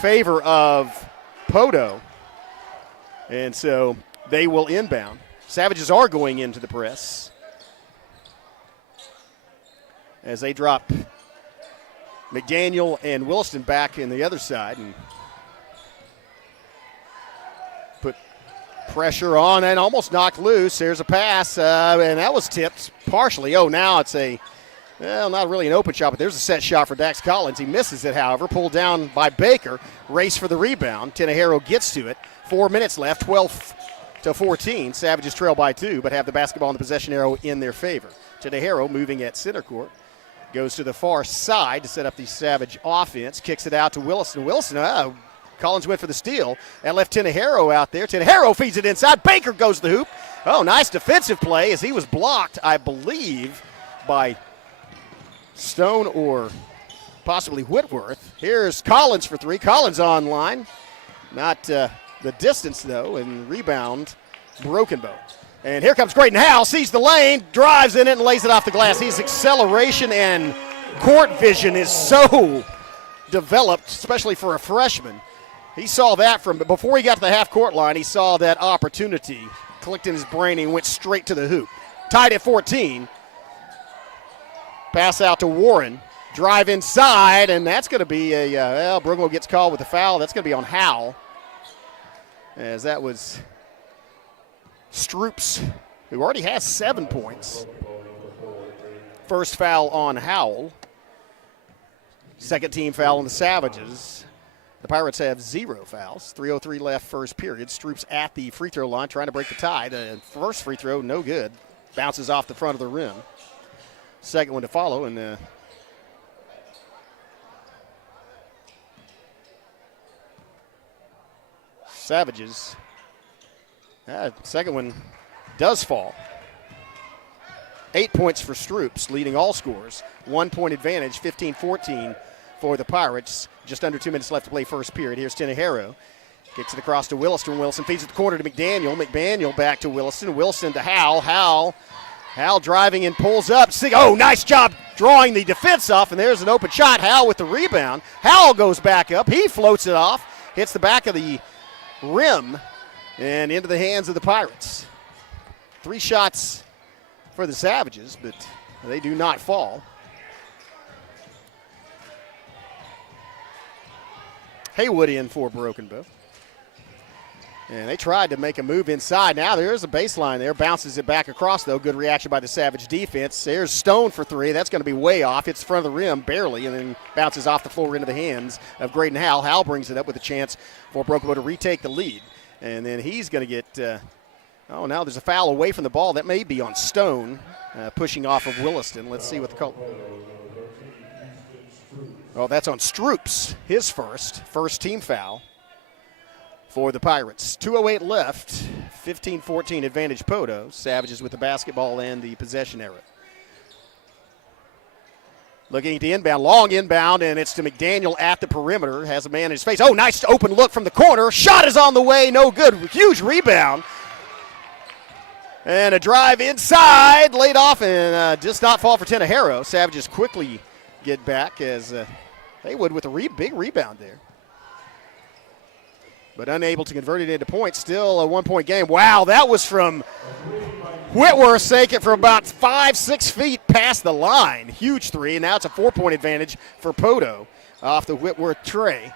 favor of Poteau. And so they will inbound. Savages are going into the press as they drop McDaniel and Williston back in the other side and put pressure on and almost knocked loose. There's a pass, and that was tipped partially. Oh, now it's not really an open shot, but there's a set shot for Dax Collins. He misses it, however, pulled down by Baker. Race for the rebound. Tenejero gets to it. 4 minutes left, 12-14. Savages trail by 2, but have the basketball and the possession arrow in their favor. Tenejero moving at center court. Goes to the far side to set up the Savage offense. Kicks it out to Williston. Collins went for the steal. That left Tenejero out there. Tenejero feeds it inside. Baker goes to the hoop. Oh, nice defensive play as he was blocked, I believe, by Stone or possibly Whitworth. Here's Collins for 3. Collins online. Not the distance, though, and rebound, Broken Bow. And here comes Graydon Howell, sees the lane, drives in it, and lays it off the glass. His acceleration and court vision is so developed, especially for a freshman. He saw that from before he got to the half-court line. He saw that opportunity, clicked in his brain, and went straight to the hoop. Tied at 14. Pass out to Warren. Drive inside, and that's going to be Brookville gets called with a foul. That's going to be on Howell, as that was Stoops, who already has 7 points. First foul on Howell. Second team foul on the Savages. The Pirates have 0 fouls. 3:03 left first period. Stoops at the free throw line trying to break the tie. The first free throw, no good. Bounces off the front of the rim. Second one to follow, and Savages. Second one does fall. 8 points for Stoops, leading all scorers. 1 point advantage, 15-14 for the Pirates. Just under 2 minutes left to play first period. Here's Tenejero. Kicks it across to Williston. Wilson feeds it the corner to McDaniel. McDaniel back to Wilson. Wilson to Howell. Howell driving and pulls up. Oh, nice job drawing the defense off, and there's an open shot. Howell with the rebound. Howell goes back up. He floats it off. Hits the back of the rim and into the hands of the Pirates. 3 shots for the Savages, but they do not fall. Haywood in for Broken Bow. And they tried to make a move inside. Now there's a baseline there. Bounces it back across, though. Good reaction by the Savage defense. There's Stone for 3. That's going to be way off. Hits the front of the rim barely, and then bounces off the floor into the hands of Graydon Howell. Howell brings it up with a chance for Broken Bow to retake the lead. And then he's going to get, now there's a foul away from the ball. That may be on Stone, pushing off of Williston. Let's see what the call. Oh, that's on Stroops, his first team foul for the Pirates. 2:08 left, 15-14 advantage Poteau. Savages with the basketball and the possession era. Looking at the inbound, long inbound, and it's to McDaniel at the perimeter. Has a man in his face. Oh, nice open look from the corner. Shot is on the way, no good. Huge rebound. And a drive inside, laid off, and does not fall for Tenejero. Savages quickly get back as Haywood with a big rebound there. But unable to convert it into points. Still a 1-point game. Wow, that was from Whitworth, taking it from about 5-6 feet past the line. Huge 3, and now it's a 4-point advantage for Poteau off the Whitworth tray.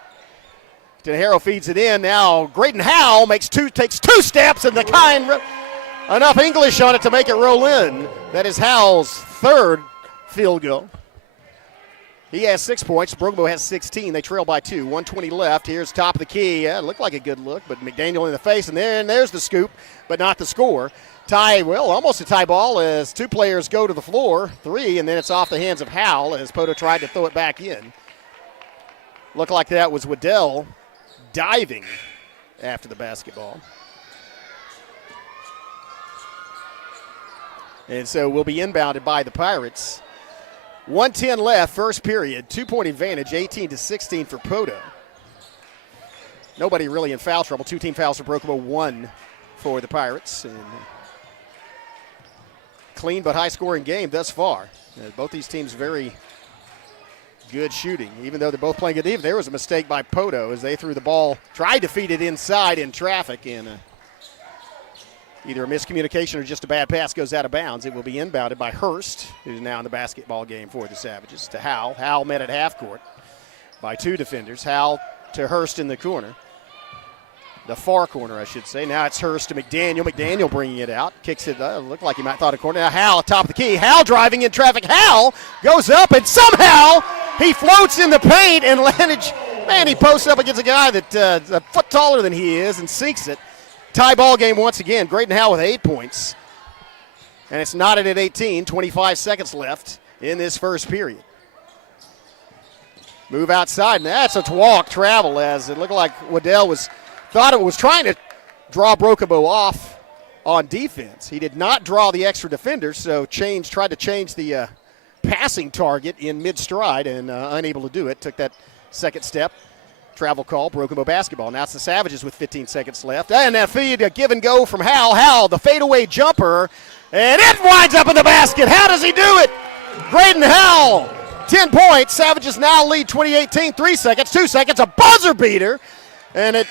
Tenejero feeds it in. Now Graydon Howell takes 2 steps, and enough English on it to make it roll in. That is Howell's 3rd field goal. He has 6 points. Broken Bow has 16. They trail by 2. 1:20 left. Here's top of the key. Yeah, looked like a good look, but McDaniel in the face, and then there's the scoop, but not the score. Almost a tie ball as 2 players go to the floor. 3, and then it's off the hands of Howell as Poteau tried to throw it back in. Looked like that was Waddell diving after the basketball. And so we'll be inbounded by the Pirates. 1:10 left, first period, 2-point advantage, 18-16 for Poteau. Nobody really in foul trouble. 2 team fouls for Broken Bow, 1 for the Pirates. And clean but high-scoring game thus far. Both these teams very good shooting, even though they're both playing good defense. There was a mistake by Poteau as they threw the ball, tried to feed it inside in traffic, and either a miscommunication or just a bad pass goes out of bounds. It will be inbounded by Hurst, who's now in the basketball game for the Savages, to Howell. Howell met at half court by 2 defenders. Howell to Hurst in the corner. The far corner, I should say. Now it's Hurst to McDaniel. McDaniel bringing it out. Kicks it, looked like he might thought a corner. Now Howell, top of the key. Howell driving in traffic. Howell goes up, and somehow he floats in the paint, and he posts up against a guy that's a foot taller than he is and sinks it. Tie ball game once again. Graydon Howell with 8 points. And it's knotted at 18. 25 seconds left in this first period. Move outside, and that's a walk travel as it looked like Waddell thought it was trying to draw Broken Bow off on defense. He did not draw the extra defender, so tried to change the passing target in mid-stride and unable to do it. Took that second step. Travel call, Broken Bow basketball. Now it's the Savages with 15 seconds left. And that feed, a give and go from Howell. Howell, the fadeaway jumper, and it winds up in the basket. How does he do it? Graydon Howell, 10 points. Savages now lead 2018. 3 seconds, 2 seconds, a buzzer beater. And it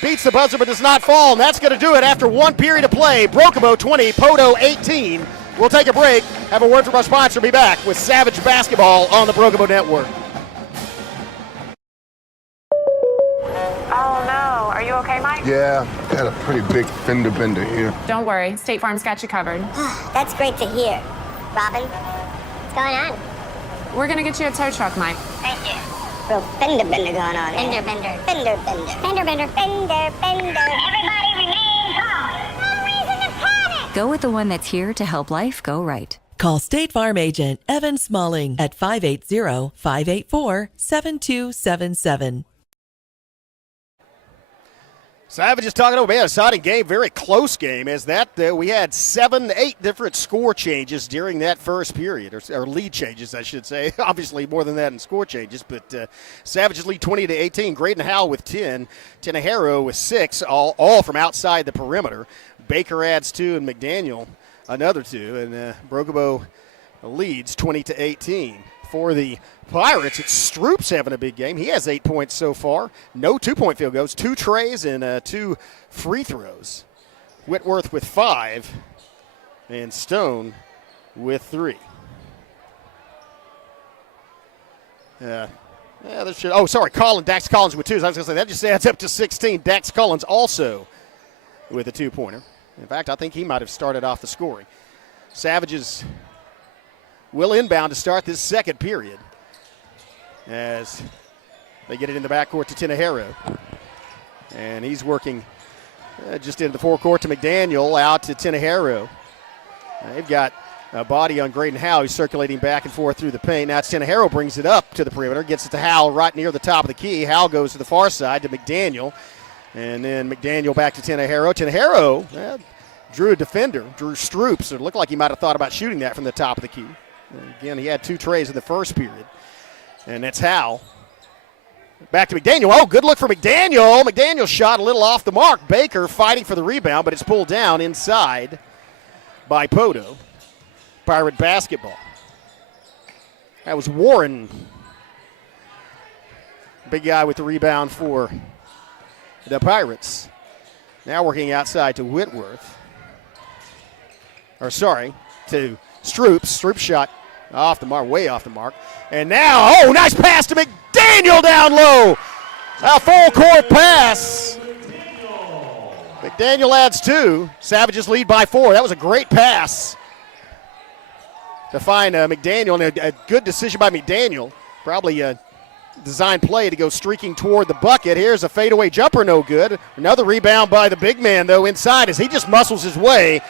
beats the buzzer but does not fall. And that's going to do it after 1 period of play. Broken Bow 20, Poteau 18. We'll take a break, have a word from our sponsor, be back with Savage Basketball on the Broken Bow Network. Oh, no. Are you okay, Mike? Yeah, got a pretty big fender bender here. Don't worry. State Farm's got you covered. That's great to hear. Robin, what's going on? We're going to get you a tow truck, Mike. Thank you. Real fender bender going on. Fender bender. Fender bender. Fender bender. Fender bender. Everybody remain calm. No reason to panic. Go with the one that's here to help life go right. Call State Farm agent Evan Smalling at 580-584-7277. Savage is talking about, man, a exciting game, very close game. As that we had 7-8 different score changes during that first period, or lead changes, I should say. Obviously, more than that in score changes. But Savages lead 20-18. Graydon Howell with 10, Tenejero with 6, all from outside the perimeter. Baker adds 2, and McDaniel another 2, and Brokobo leads 20-18. For the Pirates, it's Stroups having a big game. He has 8 points so far. No 2-point field goals, 2 trays and 2 free throws. Whitworth with 5 and Stone with 3. Dax Collins with 2. I was going to say, that just adds up to 16. Dax Collins also with a 2-pointer. In fact, I think he might have started off the scoring. Savages will inbound to start this second period as they get it in the backcourt to Tenejero. And he's working just into the forecourt to McDaniel, out to Tenejero. They've got a body on Graydon Howell. He's circulating back and forth through the paint. Now it's Tenejero brings it up to the perimeter, gets it to Howell right near the top of the key. Howell goes to the far side to McDaniel. And then McDaniel back to Tenejero. Tenejero drew a defender, drew Stroups. It looked like he might have thought about shooting that from the top of the key. Again, he had 2 trays in the first period. And that's Howell. Back to McDaniel. Oh, good look for McDaniel. McDaniel shot a little off the mark. Baker fighting for the rebound, but it's pulled down inside by Poteau. Pirate basketball. That was Warren. Big guy with the rebound for the Pirates. Now working outside to Whitworth. To Stroups. Stroups shot off the mark, way off the mark. And now, nice pass to McDaniel down low. A full court pass. McDaniel adds 2. Savages lead by 4. That was a great pass to find McDaniel, and a good decision by McDaniel. Probably a design play to go streaking toward the bucket. Here's a fadeaway jumper, no good. Another rebound by the big man, though, inside as he just muscles his way.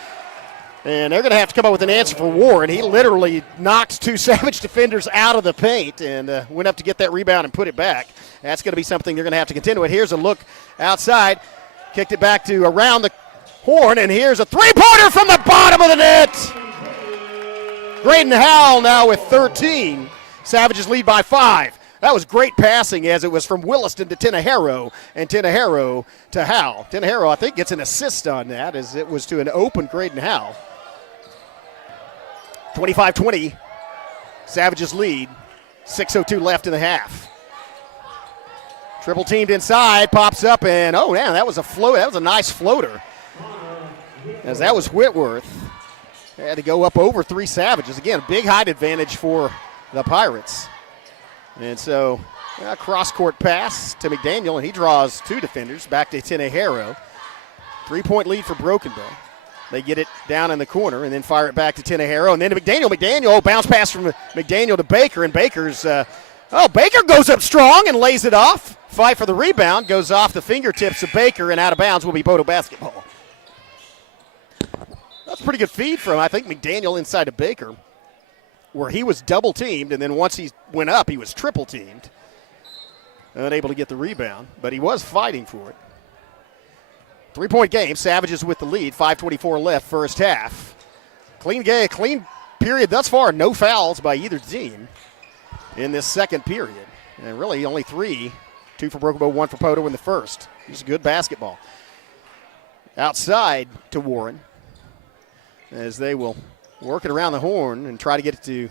And they're going to have to come up with an answer for Warren. He literally knocked 2 Savage defenders out of the paint and went up to get that rebound and put it back. That's going to be something they're going to have to contend with. Here's a look outside. Kicked it back to around the horn, and here's a 3-pointer from the bottom of the net. Graydon Howell now with 13. Savages lead by 5. That was great passing as it was from Williston to Tenejero and Tenejero to Howell. Tenejero, I think, gets an assist on that as it was to an open Graydon Howell. 25-20, Savages lead, 6:02 left in the half. Triple teamed inside, pops up, and that was a float. That was a nice floater. As that was Whitworth. They had to go up over 3 Savages. Again, a big height advantage for the Pirates. And so, cross-court pass to McDaniel, and he draws 2 defenders back to Tenejero. 3-point lead for Broken Bow. They get it down in the corner and then fire it back to Tenejero. And then to McDaniel. McDaniel, bounce pass from McDaniel to Baker. And Baker's, Baker goes up strong and lays it off. Fight for the rebound. Goes off the fingertips of Baker and out of bounds will be Poteau basketball. That's a pretty good feed from, I think, McDaniel inside of Baker, where he was double-teamed. And then once he went up, he was triple-teamed. Unable to get the rebound, but he was fighting for it. 3-point game, Savages with the lead, 5:24 left, first half. Clean period thus far, no fouls by either team in this second period. And really only 3, 2 for Broken Bow, 1 for Poteau in the first. Just good basketball. Outside to Warren as they will work it around the horn and try to get it to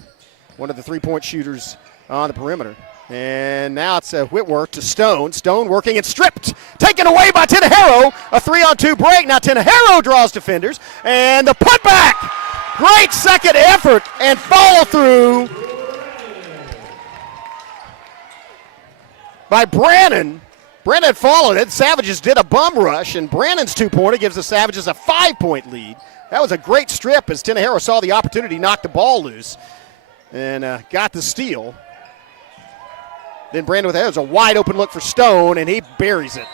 one of the 3-point shooters on the perimeter. And now it's Whitworth to Stone. Stone working and stripped. Taken away by Tenejero. A 3-on-2 break. Now Tenejero draws defenders. And the putback. Great second effort and follow through by Brannon. Brannon followed it. Savages did a bum rush, and Brannon's 2-pointer gives the Savages a 5-point lead. That was a great strip as Tenejero saw the opportunity, knocked the ball loose, and got the steal. Then Brandon with that was a wide open look for Stone, and he buries it.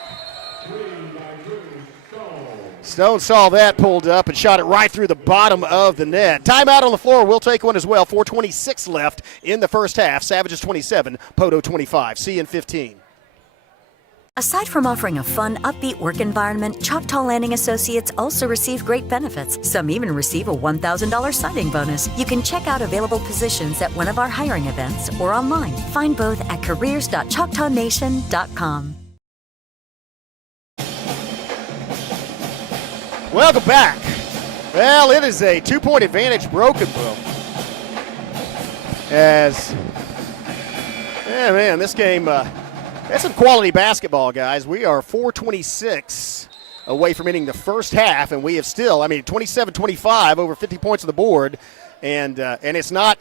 Stone saw that, pulled up, and shot it right through the bottom of the net. Timeout on the floor. We'll take one as well. 4:26 left in the first half. Savages 27, Poteau 25. See you in 15. Aside from offering a fun, upbeat work environment, Choctaw Landing Associates also receive great benefits. Some even receive a $1,000 signing bonus. You can check out available positions at one of our hiring events or online. Find both at careers.choctawnation.com. Welcome back. Well, it is a 2-point advantage Broken Bow. This game, that's some quality basketball, guys. We are 4:26 away from ending the first half, and we have still, 27-25, over 50 points on the board, and it's not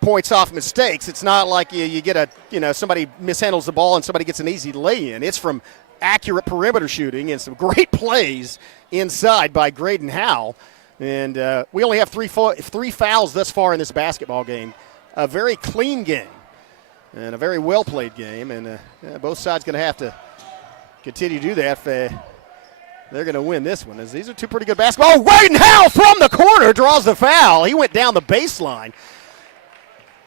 points off mistakes. It's not like you get somebody mishandles the ball and somebody gets an easy lay-in. It's from accurate perimeter shooting and some great plays inside by Graydon Howell. And we only have three fouls thus far in this basketball game. A very clean game and a very well-played game. And both sides going to have to continue to do that if they're going to win this one. As these are two pretty good basketball. Oh, Graydon Howell from the corner draws the foul. He went down the baseline.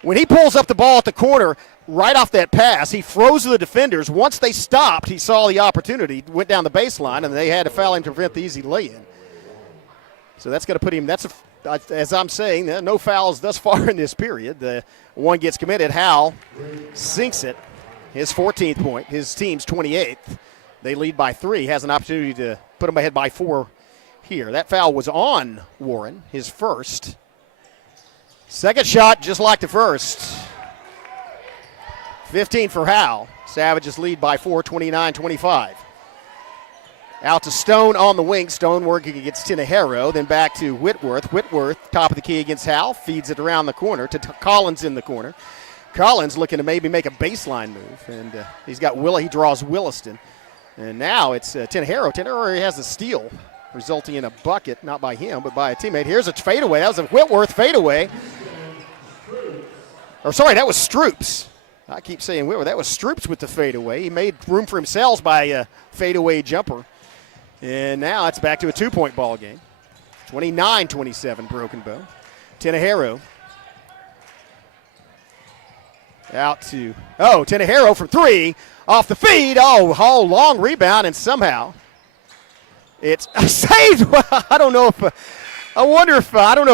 When he pulls up the ball at the corner, right off that pass, he froze the defenders. Once they stopped, he saw the opportunity, went down the baseline, and they had to foul him to prevent the easy lay-in. So that's going to put him, as I'm saying, no fouls thus far in this period. The one gets committed. Howell sinks it, his 14th point, his team's 28th. They lead by 3, has an opportunity to put them ahead by 4 here. That foul was on Warren, his first. Second shot, just like the first. 15 for Howell. Savages lead by 4, 29-25. Out to Stone on the wing. Stone working against Tinajero. Then back to Whitworth. Whitworth, top of the key against Howell. Feeds it around the corner to Collins in the corner. Collins looking to maybe make a baseline move. And he draws Williston. And now it's Tinajero. Tinajero has a steal, resulting in a bucket, not by him, but by a teammate. Here's a fadeaway. That was a Whitworth fadeaway. That was Stroops. I keep saying Whitworth. That was Stroops with the fadeaway. He made room for himself by a fadeaway jumper. And now it's back to a 2-point ball game. 29-27 Broken Bow. Tinajero. Tinajero from 3. Off the feed. Hall long rebound, and somehow it's saved. I don't know if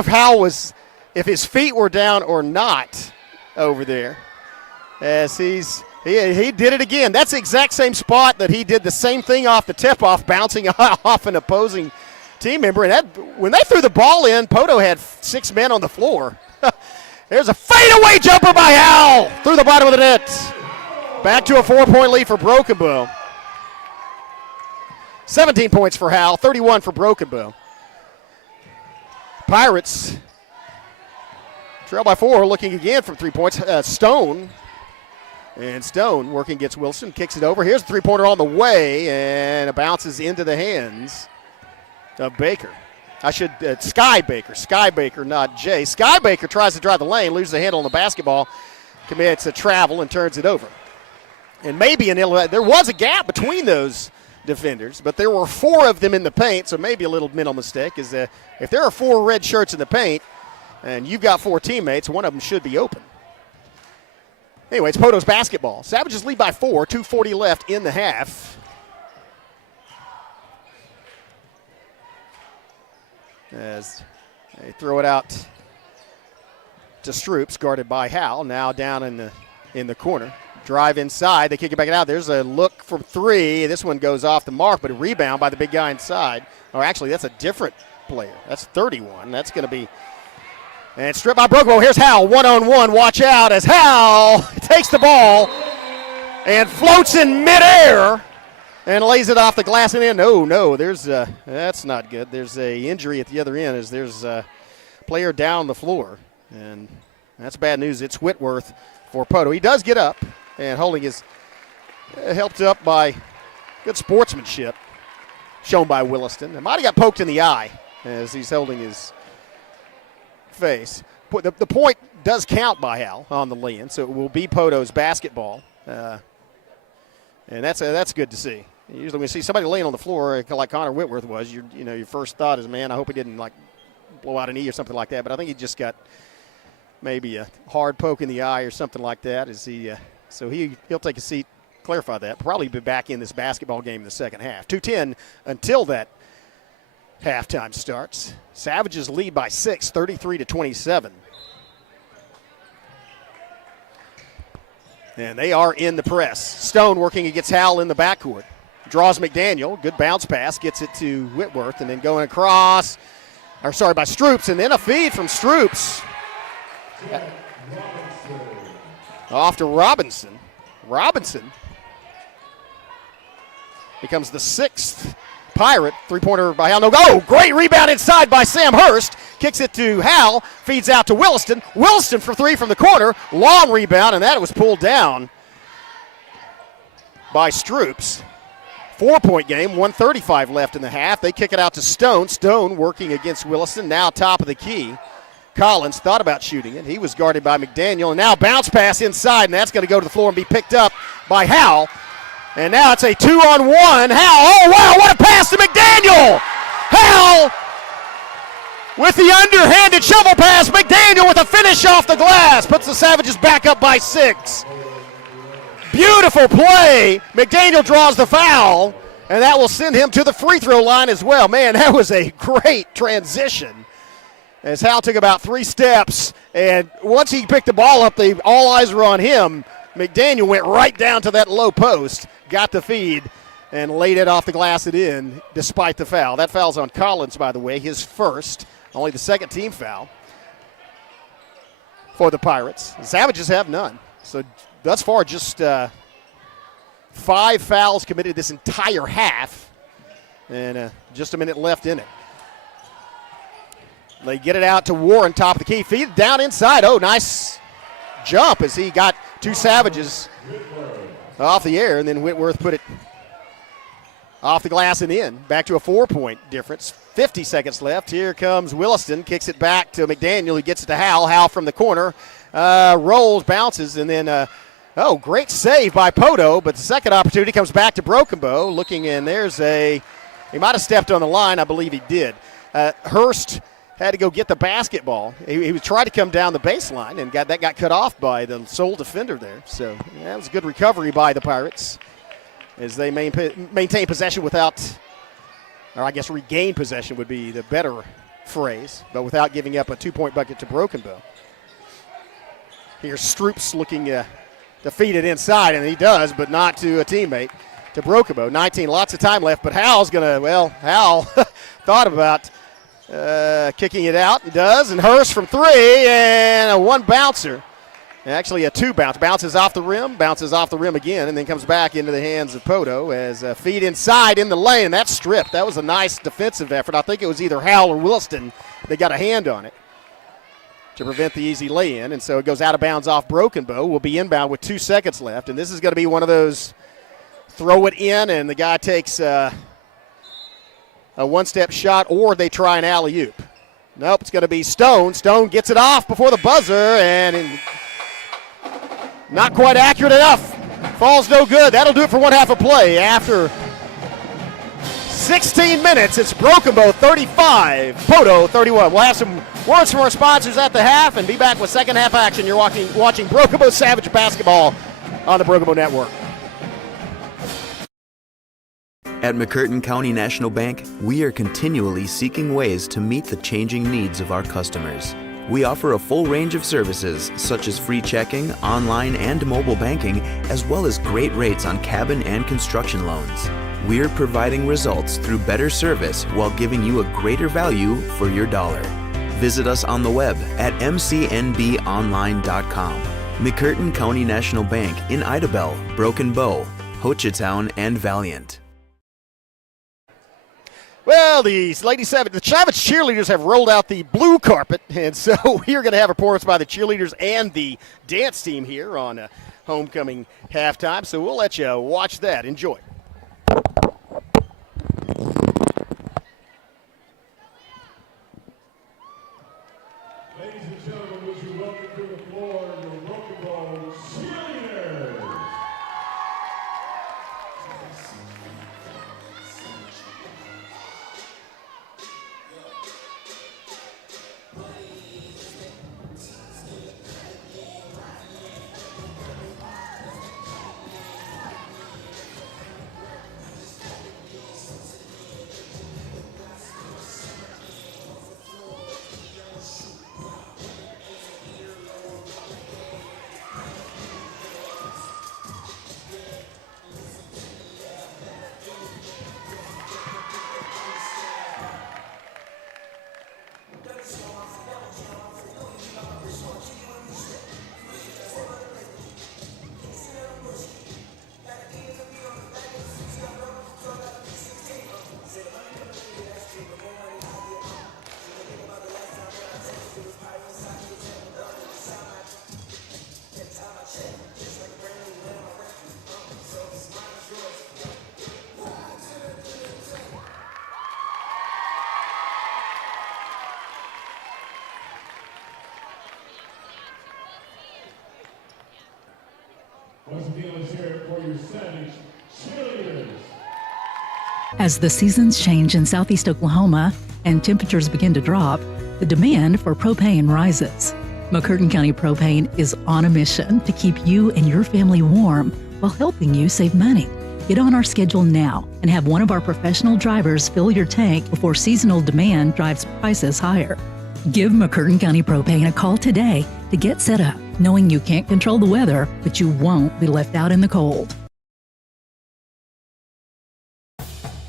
Howell if his feet were down or not over there. As he did it again. That's the exact same spot that he did the same thing off the tip-off, bouncing off an opposing team member. And when they threw the ball in, Poteau had 6 men on the floor. There's a fadeaway jumper by Howell through the bottom of the net. Back to a 4-point lead for Broken Bow. 17 points for Howell, 31 for Broken Bow. Pirates trail by 4, looking again from 3 points. Stone. And Stone working against Wilson, kicks it over. Here's the three-pointer on the way, and it bounces into the hands of Baker. Sky Baker, not Jay. Sky Baker tries to drive the lane, loses the handle on the basketball, commits a travel, and turns it over. And maybe there was a gap between those defenders, but there were 4 of them in the paint, so maybe a little mental mistake is that if there are 4 red shirts in the paint and you've got 4 teammates, one of them should be open. Anyway, it's Poteau's basketball. Savages lead by 4, 2:40 left in the half. As they throw it out to Stroops, guarded by Howell, now down in the corner. Drive inside, they kick it back out. There's a look from 3. This one goes off the mark, but a rebound by the big guy inside. Or actually, that's a different player. That's 31. That's going to be... And stripped by Broken Bow. Here's Howell, one-on-one. Watch out as Howell takes the ball and floats in midair and lays it off the glass and in. No, that's not good. There's a injury at the other end as there's a player down the floor. And that's bad news. It's Whitworth for Poteau. He does get up and holding his helped up by good sportsmanship shown by Williston. It might have got poked in the eye as he's holding his face. The point does count by Hal on the lay-in, so it will be Poteau's basketball, and that's good to see. Usually when you see somebody laying on the floor like Connor Whitworth was, your first thought is, man, I hope he didn't blow out a knee or something like that. But I think he just got maybe a hard poke in the eye or something like that. So he'll take a seat clarify that. Probably be back in this basketball game in the second half. 2:10 until that halftime starts. Savages lead by 6, 33-27. And they are in the press. Stone working against Howell in the backcourt. Draws McDaniel. Good bounce pass. Gets it to Whitworth. And then going across. By Stroops. And then a feed from Stroops. Off to Robinson. Robinson becomes the 6th Pirate. Three-pointer by Howell. No go. Great rebound inside by Sam Hurst. Kicks it to Howell. Feeds out to Williston. Williston for 3 from the corner. Long rebound, and that was pulled down by Stroops. 4-point game. 1:35 left in the half. They kick it out to Stone. Stone working against Williston. Now top of the key. Collins thought about shooting it. He was guarded by McDaniel. And now bounce pass inside, and that's going to go to the floor and be picked up by Howell. And now it's a 2-on-1. Howell, oh, wow, what a pass to McDaniel! Howell with the underhanded shovel pass. McDaniel with a finish off the glass. Puts the Savages back up by 6. Beautiful play. McDaniel draws the foul, and that will send him to the free throw line as well. Man, that was a great transition. As Howell took about 3 steps, and once he picked the ball up, all eyes were on him. McDaniel went right down to that low post, got the feed, and laid it off the glass and in despite the foul. That foul's on Collins, by the way, his first, only the second team foul for the Pirates. The Savages have none. So thus far, just 5 fouls committed this entire half, and just a minute left in it. They get it out to Warren, top of the key. Feed down inside. Oh, nice jump as he got 2 Savages off the air, and then Whitworth put it off the glass and in. Back to a 4-point difference. 50 seconds left. Here comes Williston. Kicks it back to McDaniel. He gets it to Howell. Howell from the corner. Rolls, bounces, and then, great save by Poteau, but the second opportunity comes back to Broken Bow. Looking in, he might have stepped on the line. I believe he did. Hurst had to go get the basketball. He was trying to come down the baseline and got cut off by the sole defender there. So that was a good recovery by the Pirates as they maintain possession without, or I guess regain possession would be the better phrase, but without giving up a 2-point bucket to Broken Bow. Here's Stroops looking to feed it inside, and he does, but not to a teammate, to Broken Bow. 19, lots of time left, but Howell thought about kicking it out. He does, and Hurst from 3, and a 1 bouncer. Actually a 2 bounce. Bounces off the rim again, and then comes back into the hands of Poteau as a feed inside in the lane, and that's stripped. That was a nice defensive effort. I think it was either Howell or Williston that got a hand on it to prevent the easy lay-in, and so it goes out of bounds off Broken Bow. Will be inbound with 2 seconds left, and this is going to be one of those throw it in, and the guy takes a one-step shot, or they try an alley-oop. Nope, it's going to be Stone. Stone gets it off before the buzzer, and not quite accurate enough. Falls no good. That'll do it for one half of play. After 16 minutes, it's Broken Bow 35, Poteau 31. We'll have some words from our sponsors at the half and be back with second half action. You're watching Broken Bow Savage basketball on the Broken Bow Network. At McCurtain County National Bank, we are continually seeking ways to meet the changing needs of our customers. We offer a full range of services such as free checking, online and mobile banking, as well as great rates on cabin and construction loans. We're providing results through better service while giving you a greater value for your dollar. Visit us on the web at mcnbonline.com. McCurtain County National Bank in Idabel, Broken Bow, Hochatown, and Valiant. Well, the Savage cheerleaders have rolled out the blue carpet, and so we're going to have reports by the cheerleaders and the dance team here on homecoming halftime. So we'll let you watch that. Enjoy. Ladies and gentlemen, would you welcome to the floor your Broken Bow cheerleaders? Once again, let's hear it for your Savage cheerleaders. As the seasons change in southeast Oklahoma and temperatures begin to drop, the demand for propane rises. McCurtain County Propane is on a mission to keep you and your family warm while helping you save money. Get on our schedule now and have one of our professional drivers fill your tank before seasonal demand drives prices higher. Give McCurtain County Propane a call today to get set up, knowing you can't control the weather, but you won't be left out in the cold.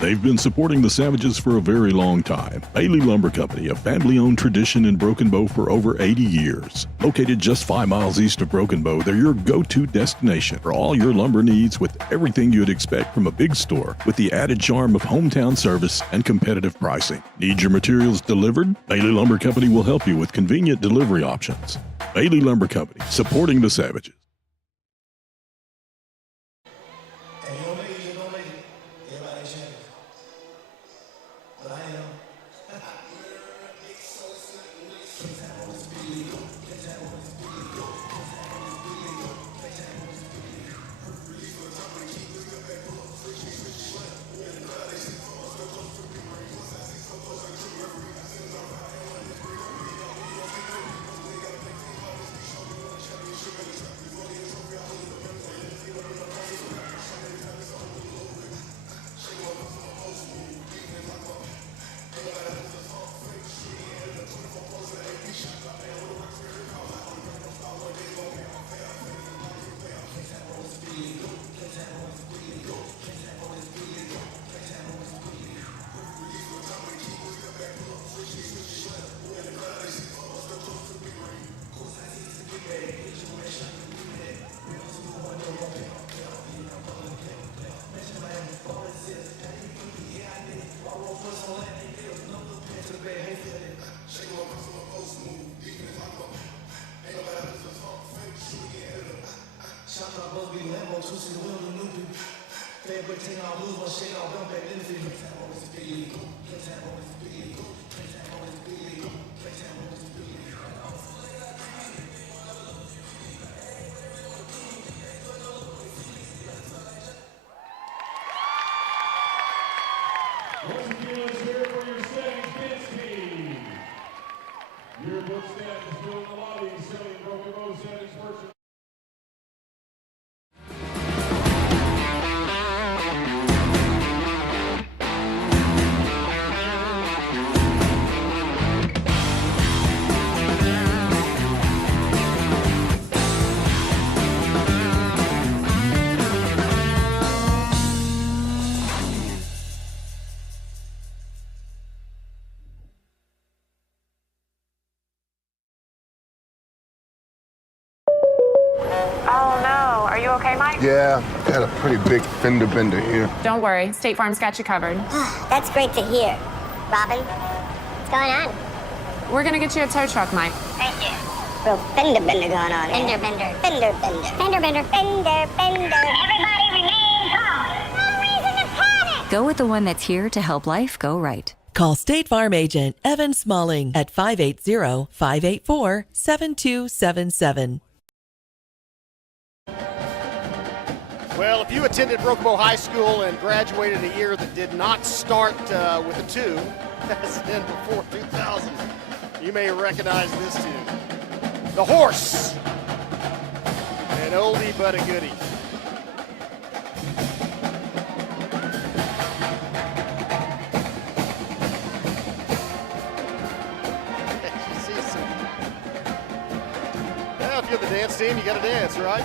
They've been supporting the Savages for a very long time. Bailey Lumber Company, a family-owned tradition in Broken Bow for over 80 years. Located just 5 miles east of Broken Bow, they're your go-to destination for all your lumber needs with everything you'd expect from a big store, with the added charm of hometown service and competitive pricing. Need your materials delivered? Bailey Lumber Company will help you with convenient delivery options. Bailey Lumber Company, supporting the Savages. Once again, let's hear it for your Savage Kids team. Your book staff is still in the lobby selling Broken Bow Savage merchandise. Oh no, are you okay, Mike? Yeah, got a pretty big fender bender here. Don't worry, State Farm's got you covered. That's great to hear. Robin, what's going on? We're gonna get you a tow truck, Mike. Thank you. Real fender bender going on. Fender bender. Fender bender. Fender bender. Fender bender. Everybody remain calm. No reason to panic. Go with the one that's here to help life go right. Call State Farm agent Evan Smalling at 580-584-7277. Well, if you attended Broken Bow High School and graduated a year that did not start with a 2, as in before 2000, you may recognize this tune. The Horse. An oldie but a goodie. Well, if you're the dance team, you got to dance, right?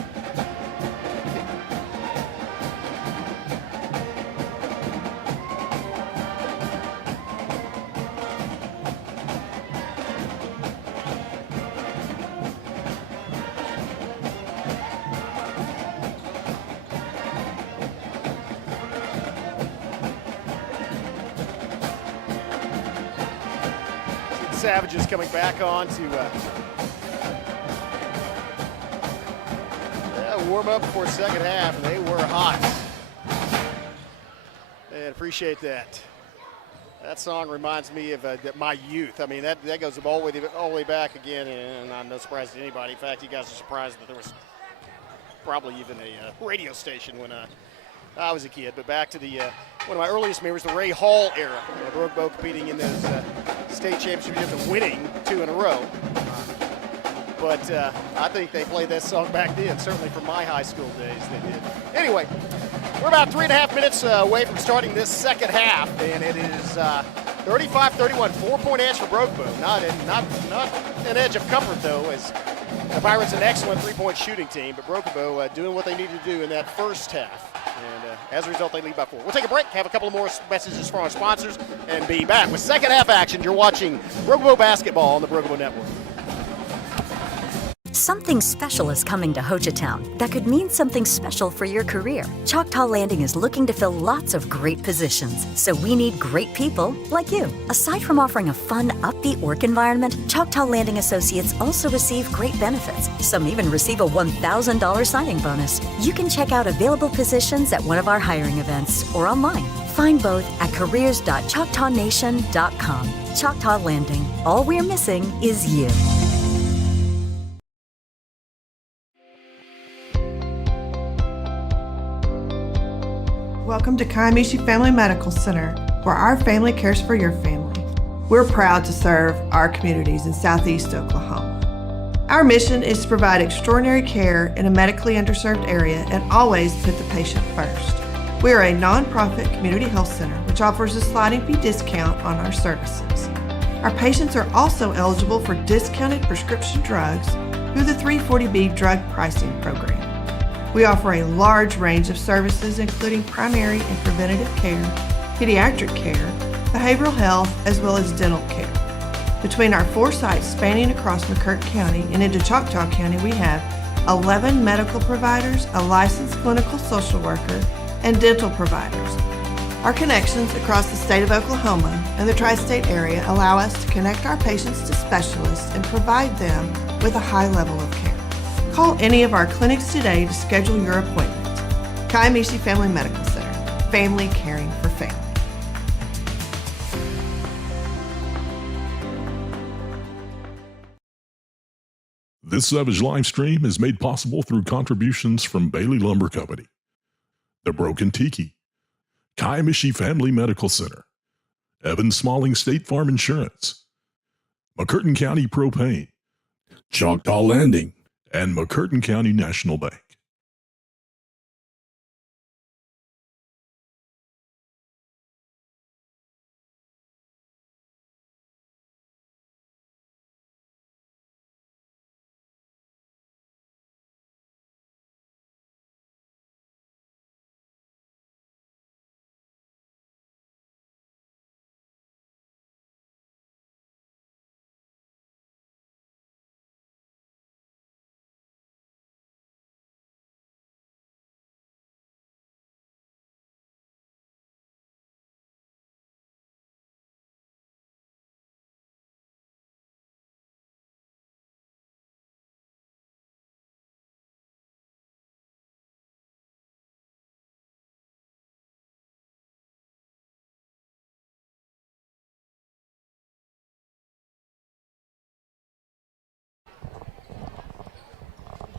Savages coming back on to warm up before second half, and they were hot. And appreciate that. That song reminds me of my youth. I mean, that goes all the way back again, and I'm no surprise to anybody. In fact, you guys are surprised that there was probably even a radio station when I was a kid. But back to the one of my earliest memories, the Ray Hall era. Brookbo competing in those state championships and winning 2 in a row. But I think they played that song back then. Certainly from my high school days, they did. Anyway, we're about 3.5 minutes away from starting this second half, and it is 35-31, 4-point edge for Brookbo. Not an edge of comfort, though, as the Pirates an excellent 3-point shooting team, but Brookbo doing what they needed to do in that first half. And as a result, they lead by 4. We'll take a break, have a couple of more messages from our sponsors, and be back with second half action. You're watching Brookbo basketball on the Brookbo Network. Something special is coming to Hochatown that could mean something special for your career. Choctaw Landing is looking to fill lots of great positions, so we need great people like you. Aside from offering a fun, upbeat work environment, Choctaw Landing Associates also receive great benefits. Some even receive a $1,000 signing bonus. You can check out available positions at one of our hiring events or online. Find both at careers.choctawnation.com. Choctaw Landing. All we're missing is you. Welcome to Kiamichi Family Medical Center, where our family cares for your family. We're proud to serve our communities in Southeast Oklahoma. Our mission is to provide extraordinary care in a medically underserved area and always put the patient first. We are a nonprofit community health center which offers a sliding fee discount on our services. Our patients are also eligible for discounted prescription drugs through the 340B drug pricing program. We offer a large range of services including primary and preventative care, pediatric care, behavioral health, as well as dental care. Between our 4 sites spanning across McCurtain County and into Choctaw County, we have 11 medical providers, a licensed clinical social worker, and dental providers. Our connections across the state of Oklahoma and the tri-state area allow us to connect our patients to specialists and provide them with a high level of care. Call any of our clinics today to schedule your appointment. Kiamichi Family Medical Center, family caring for family. This Savage live stream is made possible through contributions from Bailey Lumber Company, The Broken Tiki, Kiamichi Family Medical Center, Evan Smalling State Farm Insurance, McCurtain County Propane, Choctaw Landing, and McCurtain County National Bank.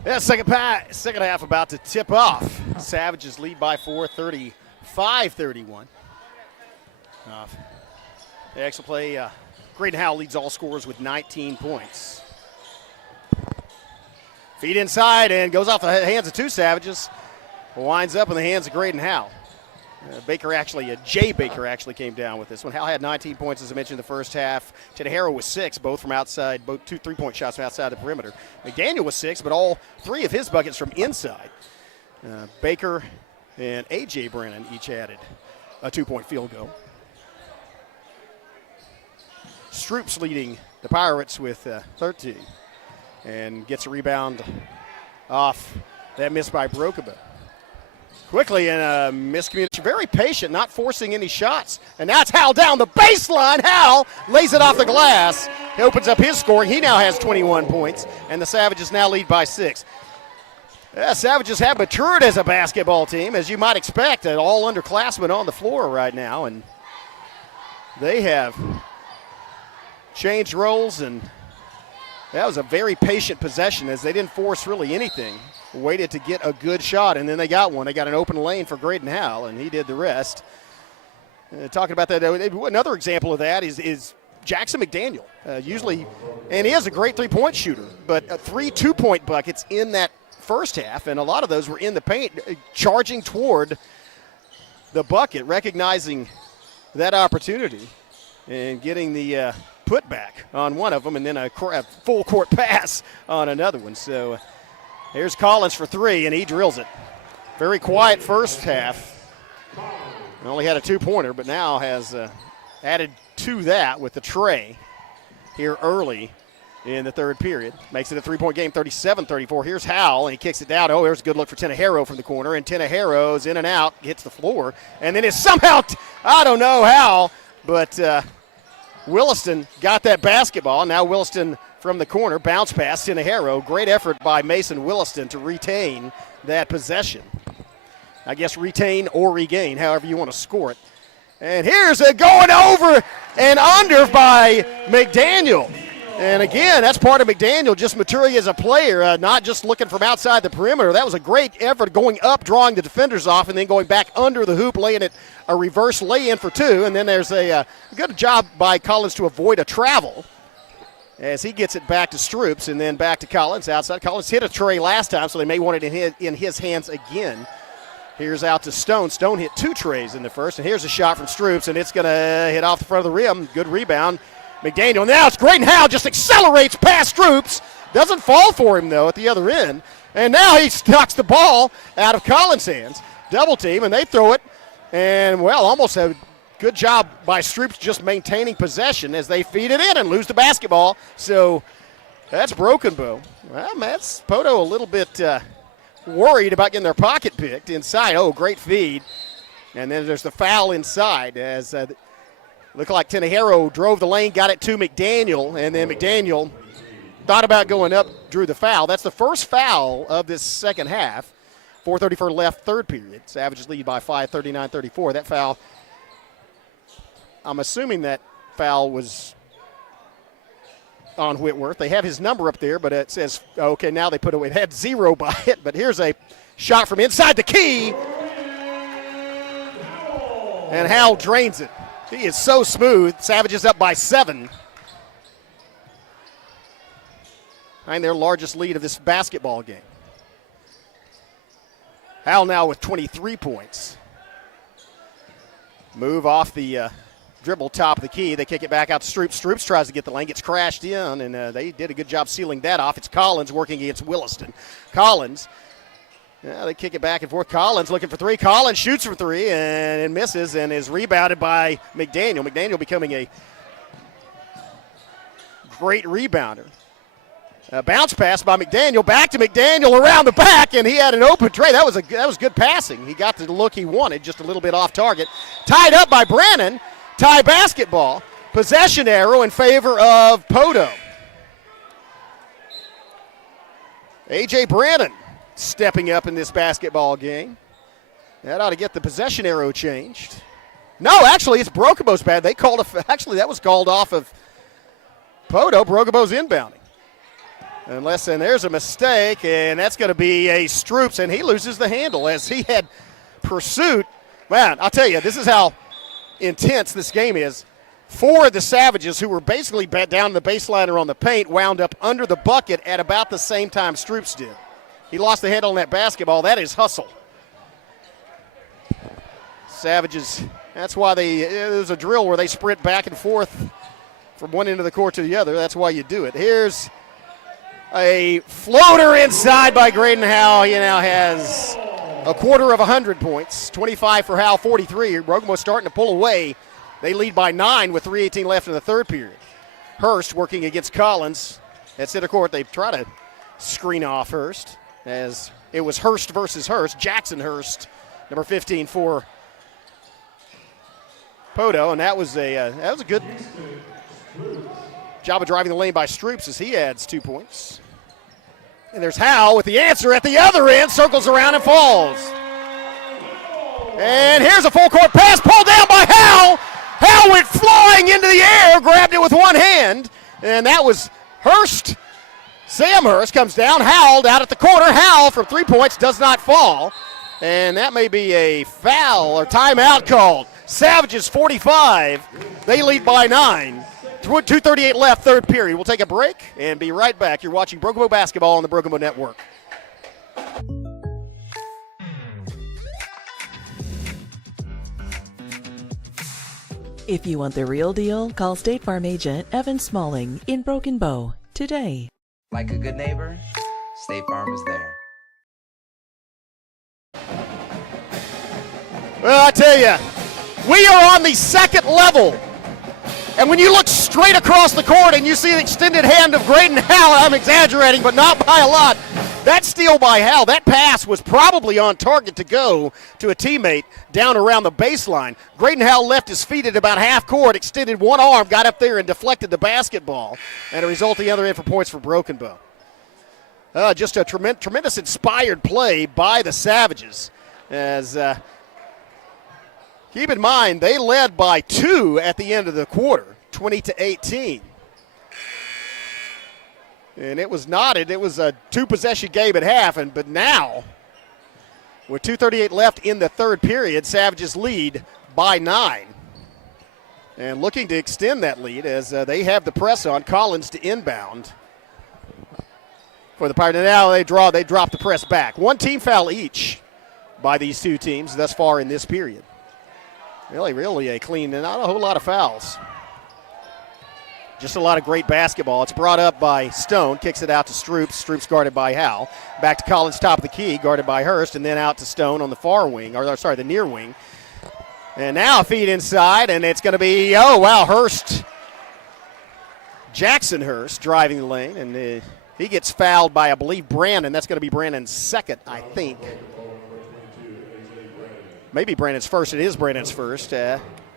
Yeah, second half about to tip off. Savages lead by 4, 35-31. The extra play, Graydon Howell leads all scorers with 19 points. Feed inside and goes off the hands of 2 Savages. Winds up in the hands of Graydon Howell. Jay Baker actually came down with this one. Hal had 19 points, as I mentioned, in the first half. Tedahara was 6, both from outside, both 2 3-point shots from outside the perimeter. McDaniel was 6, but all 3 of his buckets from inside. Baker and A.J. Brennan each added a 2-point field goal. Stroups leading the Pirates with 13 and gets a rebound off that miss by Brookabo. Quickly in a miscommunication, very patient, not forcing any shots. And that's Hal down the baseline. Hal lays it off the glass. He opens up his scoring. He now has 21 points, and the Savages now lead by 6. Savages have matured as a basketball team, as you might expect, all underclassmen on the floor right now. And they have changed roles, and that was a very patient possession as they didn't force really anything. waited to get a good shot, and then they got one. They got an open lane for Graydon Howell, and he did the rest. Talking about that, another example of that is Jackson McDaniel. Usually, and he is a great three-point shooter, but 3 2-point buckets in that first half, and a lot of those were in the paint, charging toward the bucket, recognizing that opportunity and getting the putback on one of them, and then a full-court pass on another one. So here's Collins for 3, and he drills it. Very quiet first half. Only had a 2-pointer, but now has added to that with the tray here early in the third period. Makes it a 3-point game, 37-34. Here's Howell, and he kicks it down. Oh, there's a good look for Tenejero from the corner, and Tenejero's in and out, hits the floor, and then is somehow, I don't know how, but Williston got that basketball. Now Williston from the corner, bounce pass, Tenejero. Great effort by Mason Williston to retain that possession. I guess retain or regain, however you want to score it. And here's a going over and under by McDaniel. And again, that's part of McDaniel just maturing as a player, not just looking from outside the perimeter. That was a great effort going up, drawing the defenders off, and then going back under the hoop, laying it a reverse lay-in for 2. And then there's a good job by Collins to avoid a travel as he gets it back to Stroups and then back to Collins outside. Collins hit a tray last time, so they may want it in his hands again. Here's out to Stone. Stone hit 2 trays in the first, and here's a shot from Stroups, and it's going to hit off the front of the rim. Good rebound. McDaniel. Now it's Graydon Howell, just accelerates past Stroups. Doesn't fall for him, though, at the other end. And now he knocks the ball out of Collins' hands. Double team, and they throw it. And, well, almost a good job by Stroups just maintaining possession as they feed it in and lose the basketball. So that's Broken Bow. Well, that's Poteau a little bit worried about getting their pocket picked inside. Oh, great feed. And then there's the foul inside as looked like Tenejero drove the lane, got it to McDaniel, and then McDaniel thought about going up, drew the foul. That's the first foul of this second half. 4:34 left, third period. Savages lead by 5, 39-34. That foul, I'm assuming that foul was on Whitworth. They have his number up there, but it says, okay, now they put it, had 0 by it, but here's a shot from inside the key, and Howell drains it. He is so smooth. Savages up by 7. And their largest lead of this basketball game. Howell now with 23 points. Move off the dribble top of the key. They kick it back out to Stroups. Stroups tries to get the lane, gets crashed in, and they did a good job sealing that off. It's Collins working against Williston. Collins, they kick it back and forth. Collins looking for 3. Collins shoots for 3 and misses and is rebounded by McDaniel. McDaniel becoming a great rebounder. A bounce pass by McDaniel, back to McDaniel around the back, and he had an open tray. That was good passing. He got the look he wanted, just a little bit off target. Tied up by Brannon. Tie basketball. Possession arrow in favor of Poteau. A.J. Brannon stepping up in this basketball game. That ought to get the possession arrow changed. No, actually, it's Brokabo's bad. They called actually, that was called off of Poteau. Brokabo's inbounding. And there's a mistake, and that's going to be a Stroups, and he loses the handle as he had pursuit. Man, I'll tell you, this is how intense this game is. 4 of the Savages, who were basically down the baseline or on the paint, wound up under the bucket at about the same time Stroups did. He lost the handle on that basketball. That is hustle. Savages, that's why there's a drill where they sprint back and forth from one end of the court to the other. That's why you do it. Here's a floater inside by Graydon Howell. He now has a quarter of 100 points. 25 for Howell, 43. Rogumo's starting to pull away. They lead by 9 with 3:18 left in the third period. Hurst working against Collins at center court. They try to screen off Hurst as it was Hurst versus Hurst. Jackson Hurst, number 15 for Poteau, and that was a good job of driving the lane by Stroups as he adds 2 points. And there's Howell with the answer at the other end, circles around and falls. And here's a full court pass pulled down by Howell. Howell went flying into the air, grabbed it with one hand, and that was Hurst Sam Hurst comes down. Howell out at the corner. Howell from 3 points does not fall. And that may be a foul or timeout called. Savages 45. They lead by 9. 2:38 left, third period. We'll take a break and be right back. You're watching Broken Bow Basketball on the Broken Bow Network. If you want the real deal, call State Farm agent Evan Smalling in Broken Bow today. Like a good neighbor, State Farm is there. Well, I tell you, we are on the second level. And when you look straight across the court and you see the extended hand of Graydon Howell, I'm exaggerating, but not by a lot. That steal by Howell, that pass was probably on target to go to a teammate down around the baseline. Graydon Howell left his feet at about half court, extended one arm, got up there and deflected the basketball, and a result the other end for points for Broken Bow. Just a tremendous inspired play by the Savages. As keep in mind, they led by 2 at the end of the quarter, 20-18. And it was knotted. It was a 2-possession game at half. But now, with 2:38 left in the third period, Savages lead by 9. And looking to extend that lead as they have the press on. Collins to inbound for the Pirates. Now they drop the press back. 1 team foul each by these two teams thus far in this period. Really a clean, not a whole lot of fouls. Just a lot of great basketball. It's brought up by Stone, kicks it out to Stroups. Stroups guarded by Howell. Back to Collins, top of the key, guarded by Hurst, and then out to Stone on the far wing, the near wing. And now a feed inside, and it's going to be, Hurst. Jackson Hurst driving the lane, and he gets fouled by, I believe, Brandon. That's going to be Brandon's second, I think. Maybe Brandon's first. It is Brandon's first,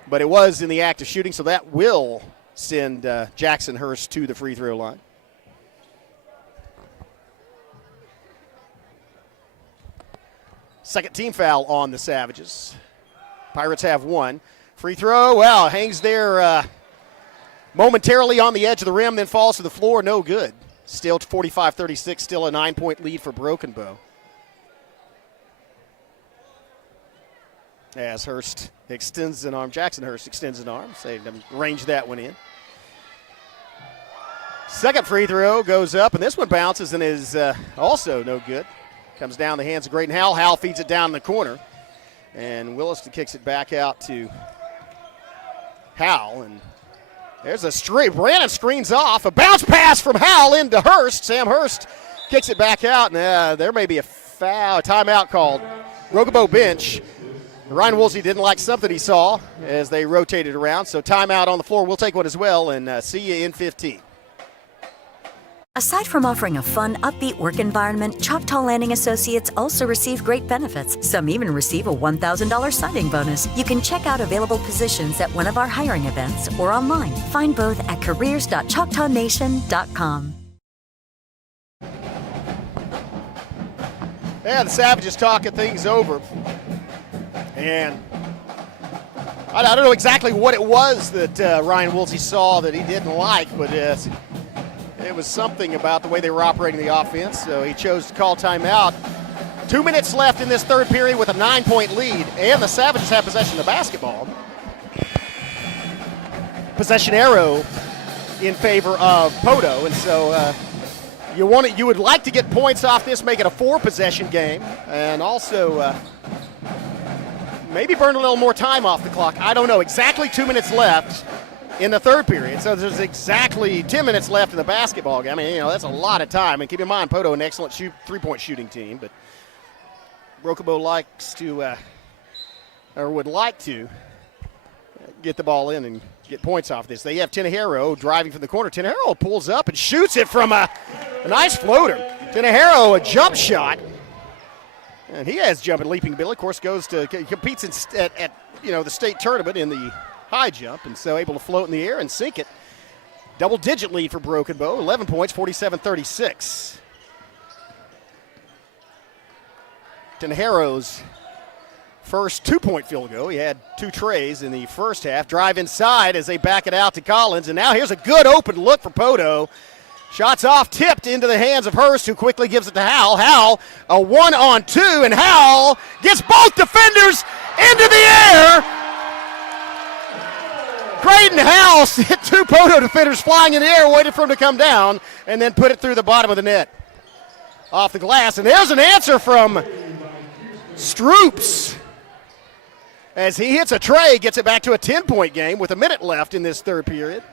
but it was in the act of shooting, so that will send Jackson Hurst to the free throw line. Second team foul on the Savages. Pirates have 1. Free throw, hangs there momentarily on the edge of the rim, then falls to the floor, no good. Still 45-36, still a 9-point lead for Broken Bow. As Hurst extends an arm, Jackson Hurst extends an arm, saved him, range that one in. Second free throw goes up, and this one bounces and is also no good. Comes down the hands of Graydon Howell. Howell feeds it down in the corner, and Williston kicks it back out to Howell. And there's a straight. Brandon screens off. A bounce pass from Howell into Hurst. Sam Hurst kicks it back out, and there may be a foul, timeout called. Broken Bow bench. Ryan Woolsey didn't like something he saw as they rotated around, so timeout on the floor. We'll take one as well, and see you in 15. Aside from offering a fun, upbeat work environment, Choctaw Landing Associates also receive great benefits. Some even receive a $1,000 signing bonus. You can check out available positions at one of our hiring events or online. Find both at careers.choctawnation.com. Yeah, the Savages talking things over. And I don't know exactly what it was that Ryan Woolsey saw that he didn't like, but it was something about the way they were operating the offense, so he chose to call timeout. 2 minutes left in this third period with a 9-point lead, and the Savages have possession of the basketball. Possession arrow in favor of Poteau, and so you would like to get points off this, make it a 4-possession game, and also maybe burn a little more time off the clock. I don't know. Exactly 2 minutes left in the third period. So there's exactly 10 minutes left in the basketball game. I mean, that's a lot of time. And keep in mind, Poteau, an excellent three-point shooting team, but Broken Bow likes to, or would like to, get the ball in and get points off this. They have Tenejero driving from the corner. Tenejero pulls up and shoots it from a nice floater. Tenejero, a jump shot. And he has jumping, leaping ability. Of course, he competes at the state tournament in the high jump, and so able to float in the air and sink it. Double-digit lead for Broken Bow, 11 points, 47-36. Tenejero's first 2-point field goal. He had 2 trays in the first half. Drive inside as they back it out to Collins, and now here's a good open look for Poteau. Shots off, tipped into the hands of Hurst, who quickly gives it to Howell. Howell, a 1-on-2, and Howell gets both defenders into the air. Graydon Howell hit 2 Poteau defenders flying in the air, waited for him to come down, and then put it through the bottom of the net. Off the glass, and there's an answer from Stroops. As he hits a tray, gets it back to a 10-point game with a minute left in this third period.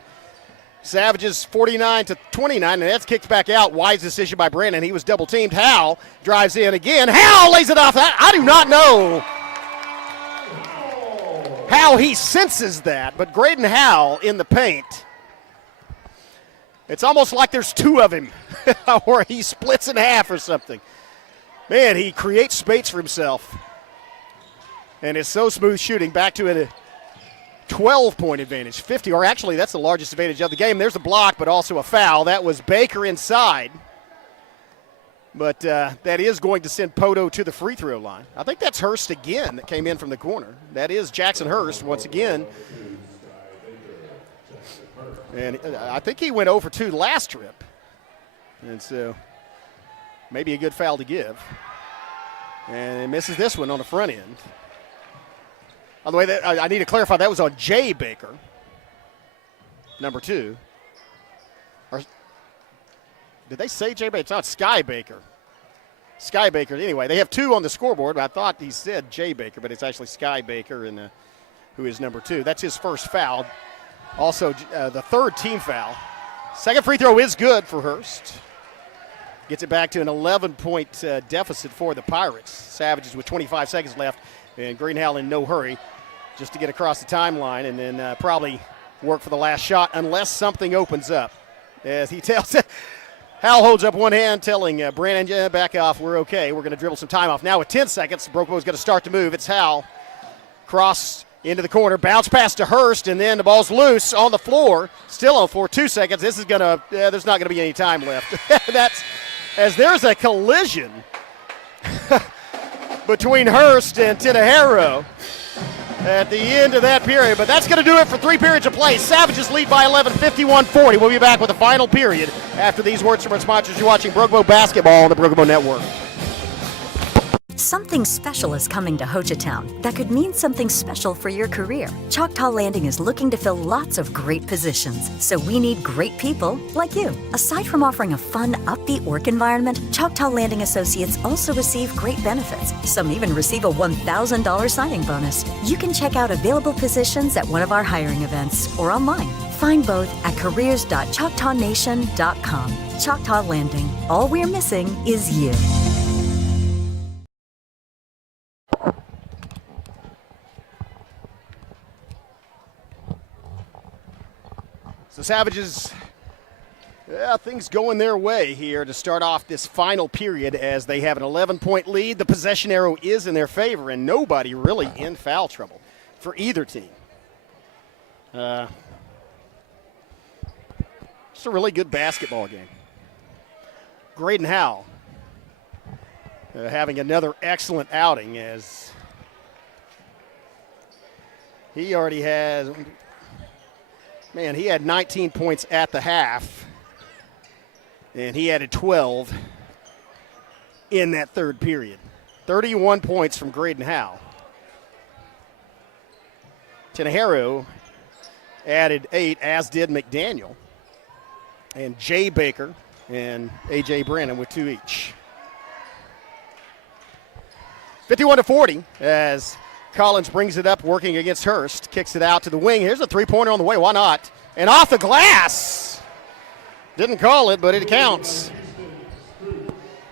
Savages 49-29, and that's kicked back out. Wise decision by Brandon. He was double teamed. Howell drives in again. Howell lays it off. I do not know how he senses that, but Graydon Howell in the paint. It's almost like there's 2 of him, or he splits in half or something. Man, he creates space for himself. And it's so smooth shooting, back to a 12-point advantage, 50, or actually that's the largest advantage of the game. There's a block, but also a foul. That was Baker inside. But that is going to send Poteau to the free throw line. I think that's Hurst again that came in from the corner. That is Jackson Hurst once again. And I think he went 0 for 2 last trip. And so maybe a good foul to give. And he misses this one on the front end. By the way, I need to clarify, that was on Jay Baker, number 2. Or did they say Jay Baker? It's not Sky Baker. Sky Baker. Anyway, they have 2 on the scoreboard, but I thought he said Jay Baker, but it's actually Sky Baker, and who is number 2. That's his first foul. Also, the third team foul. Second free throw is good for Hurst. Gets it back to an 11-point deficit for the Pirates. Savages with 25 seconds left, and Graydon Howell in no hurry just to get across the timeline and then probably work for the last shot unless something opens up. As he tells it, Howell holds up one hand telling Brandon, back off, we're okay. We're going to dribble some time off. Now with 10 seconds, Brokemo's going to start to move. It's Howell. Cross into the corner, bounce pass to Hurst, and then the ball's loose on the floor. Still on for 2 seconds. This is going to, there's not going to be any time left. That's, as there's a collision between Hurst and Tinahero at the end of that period. But that's going to do it for 3 periods of play. Savages lead by 11, 51-40. We'll be back with the final period after these words from our sponsors. You're watching Brookmo Basketball on the Brookmo Network. Something special is coming to Hochatown that could mean something special for your career. Choctaw Landing is looking to fill lots of great positions, so we need great people like you. Aside from offering a fun, upbeat work environment, Choctaw Landing Associates also receive great benefits. Some even receive a $1,000 signing bonus. You can check out available positions at one of our hiring events or online. Find both at careers.choctawnation.com. Choctaw Landing. All we're missing is you. So Savages, things going their way here to start off this final period as they have an 11-point lead. The possession arrow is in their favor, and nobody really in foul trouble for either team. Just a really good basketball game. Graydon Howell having another excellent outing as he already has – man, he had 19 points at the half, and he added 12 in that third period. 31 points from Graydon Howell. Tinahero added 8, as did McDaniel, and Jay Baker and A.J. Brandon with 2 each. 51-40 as Collins brings it up, working against Hurst, kicks it out to the wing. Here's a three-pointer on the way. Why not? And off the glass. Didn't call it, but it counts.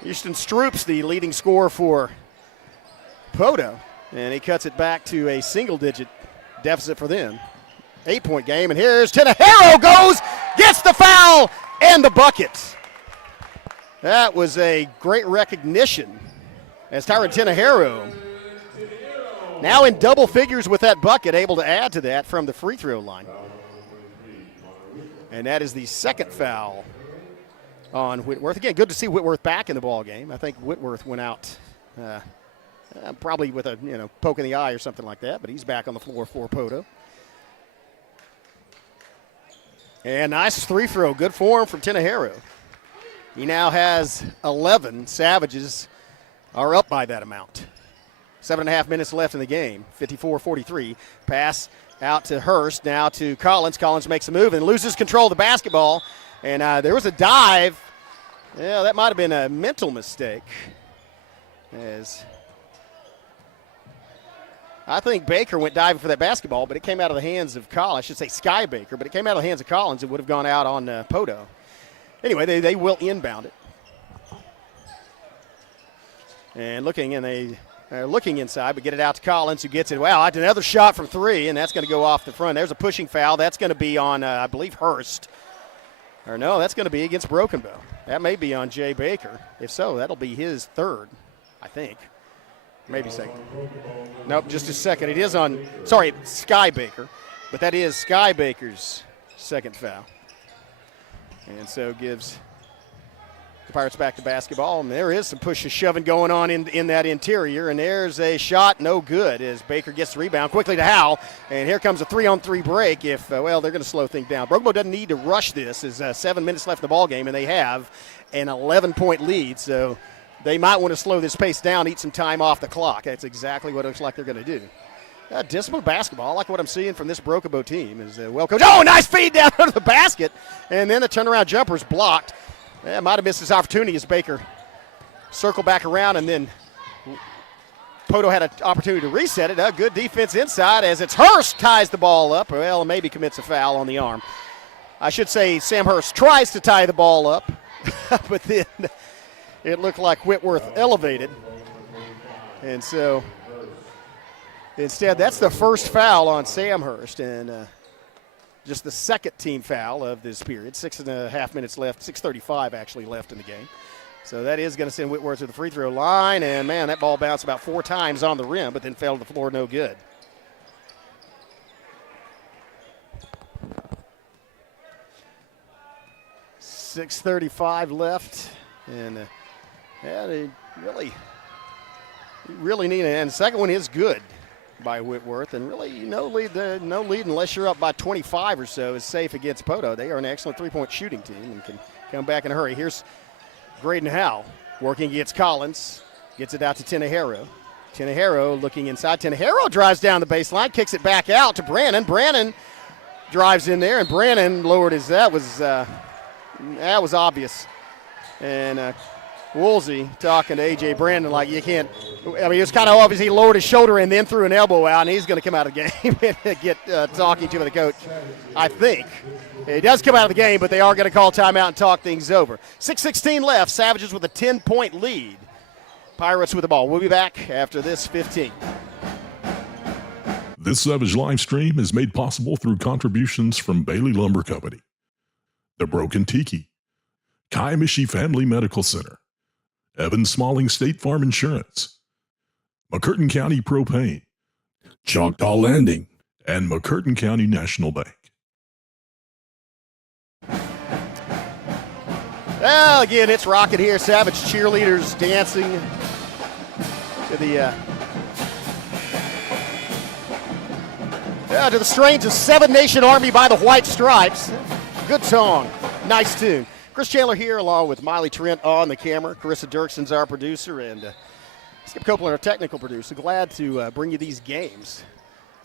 Houston Stroops, the leading scorer for Poteau, and he cuts it back to a single-digit deficit for them. 8-point game, and here's Tinahero goes, gets the foul, and the bucket. That was a great recognition as Tyron Tinahero, now in double figures with that bucket, able to add to that from the free throw line. And that is the second foul on Whitworth. Again, good to see Whitworth back in the ball game. I think Whitworth went out probably with a poke in the eye or something like that, but he's back on the floor for Poteau. And nice free throw. Good form from Tenejero. He now has 11. Savages are up by that amount. 7.5 minutes left in the game. 54-43. Pass out to Hurst. Now to Collins. Collins makes a move and loses control of the basketball. And there was a dive. Yeah, that might have been a mental mistake. As I think Baker went diving for that basketball, but it came out of the hands of Collins. I should say Sky Baker, but it came out of the hands of Collins. It would have gone out on Poteau. Anyway, they will inbound it. And they're looking inside, but get it out to Collins, who gets it. Wow, another shot from three, and that's going to go off the front. There's a pushing foul. That's going to be on, I believe, Hurst. Or no, that's going to be against Broken Bow. That may be on Jay Baker. If so, that'll be his third, I think. Maybe second. Nope, just a second. It is on, Sky Baker. But that is Sky Baker's second foul. And so gives the Pirates back to basketball. And there is some push and shoving going on in that interior. And there's a shot, no good, as Baker gets the rebound quickly to Howell. And here comes a 3-on-3 break. They're going to slow things down. Broken Bow doesn't need to rush this. There's 7 minutes left in the ball game, and they have an 11-point lead. So they might want to slow this pace down, eat some time off the clock. That's exactly what it looks like they're going to do. Disciplined basketball. I like what I'm seeing from this Broken Bow team. Is well coached. Oh, nice feed down under the basket. And then the turnaround jumper is blocked. Might have missed his opportunity as Baker circled back around, and then Poteau had an opportunity to reset it. Good defense inside as it's Hurst ties the ball up. Well, maybe commits a foul on the arm. I should say Sam Hurst tries to tie the ball up, but then it looked like Whitworth elevated. And so instead, that's the first foul on Sam Hurst, and just the second team foul of this period. 6.5 minutes left, 6:35 actually left in the game. So that is going to send Whitworth to the free throw line, and man, that ball bounced about 4 times on the rim, but then fell to the floor, no good. .635 left, and they really need it. And the second one is good by Whitworth, and really no lead unless you're up by 25 or so is safe against Poteau. They are an excellent three-point shooting team and can come back in a hurry. Here's Graydon Howell working against Collins, gets it out to Tenejero. Tenejero looking inside. Tenejero drives down the baseline, kicks it back out to Brannon. Brannon drives in there, and Brannon lowered his. That was obvious. And Woolsey talking to A.J. Brandon like you can't. I mean, it was kind of obvious he lowered his shoulder and then threw an elbow out, and he's going to come out of the game and get talking to the coach, I think. He does come out of the game, but they are going to call timeout and talk things over. 6:16 left. Savages with a 10-point lead. Pirates with the ball. We'll be back after this 15. This Savage live stream is made possible through contributions from Bailey Lumber Company, The Broken Tiki, Kaimishi Family Medical Center, Evan Smalling State Farm Insurance, McCurtain County Propane, Choctaw Landing, and McCurtain County National Bank. Well, again, it's rocking here. Savage cheerleaders dancing to the strains of Seven Nation Army by the White Stripes. Good song. Nice tune. Chris Chandler here along with Miley Trent on the camera. Carissa Dirkson's our producer, and Skip Copeland, our technical producer. Glad to bring you these games.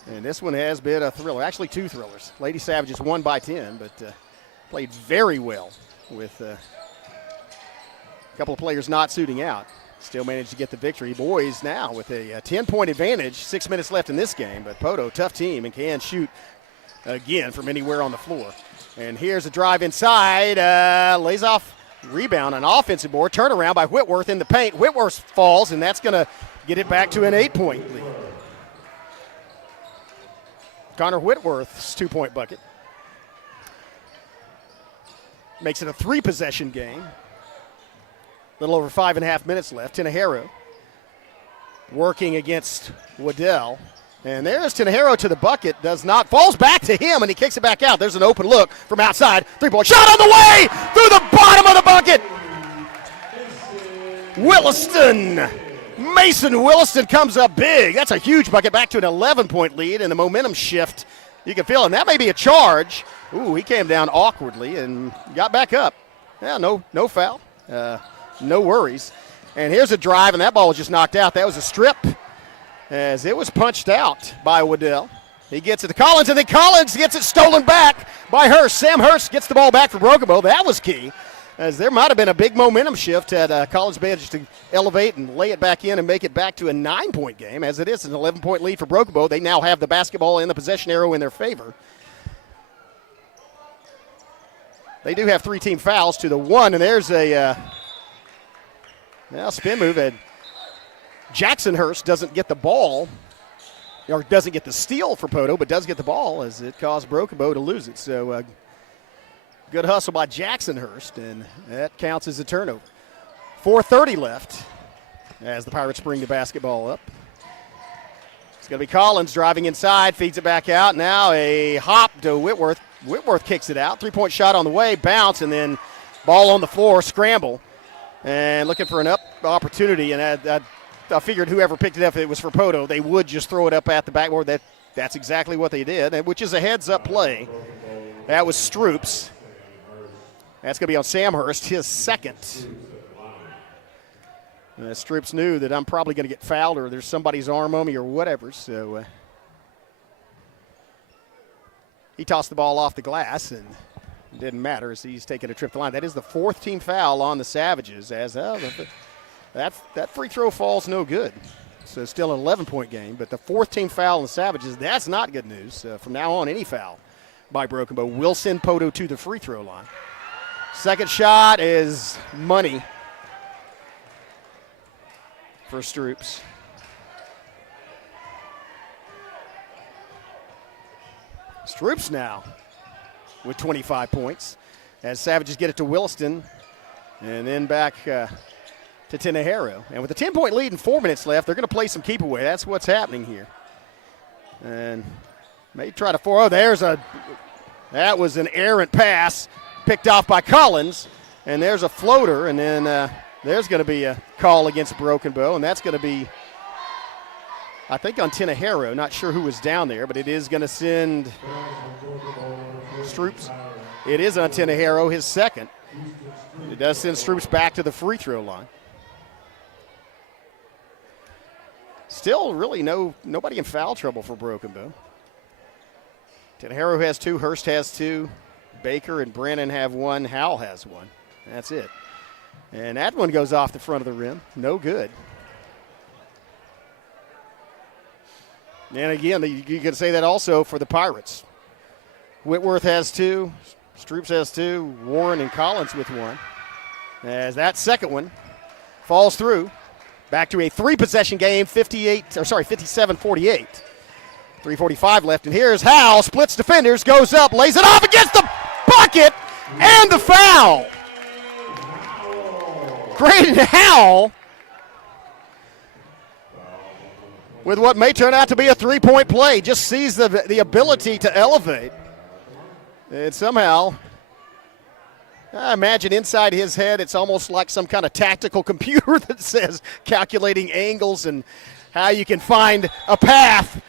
And this one has been a thriller. Actually, 2 thrillers. Lady Savages won by 10, but played very well with a couple of players not suiting out. Still managed to get the victory. Boys now with a 10-point advantage. 6 minutes left in this game, but Poteau, tough team, and can shoot again from anywhere on the floor. And here's a drive inside, lays off, rebound, an offensive board, turnaround by Whitworth in the paint. Whitworth falls, and that's going to get it back to an 8-point lead. Connor Whitworth's 2-point bucket makes it a 3-possession game. A little over 5.5 minutes left. Tenejero working against Waddell. And there's Tenejero to the bucket. Falls back to him, and he kicks it back out. There's an open look from outside. 3-point shot on the way through the bottom of the bucket. Williston. Mason Williston comes up big. That's a huge bucket, back to an 11-point lead, and the momentum shift You can feel it. And that may be a charge. Ooh, he came down awkwardly and got back up. Yeah, no foul. No worries. And here's a drive, and that ball was just knocked out. That was a strip as it was punched out by Waddell. He gets it to Collins, and then Collins gets it stolen back by Hurst. Sam Hurst gets the ball back for Broken Bow. That was key, as there might have been a big momentum shift had Collins managed to elevate and lay it back in and make it back to a 9-point game, as it is an 11-point lead for Broken Bow. They now have the basketball and the possession arrow in their favor. They do have 3 team fouls to the 1, and there's a spin move. And Jackson Hurst doesn't get the ball, or doesn't get the steal for Poteau, but does get the ball as it caused Broken Bow to lose it. So good hustle by Jackson Hurst, and that counts as a turnover. 4:30 left as the Pirates bring the basketball up. It's going to be Collins driving inside, feeds it back out. Now a hop to Whitworth. Whitworth kicks it out. 3-point shot on the way, bounce, and then ball on the floor, scramble. And looking for an up opportunity, and I figured whoever picked it up, if it was for Poteau, they would just throw it up at the backboard. That's exactly what they did, which is a heads-up play. That was Stroops. That's going to be on Sam Hurst, his second. Stroops knew that I'm probably going to get fouled or there's somebody's arm on me or whatever, so he tossed the ball off the glass, and it didn't matter as he's taking a trip to the line. That is the 4th team foul on the Savages, as that free throw falls no good. So still an 11-point game, but the 4th team foul on the Savages, that's not good news. From now on, any foul by Broken Bow will send Poteau to the free throw line. Second shot is money for Stroops. Stroops now with 25 points as Savages get it to Williston and then back to Tenejero. And with a 10-point lead and 4 minutes left, they're going to play some keep away. That's what's happening here. And may try to that was an errant pass picked off by Collins, and there's a floater, and then there's going to be a call against Broken Bow, and that's going to be, I think, on Tenejero. Not sure who was down there, but it is going to send Stroops. It is on Tenejero, his second. It does send Stroops back to the free throw line. Still really nobody in foul trouble for Broken Bow. Tenejero has 2, Hurst has 2, Baker and Brennan have 1, Howell has 1. That's it. And that one goes off the front of the rim. No good. And again, you can say that also for the Pirates. Whitworth has 2, Stroops has 2, Warren and Collins with 1. As that second one falls through. Back to a 3-possession game, 57-48. 3:45 left, and here's Howell, splits defenders, goes up, lays it off against the bucket, and the foul. Graydon Howell with what may turn out to be a 3-point play, just sees the ability to elevate. And somehow, I imagine inside his head it's almost like some kind of tactical computer that says calculating angles and how you can find a path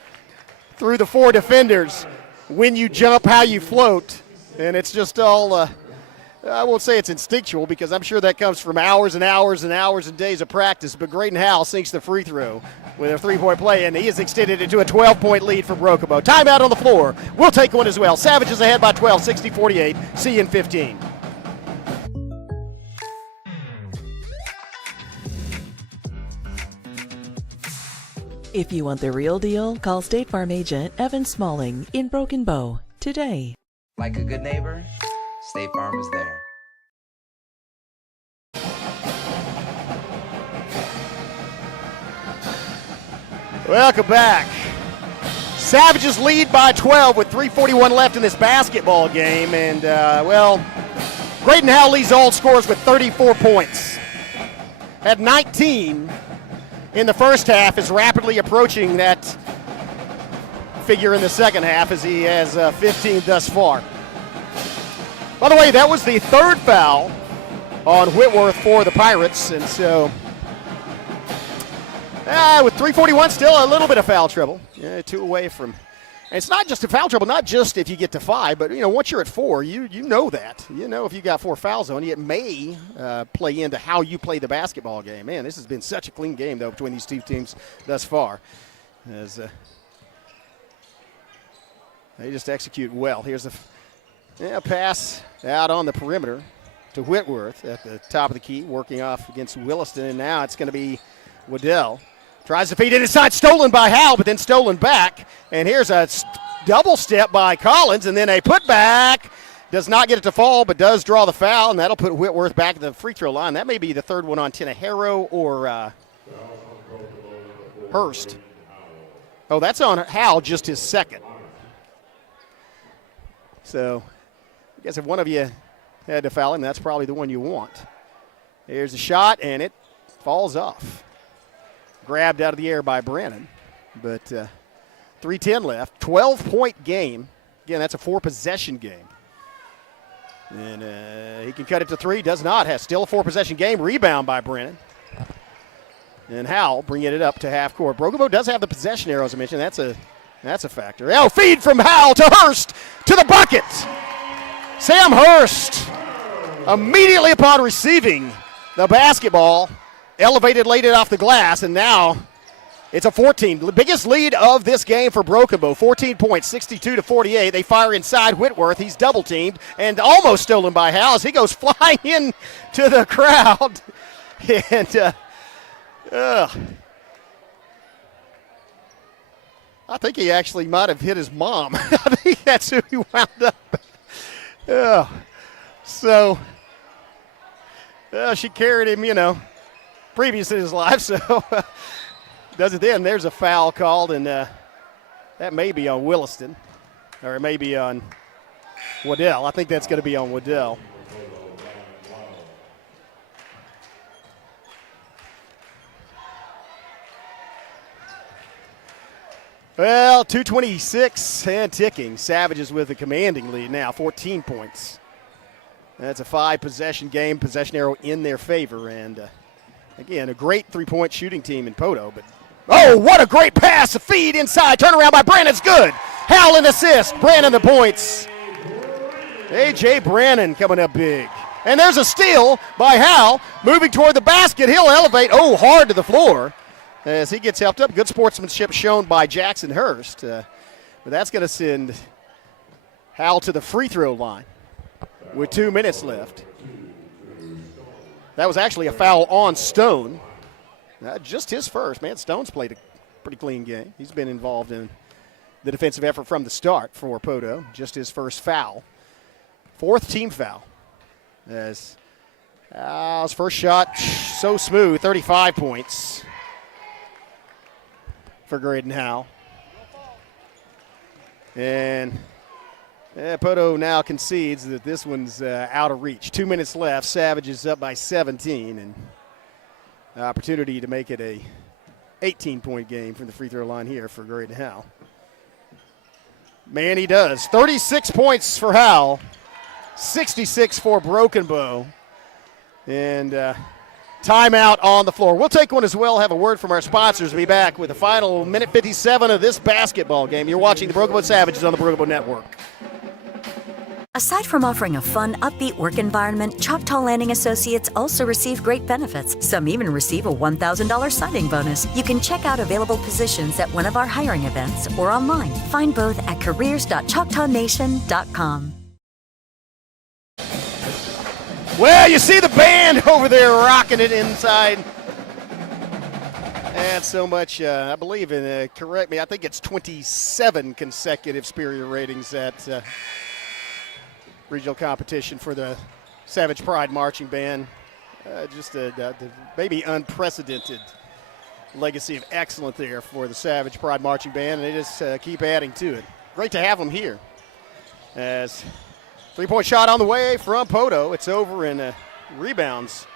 through the 4 defenders, when you jump, how you float. And it's just all, I won't say it's instinctual because I'm sure that comes from hours and hours and hours and days of practice, but Graydon Howell sinks the free throw with a 3-point play, and he has extended it to a 12-point lead for Broken Bow. Timeout on the floor. We'll take one as well. Savages ahead by 12, 60-48. See you in 15. If you want the real deal, call State Farm agent Evan Smalling in Broken Bow today. Like a good neighbor, State Farm is there. Welcome back. Savages lead by 12 with 3:41 left in this basketball game. And, Graydon Howell leads all scores with 34 points. Had 19 in the first half, is rapidly approaching that figure in the second half as he has 15 thus far. By the way, that was the 3rd foul on Whitworth for the Pirates, and so with 3:41 still a little bit of foul trouble. 2 away from And it's not just a foul trouble, not just if you get to 5, but, once you're at 4, you know that. If you got 4 fouls on you, it may play into how you play the basketball game. Man, this has been such a clean game, though, between these two teams thus far. As they just execute well. Here's a pass out on the perimeter to Whitworth at the top of the key, working off against Williston, and now it's going to be Waddell. Tries to feed it inside, stolen by Howell, but then stolen back. And here's a double step by Collins, and then a putback. Does not get it to fall, but does draw the foul, and that'll put Whitworth back at the free throw line. That may be the third one on Tinahero or Hurst. Oh, that's on Howell, just his second. So I guess if one of you had to foul him, that's probably the one you want. Here's a shot, and it falls off. Grabbed out of the air by Brannon, but 3:10 left. 12-point game. Again, that's a 4-possession game. And he can cut it to 3. Does not. Has still a 4-possession game. Rebound by Brannon. And Howell bringing it up to half court. Broken Bow does have the possession arrow, as I mentioned. That's a factor. Oh, feed from Howell to Hurst to the bucket. Sam Hurst, immediately upon receiving the basketball, elevated, laid it off the glass, and now it's a 14. The biggest lead of this game for Broken Bow, 14 points, 62-48. They fire inside Whitworth. He's double-teamed and almost stolen by Howell as he goes flying in to the crowd. And I think he actually might have hit his mom. I think that's who he wound up. So she carried him, previous in his life, so does it then. There's a foul called, and that may be on Williston, or it may be on Waddell. I think that's going to be on Waddell. Well, 2:26 and ticking. Savages with a commanding lead now, 14 points. That's a 5-possession game, possession arrow in their favor, and again, a great three-point shooting team in Poteau. But oh, what a great pass, a feed inside, turnaround by Brannon's good. Howell an assist, Brannon the points. A.J. Brannon coming up big. And there's a steal by Howell, moving toward the basket. He'll elevate, hard to the floor as he gets helped up. Good sportsmanship shown by Jackson Hurst. But that's going to send Howell to the free throw line with 2 minutes left. That was actually a foul on Stone. Just his first. Man, Stone's played a pretty clean game. He's been involved in the defensive effort from the start for Poteau. Just his first foul. 4th team foul. As his first shot, so smooth, 35 points for Graydon Howell. And Poteau now concedes that this one's out of reach. 2 minutes left. Savages up by 17, and opportunity to make it a 18-point game from the free throw line here for Graydon Howell. Man, he does. 36 points for Howell, 66 for Broken Bow, and timeout on the floor. We'll take one as well, have a word from our sponsors. We'll be back with the final minute 57 of this basketball game. You're watching the Broken Bow Savages on the Broken Bow Network. Aside from offering a fun, upbeat work environment, Choctaw Landing Associates also receive great benefits. Some even receive a $1,000 signing bonus. You can check out available positions at one of our hiring events or online. Find both at careers.choctawnation.com. Well, you see the band over there rocking it inside. And so much, I believe, in correct me, I think it's 27 consecutive Superior ratings at regional competition for the Savage Pride Marching Band. Just a maybe unprecedented legacy of excellence there for the Savage Pride Marching Band, and they just keep adding to it. Great to have them here. As three-point shot on the way from Poteau. It's over, and rebounds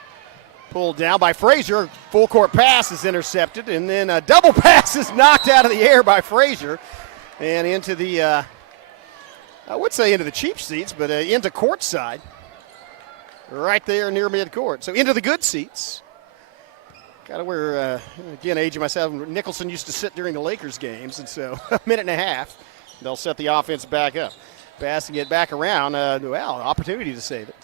pulled down by Frazier. Full court pass is intercepted, and then a double pass is knocked out of the air by Frazier and into the I would say into the cheap seats, but into courtside, right there near midcourt. So into the good seats. Kind of where, again, aging myself, Nicholson used to sit during the Lakers games, and so a minute and a half They'll set the offense back up. Passing it back around. Opportunity to save it.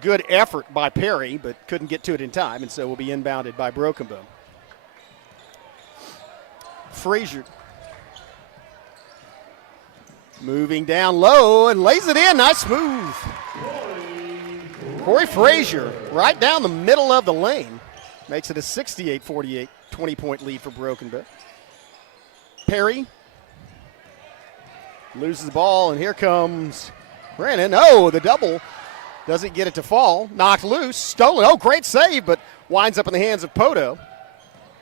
Good effort by Perry, but couldn't get to it in time, and so will be inbounded by Broken Bow. Frazier moving down low and lays it in. Nice move. Corey Frazier right down the middle of the lane. Makes it a 68-48 20-point lead for Broken Bow. Perry loses the ball, and here comes Brandon. Oh, the double. Doesn't get it to fall. Knocked loose. Stolen. Oh, great save, but winds up in the hands of Poteau.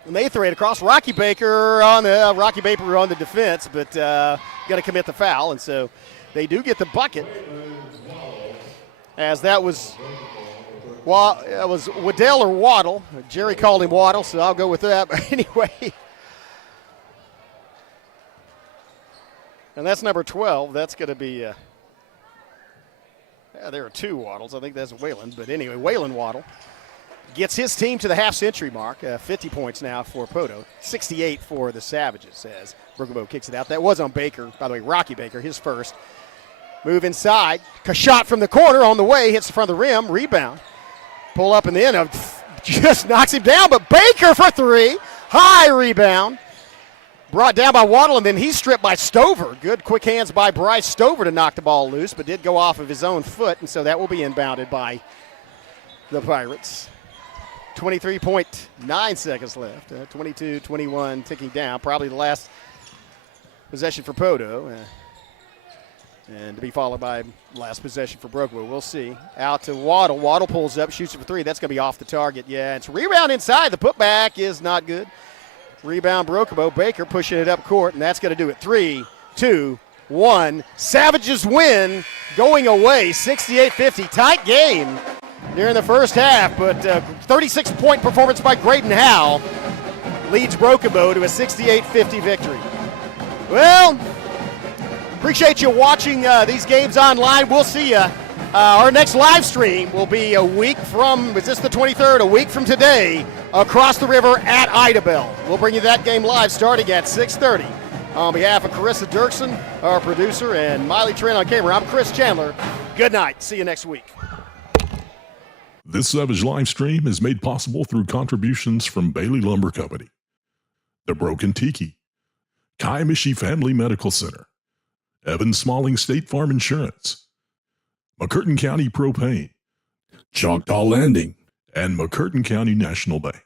And they throw it across. Rocky Baker on the defense, but going to commit the foul. And so they do get the bucket. As that was Waddell or Waddle. Jerry called him Waddle, so I'll go with that. But anyway. And that's number 12. That's going to be there are two Waddles. I think that's Wayland. But anyway, Wayland Waddle gets his team to the half-century mark. 50 points now for Poteau. 68 for the Savages as Broken Bow kicks it out. That was on Baker. By the way, Rocky Baker, his first. Move inside. Shot from the corner on the way. Hits the front of the rim. Rebound. Pull up in the end. Just knocks him down. But Baker for three. High rebound. Brought down by Waddle, and then he's stripped by Stover. Good quick hands by Bryce Stover to knock the ball loose, but did go off of his own foot, and so that will be inbounded by the Pirates. 23.9 seconds left. 22-21 ticking down. Probably the last possession for Poteau. And to be followed by last possession for Broken Bow. We'll see. Out to Waddle. Waddle pulls up, shoots it for three. That's going to be off the target. Yeah, it's a rebound inside. The putback is not good. Rebound Broken Bow. Baker pushing it up court, and that's going to do it. 3, 2, 1. Savages win going away. 68-50. Tight game during the first half, but 36-point performance by Graydon Howe leads Broken Bow to a 68-50 victory. Well, appreciate you watching these games online. We'll see you. Our next live stream will be a week from, is this the 23rd? A week from today, across the river at Idabel. We'll bring you that game live starting at 6:30. On behalf of Carissa Dirksen, our producer, and Miley Trent on camera, I'm Chris Chandler. Good night. See you next week. This Savage live stream is made possible through contributions from Bailey Lumber Company, The Broken Tiki, Kaimishi Family Medical Center, Evan Smalling State Farm Insurance, McCurtain County Propane, Choctaw Landing, and McCurtain County National Bank.